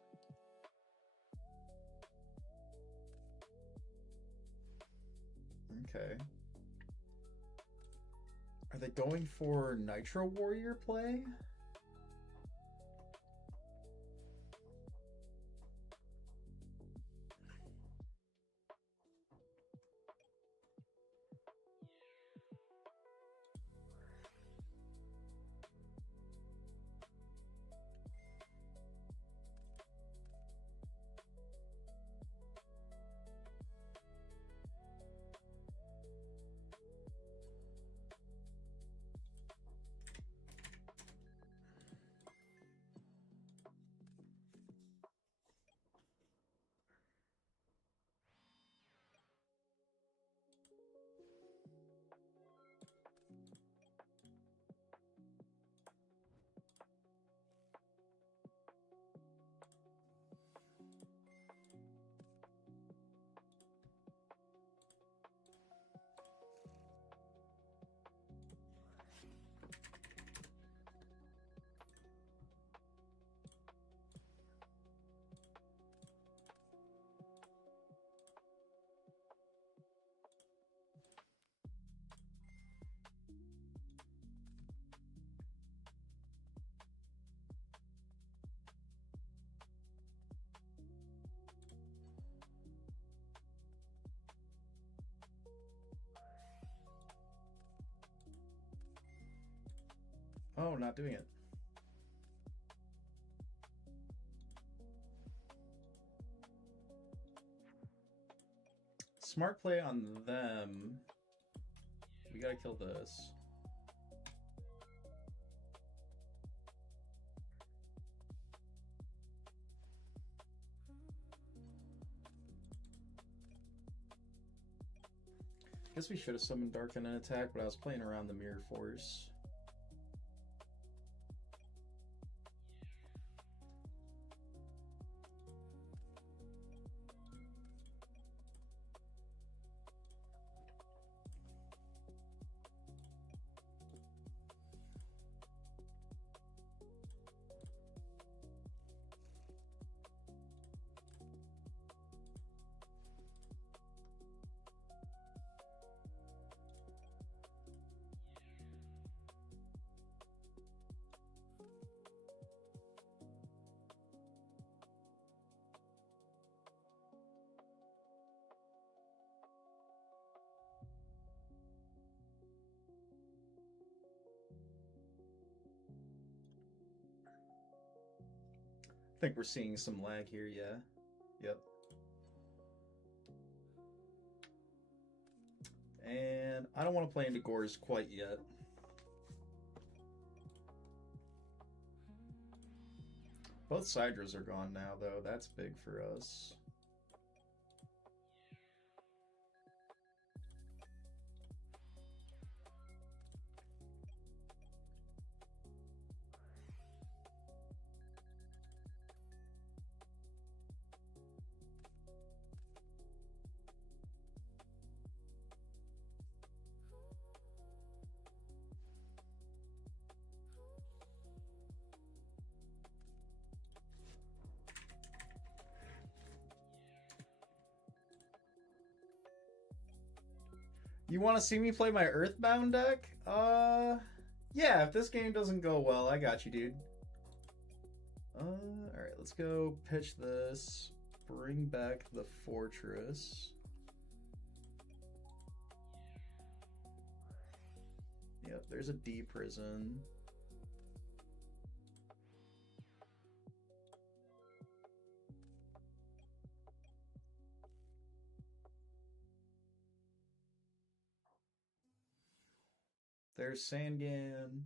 Okay. Are they going for Nitro Warrior play? Oh, not doing it. Smart play on them. We gotta kill this. Guess we should have summoned Darken and attack, but I was playing around the Mirror Force. I think we're seeing some lag here, yeah. Yep. And I don't want to play into Gores quite yet. Both Sidras are gone now, though. That's big for us. You want to see me play my Earthbound deck? Yeah, if this game doesn't go well, I got you, dude. Alright, let's go pitch this. Bring back the Fortress. Yep, there's a D prison. There's Sangan.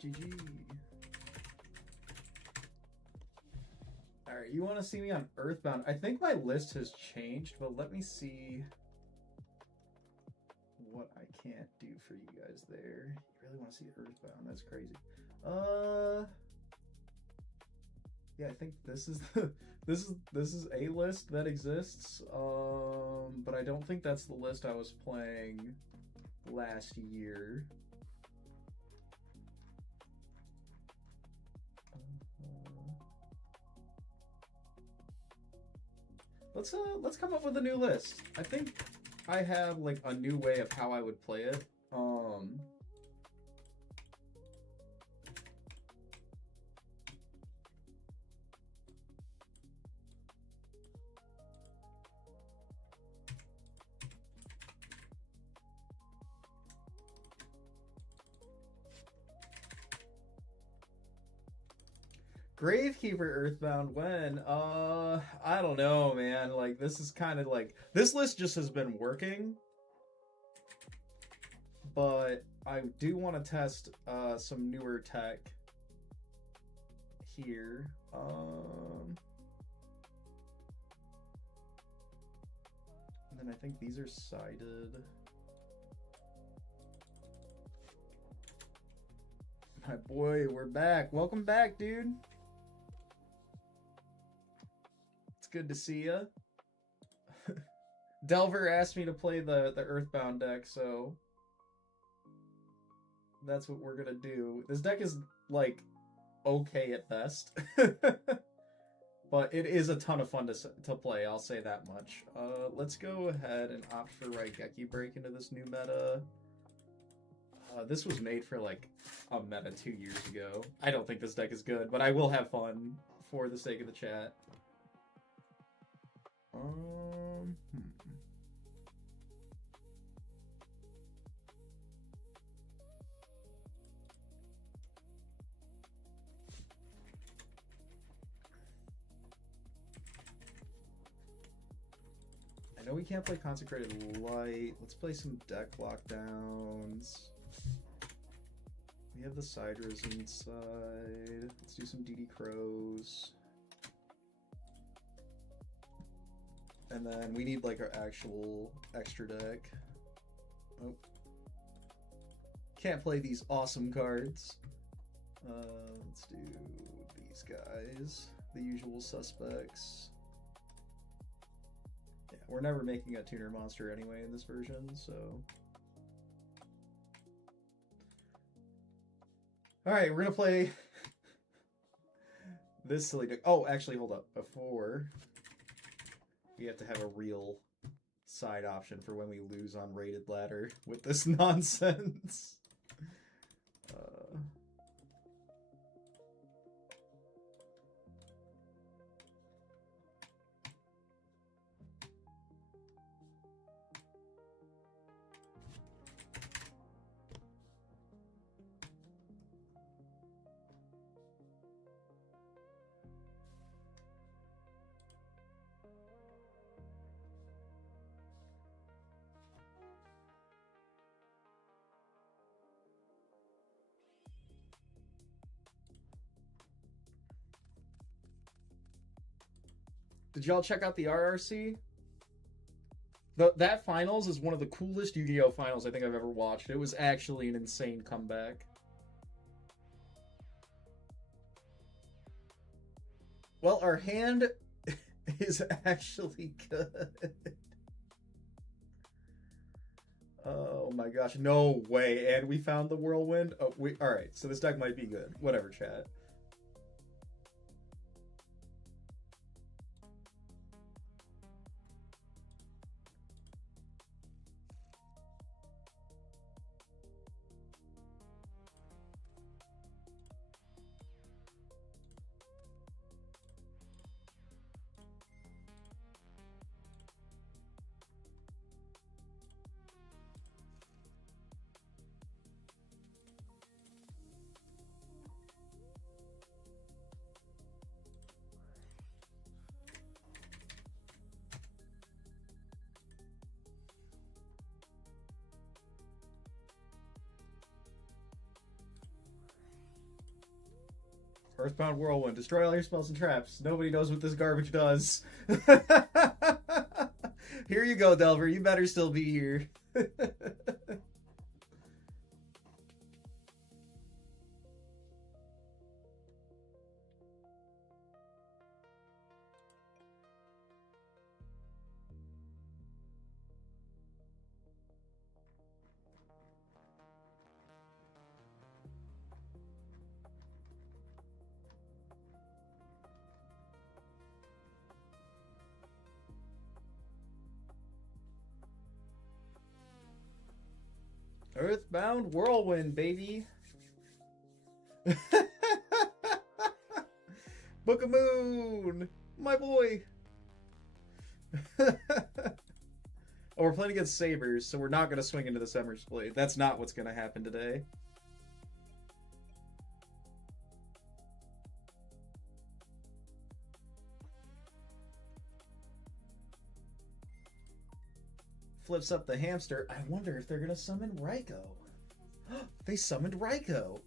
GG. Alright, you want to see me on Earthbound? I think my list has changed, but let me see what I can't do for you guys there. You really want to see Earthbound? That's crazy. Yeah, I think this is the this is a list that exists. But I don't think that's the list I was playing last year. Let's come up with a new list. I think I have like a new way of how I would play it. Gravekeeper Earthbound when? I don't know, man. Like, this is kind of like... This list just has been working. But I do want to test some newer tech here. And then I think these are sided. My boy, we're back. Welcome back, dude. Good to see ya. Delver asked me to play the Earthbound deck, so that's what we're gonna do. This deck is like okay at best, but it is a ton of fun to play. I'll say that much. Let's go ahead and opt for Raigeki Break into this new meta. This was made for like a meta 2 years ago. I don't think this deck is good, but I will have fun for the sake of the chat. I know we can't play Consecrated Light. Let's play some deck lockdowns. We have the Sidras inside. Let's do some DD Crows. And then we need like our actual extra deck. Oh. Can't play these awesome cards. Let's do these guys. The usual suspects. Yeah, we're never making a tuner monster anyway in this version, so... Alright, we're gonna play this silly deck. Oh, actually, hold up. Before, we have to have a real side option for when we lose on rated ladder with this nonsense. Did y'all check out the RRC? That finals is one of the coolest Yu-Gi-Oh! Finals I think I've ever watched. It was actually an insane comeback. Well, our hand is actually good. Oh my gosh, no way. And we found the Whirlwind? Oh, alright, so this deck might be good. Whatever, chat. Earthbound Whirlwind. Destroy all your spells and traps. Nobody knows what this garbage does. Here you go, Delver. You better still be here. Earthbound Whirlwind, baby. Book of Moon, my boy. Oh, we're playing against Sabres, so we're not going to swing into the Summer's Blade. That's not what's going to happen today. Flips up the hamster. I wonder if they're going to summon Raikou. They summoned Raikou.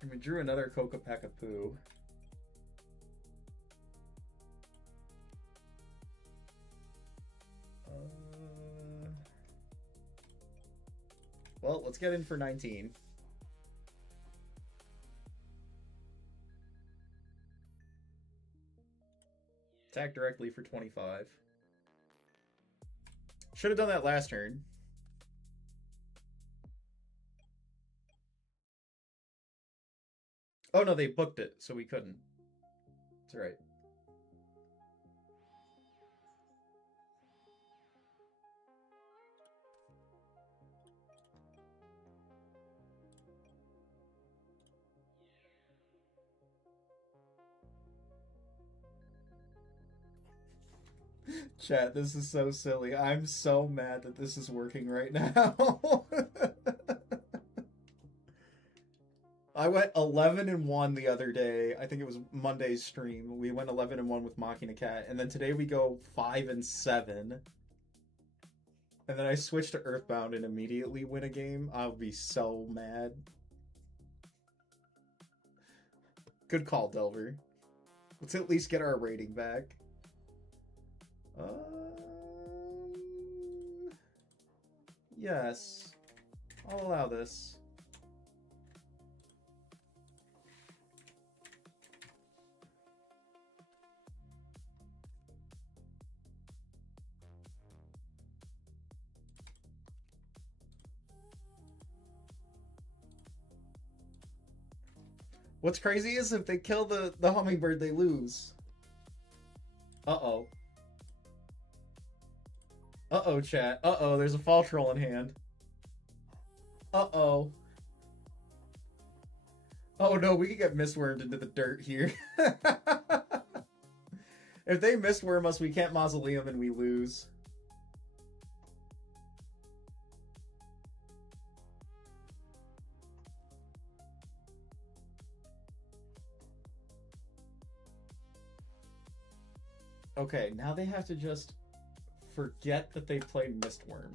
And we drew another Kokopakapoo. Well, let's get in for 19. Attack directly for 25. Should have done that last turn. Oh no, they booked it, so we couldn't. That's right. Chat, this is so silly. I'm so mad that this is working right now. I went 11-1 the other day. I think it was Monday's stream. We went 11-1 with Mocking a Cat, and then today we go 5-7. And then I switch to Earthbound and immediately win a game. I'll be so mad. Good call, Delver. Let's at least get our rating back. Yes. I'll allow this. What's crazy is if they kill the hummingbird, they lose. Uh-oh. Uh-oh, chat. Uh-oh, there's a fall troll in hand. Uh-oh. Oh no, we could get mistwormed into the dirt here. If they mistworm us, we can't mausoleum and we lose. Okay, now they have to just forget that they played Mistworm.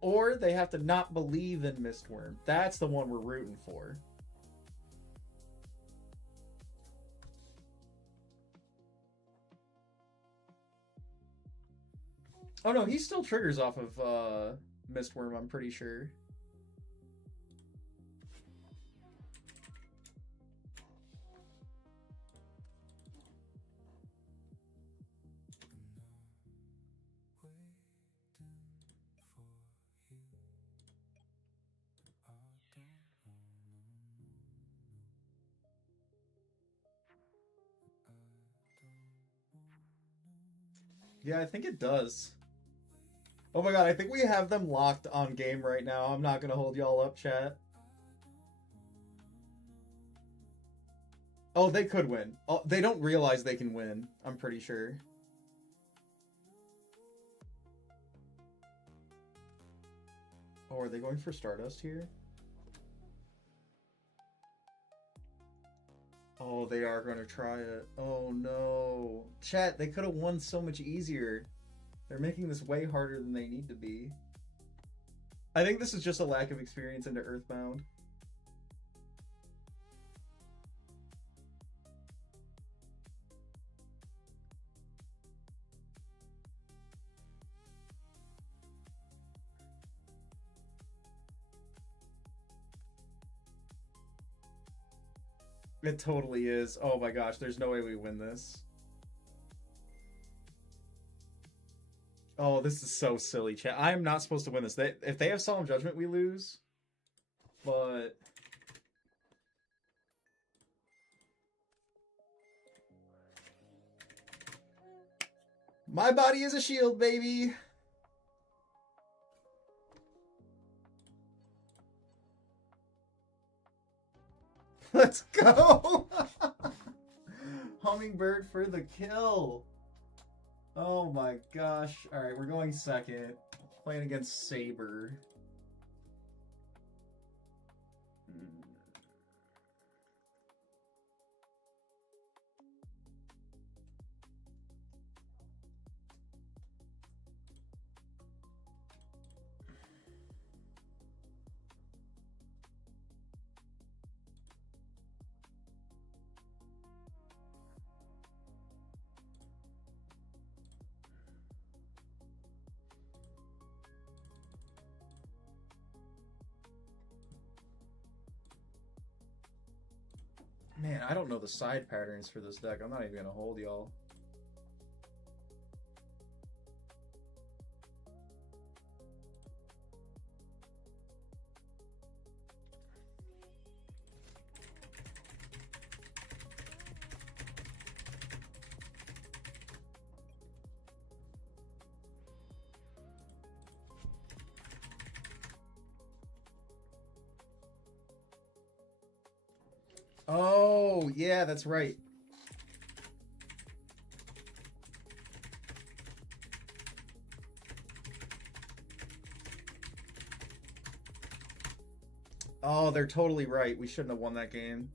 Or they have to not believe in Mistworm. That's the one we're rooting for. Oh no, he still triggers off of Mistworm, I'm pretty sure. Yeah, I think it does. Oh my god, I think we have them locked on game right now. I'm not gonna hold y'all up, chat. Oh, they could win. Oh, they don't realize they can win, I'm pretty sure. Oh, are they going for Stardust here? Oh, they are going to try it. Oh no. Chat, they could have won so much easier. They're making this way harder than they need to be. I think this is just a lack of experience into Earthbound. It totally is. Oh my gosh, there's no way we win this. Oh, this is so silly, chat. I am not supposed to win this. If they have Solemn Judgment, we lose. But... my body is a shield, baby! Let's go! Hummingbird for the kill! Oh my gosh. Alright, we're going second. Playing against Saber. Man, I don't know the side patterns for this deck. I'm not even gonna hold y'all. Oh, yeah, that's right. Oh, they're totally right. We shouldn't have won that game.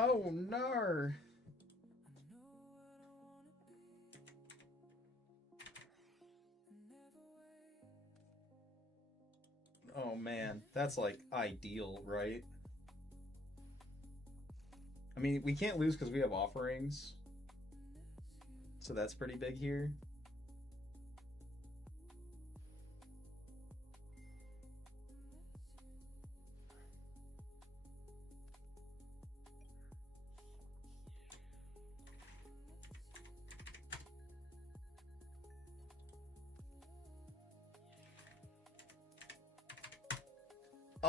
Oh, no. Oh, man. That's, like, ideal, right? I mean, we can't lose because we have offerings. So that's pretty big here.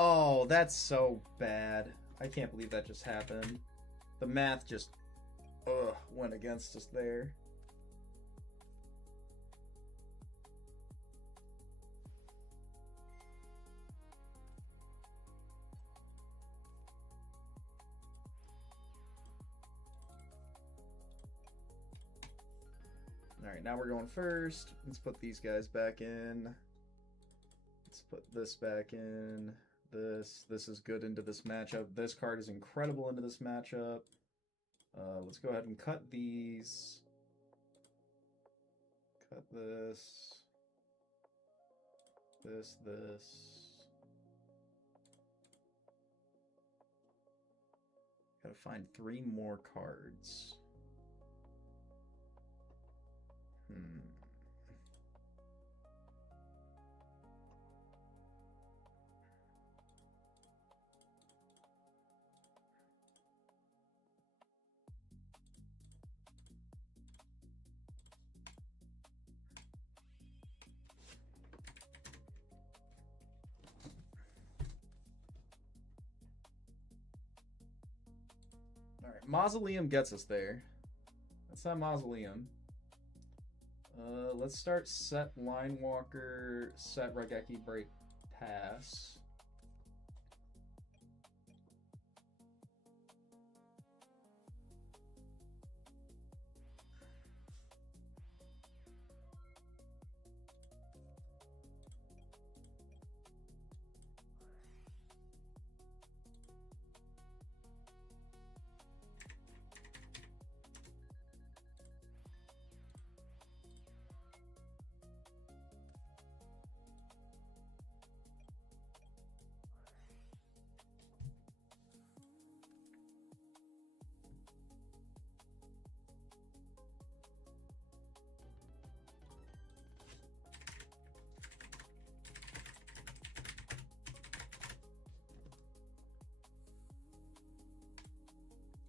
Oh, that's so bad. I can't believe that just happened. The math just went against us there. All right, now we're going first. Let's put these guys back in. Let's put this back in. This is good into this matchup. This card is incredible into this matchup. Let's go ahead and cut these. Cut this. This. Gotta find 3 more cards. All right, Mausoleum gets us there. That's not Mausoleum. Let's start set Line Walker, set Raigeki Break Pass.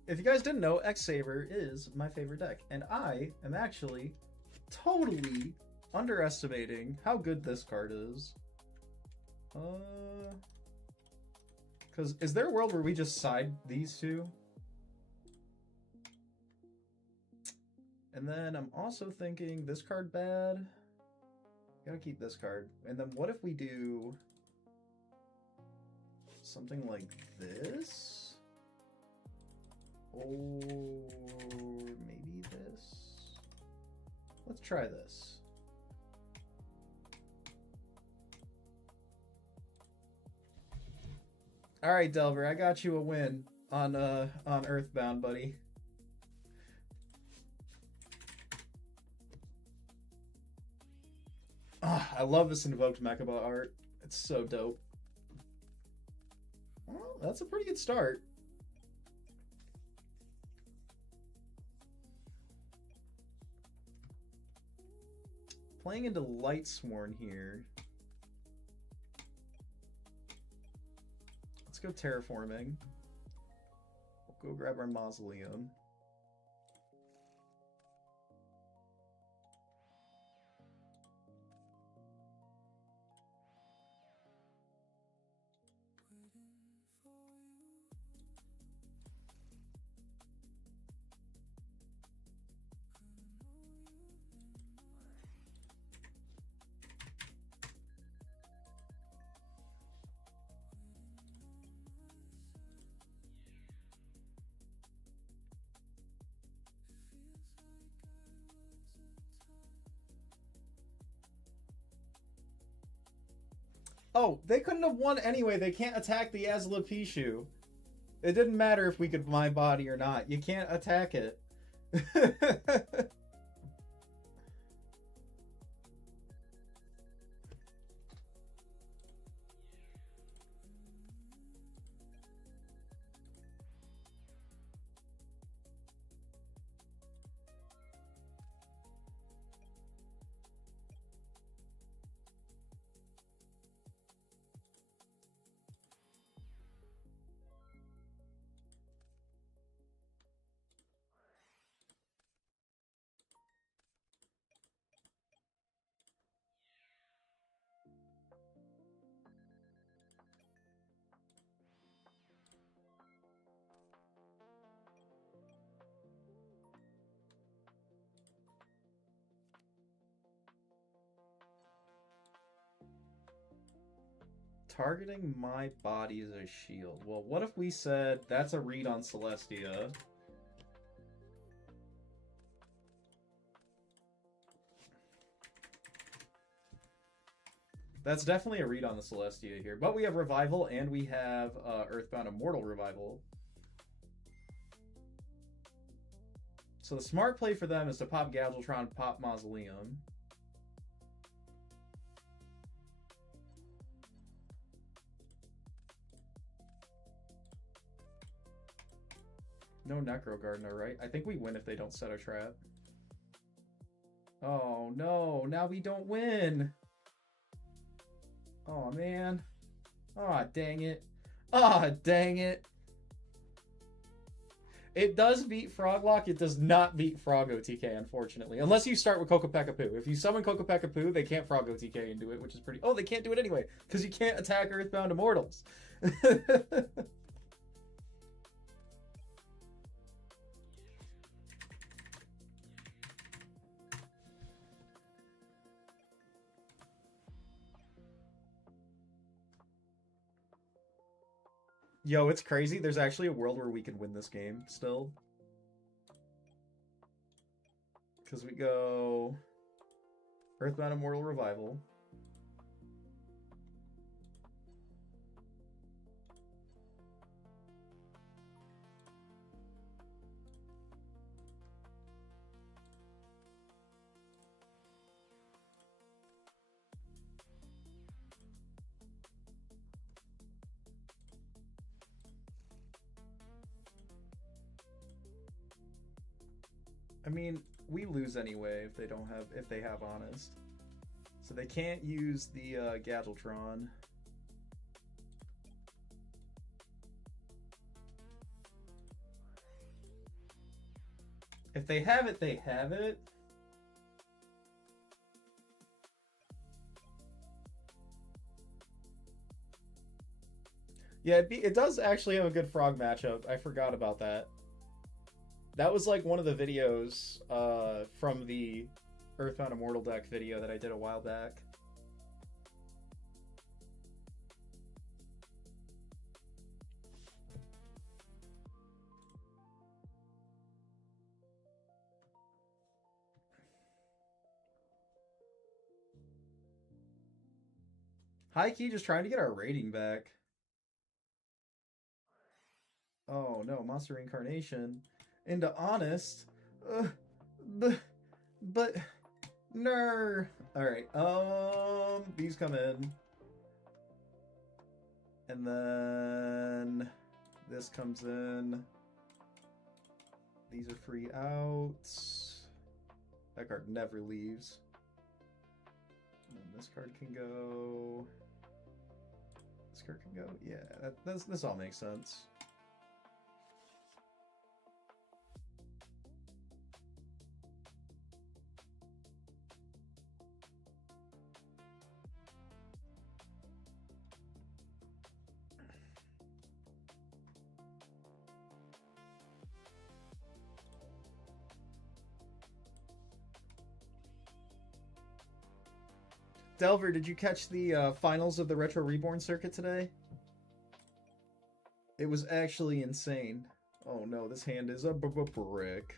If you guys didn't know, X-Saver is my favorite deck, and I am actually totally underestimating how good this card is. Because is there a world where we just side these two? And then I'm also thinking this card bad. Gotta keep this card. And then what if we do... something like this? Or maybe this? Let's try this. All right, Delver, I got you a win on Earthbound, buddy. I love this invoked Mechaba art. It's so dope. Well, that's a pretty good start. Playing into Lightsworn here. Let's go terraforming. We'll go grab our mausoleum. Oh, they couldn't have won anyway. They can't attack the Azlapishu. It didn't matter if we could my body or not. You can't attack it. Targeting my body as a shield. Well, what if we said that's a read on Celestia? That's definitely a read on the Celestia here. But we have Revival and we have Earthbound Immortal Revival. So the smart play for them is to pop Gadgetron, pop Mausoleum. No Necro Gardener, right? I think we win if they don't set a trap. Oh no, now we don't win. Oh man. Oh dang it. Oh dang it. It does beat Froglock, it does not beat Frog OTK, unfortunately. Unless you start with Kokopeka-Poo. If you summon Kokopeka-Poo, they can't Frog OTK into it, which is pretty... Oh, they can't do it anyway, because you can't attack Earthbound Immortals. Yo, it's crazy. There's actually a world where we can win this game still. Because we go Earthbound Immortal Revival. I mean, we lose anyway if they have Honest. So they can't use the Gadgetron. If they have it, they have it. Yeah, it does actually have a good Frog matchup. I forgot about that. That was like one of the videos from the Earthbound Immortal deck video that I did a while back. High key just trying to get our rating back. Oh no, monster reincarnation. Into honest. But but no. Alright, these come in. And then this comes in. These are free outs. That card never leaves. And then this card can go. This card can go. Yeah, this all makes sense. Delver, did you catch the finals of the Retro Reborn circuit today? It was actually insane. Oh no, this hand is a brick.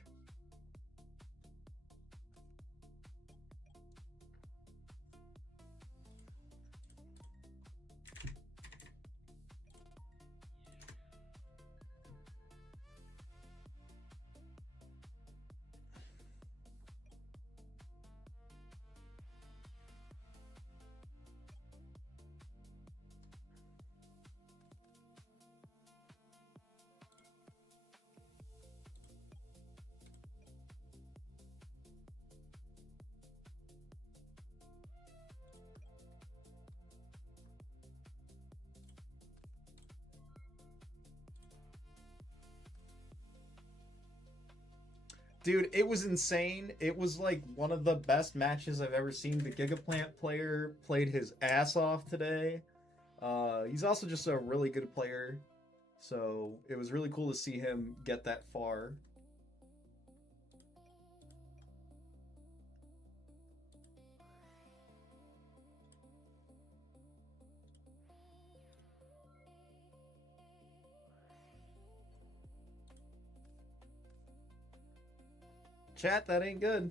Dude, it was insane. It was like one of the best matches I've ever seen. The Gigaplant player played his ass off today. He's also just a really good player. So it was really cool to see him get that far. Chat, that ain't good.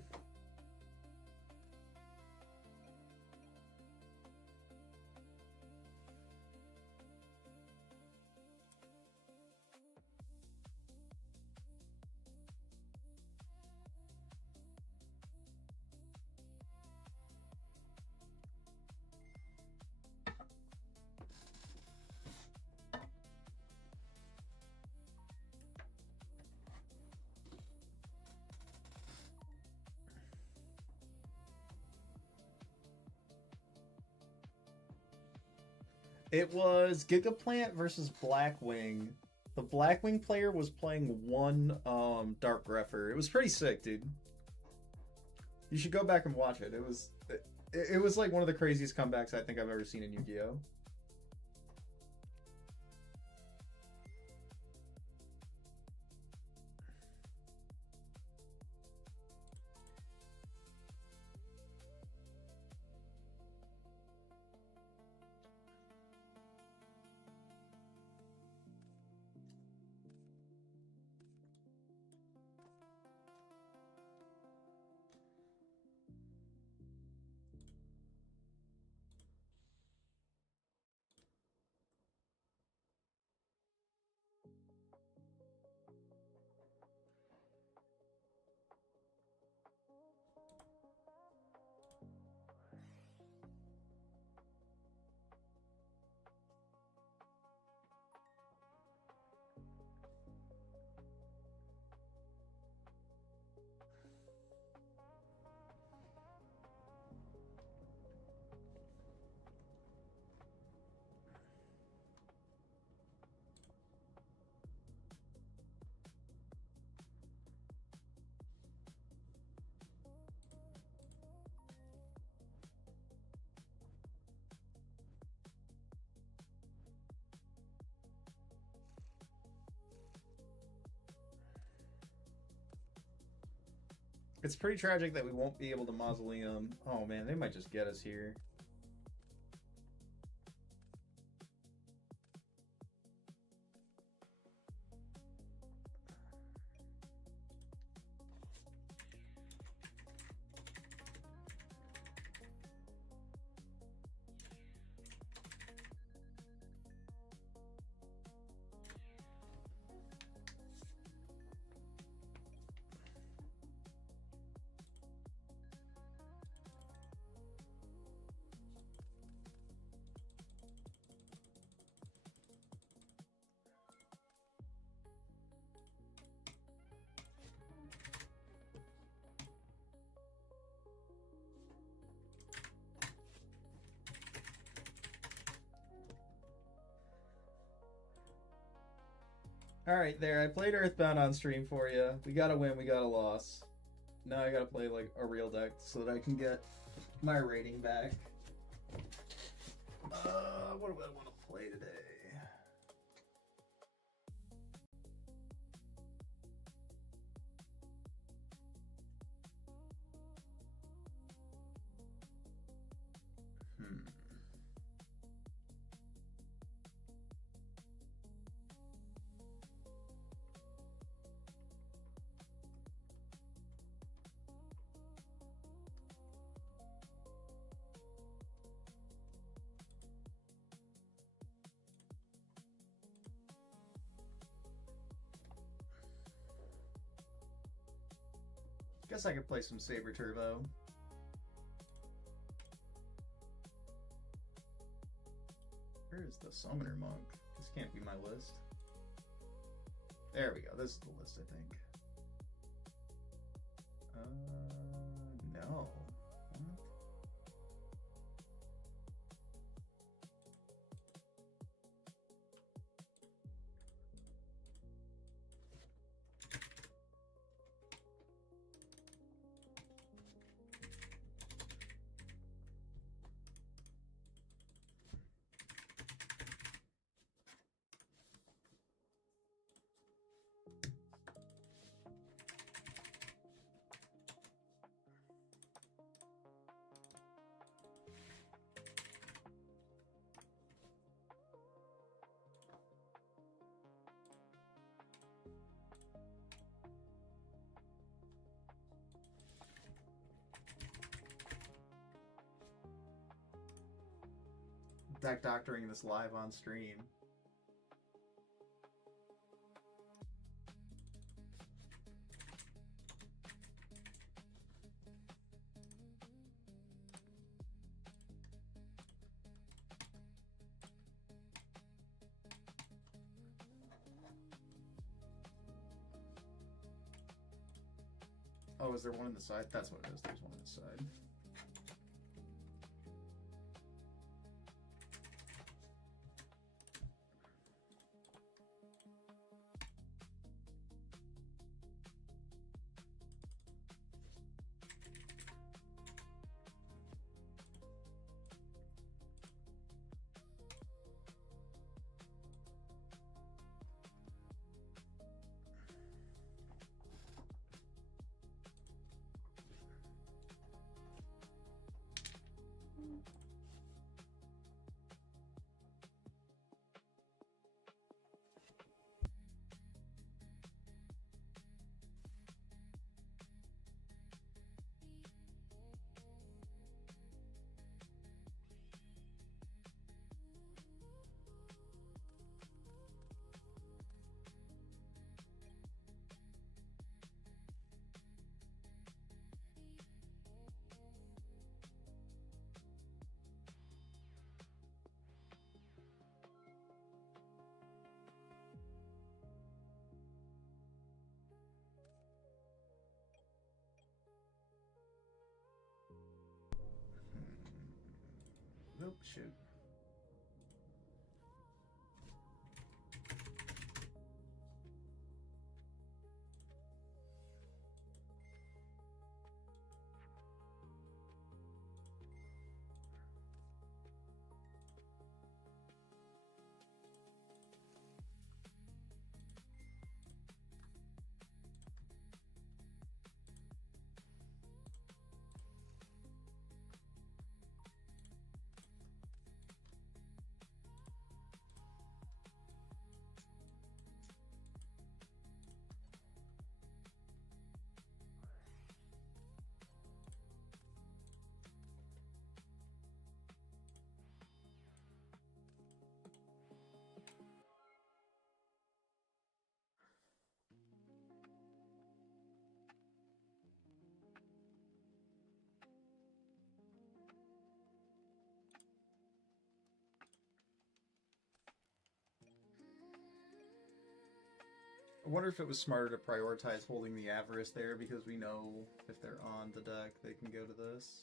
It was Gigaplant versus Blackwing. The Blackwing player was playing one Dark Greffer. It was pretty sick, dude. You should go back and watch it. It was like one of the craziest comebacks I think I've ever seen in Yu-Gi-Oh! It's pretty tragic that we won't be able to Mausoleum. Oh man, they might just get us here. Alright, there. I played Earthbound on stream for you. We got a win, we got a loss. Now I gotta play like a real deck so that I can get my rating back. What do I want to play today? Guess I could play some Saber Turbo. Where is the Summoner Monk? This can't be my list. There we go. This is the list, I think. No. What? Deck doctoring this live on stream. Oh, is there one on the side? That's what it is. There's one on the side. Nope, shoot. I wonder if it was smarter to prioritize holding the Avarice there because we know if they're on the deck, they can go to this.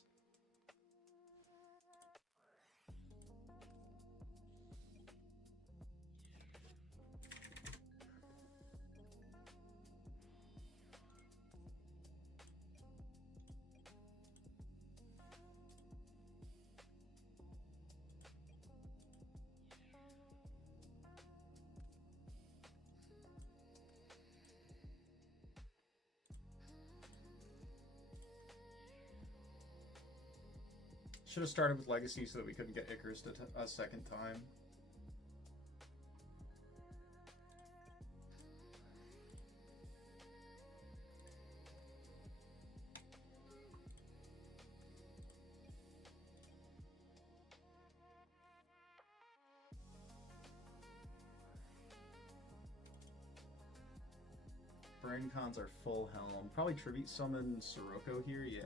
Should have started with Legacy so that we couldn't get Icarus a second time. Brain cons are full helm. Probably tribute summon Sirocco here, yeah.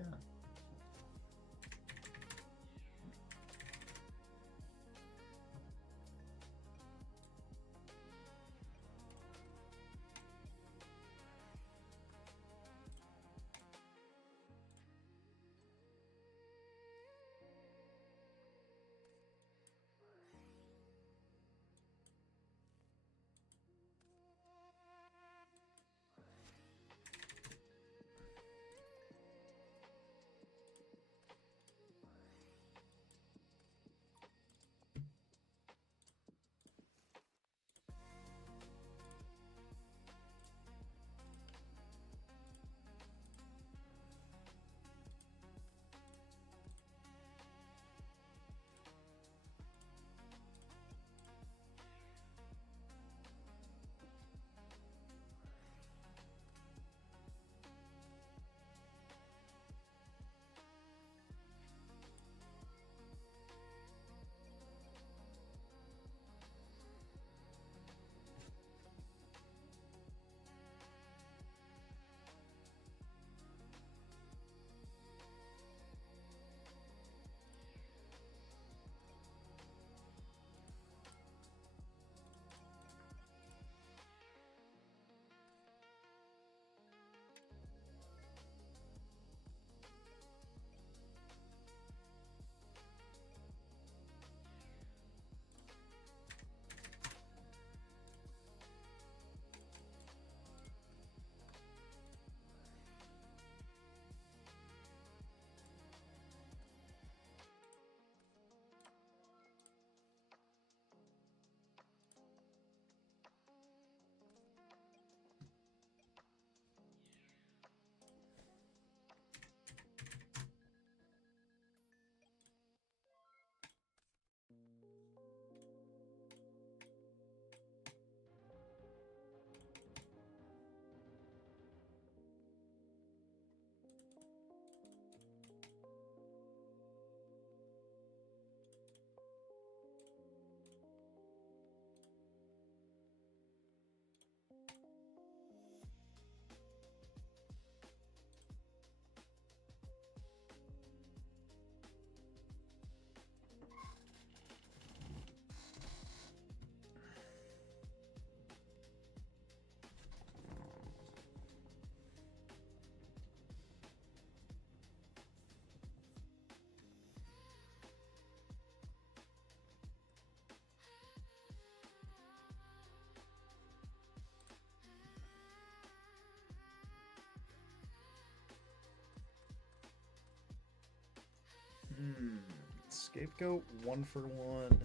Scapegoat 1-for-1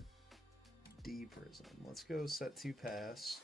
D Prism. Let's go set 2 pass.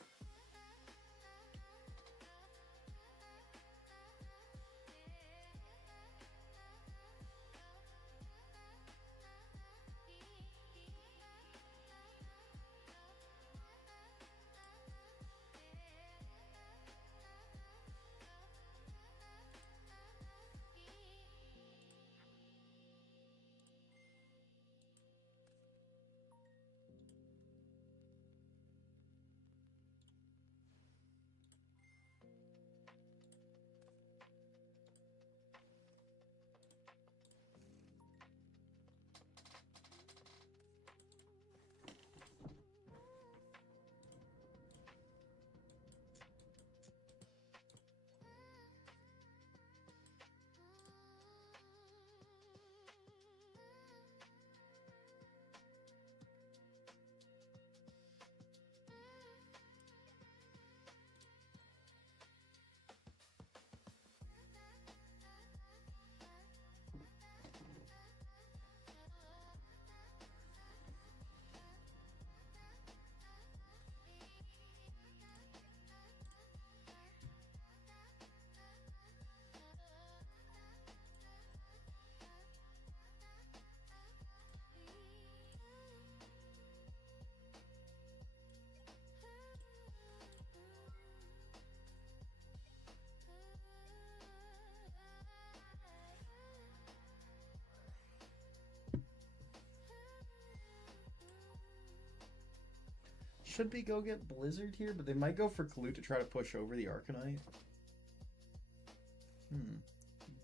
Should be go get Blizzard here, but they might go for Clute to try to push over the Arcanite.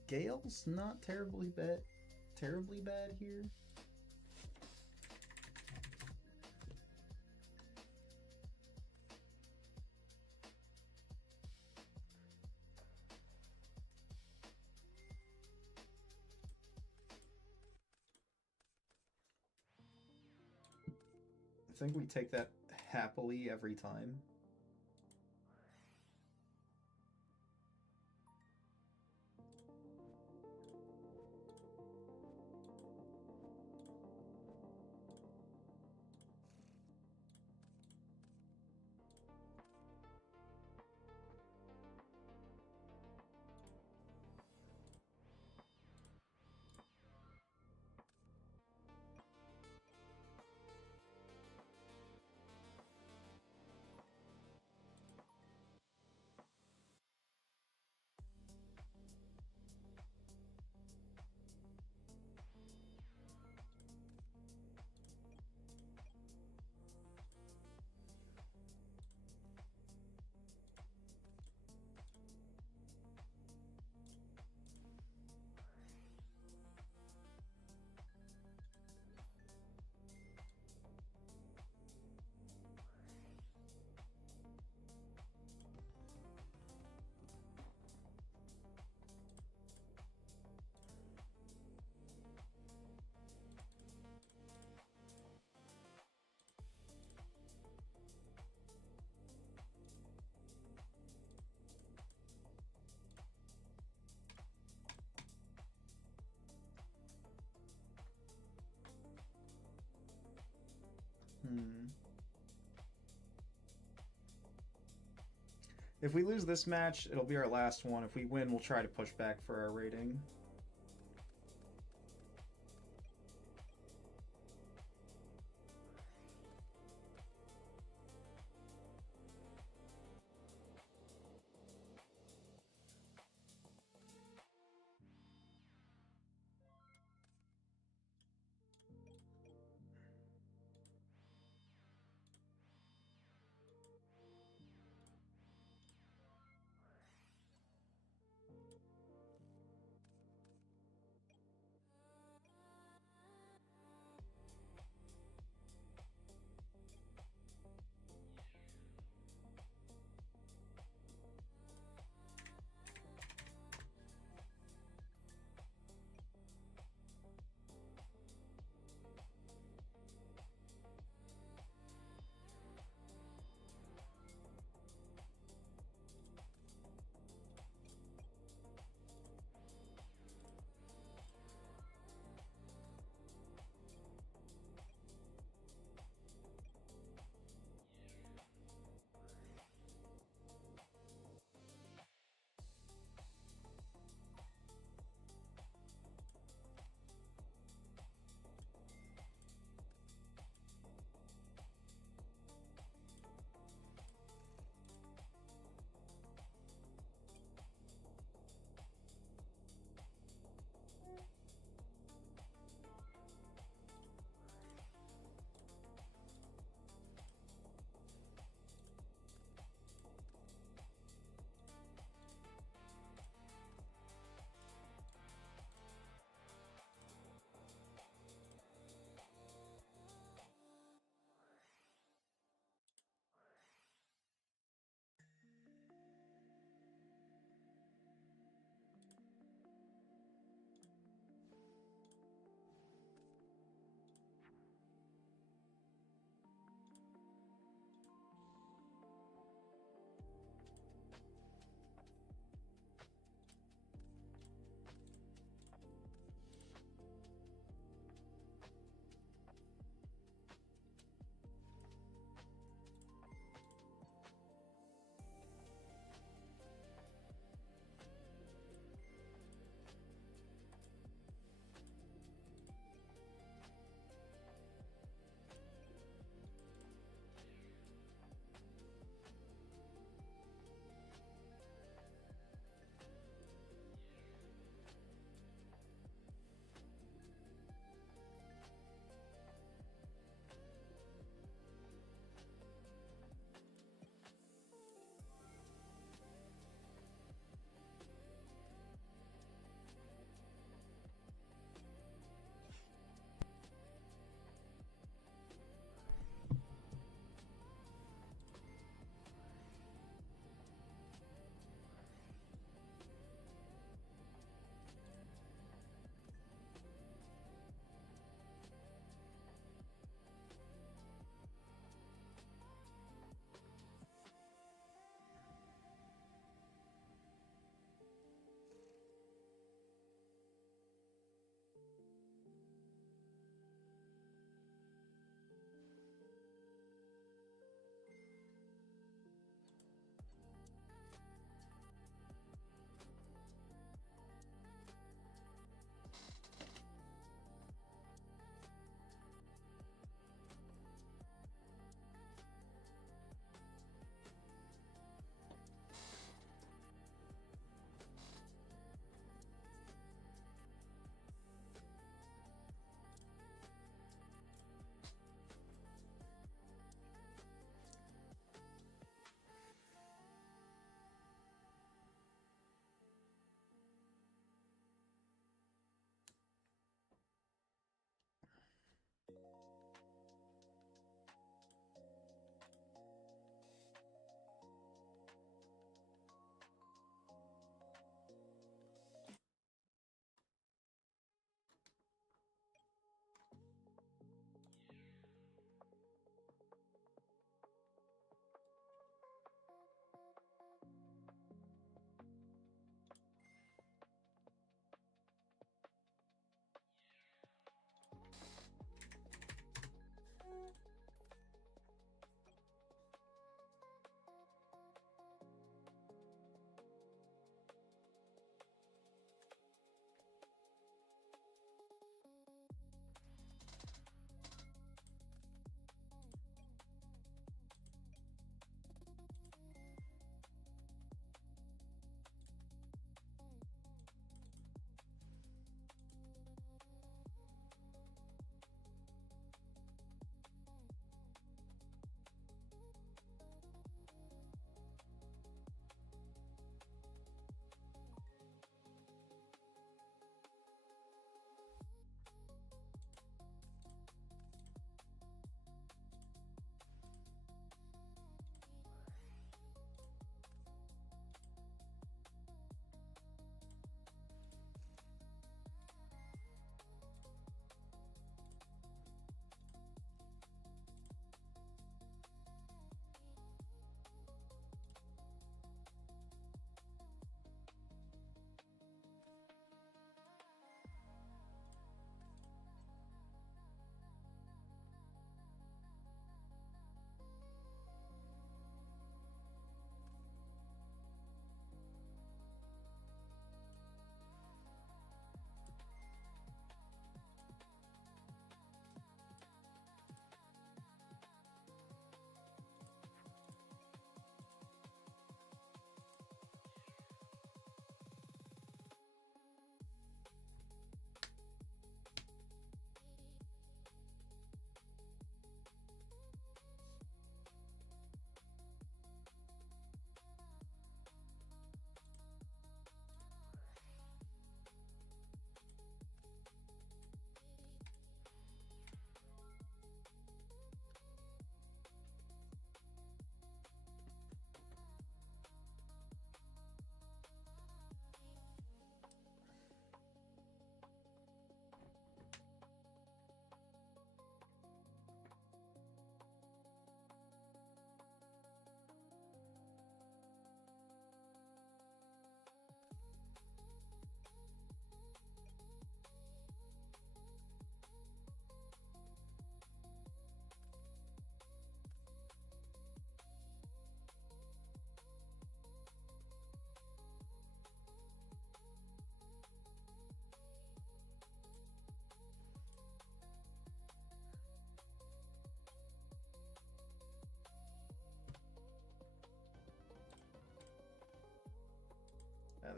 Gale's not terribly bad here. I think we take that happily every time. If we lose this match, it'll be our last one. If we win, we'll try to push back for our rating.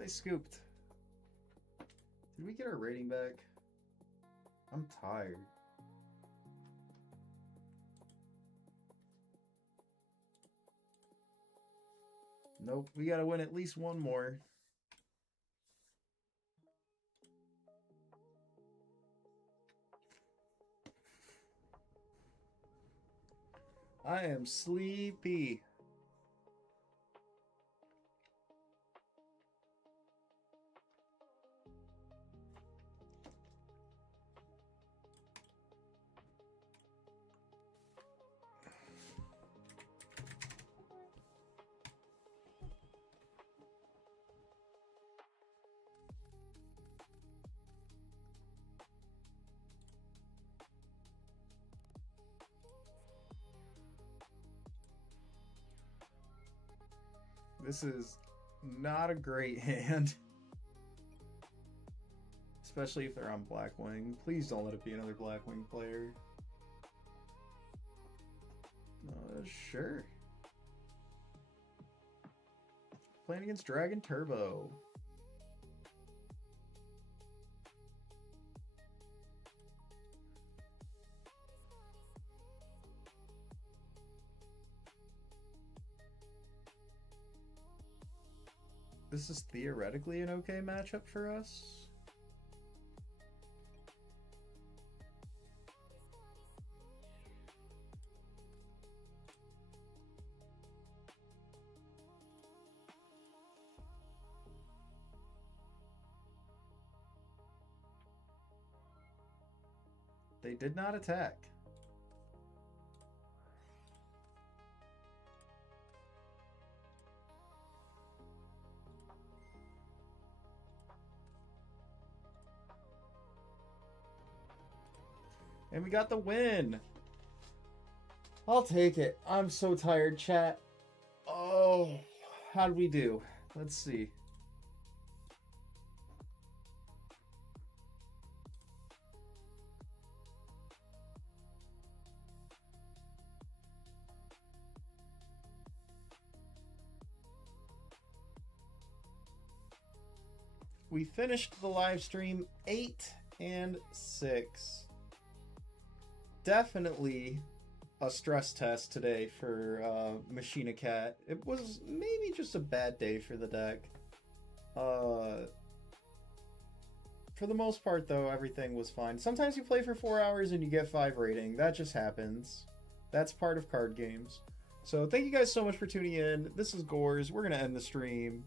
They scooped. Did we get our rating back? I'm tired. Nope, we gotta win at least one more. I am sleepy. This is not a great hand. Especially if they're on Blackwing. Please don't let it be another Blackwing player. Sure. Playing against Dragon Turbo. This is theoretically an okay matchup for us. They did not attack. And we got the win. I'll take it. I'm so tired, chat. Oh, how did we do? Let's see. We finished the live stream 8-6. Definitely a stress test today for Machina Cat. It was maybe just a bad day for the deck. For the most part, though, everything was fine. Sometimes you play for 4 hours and you get 5 rating. That just happens. That's part of card games. So thank you guys so much for tuning in. This is Gores. We're going to end the stream.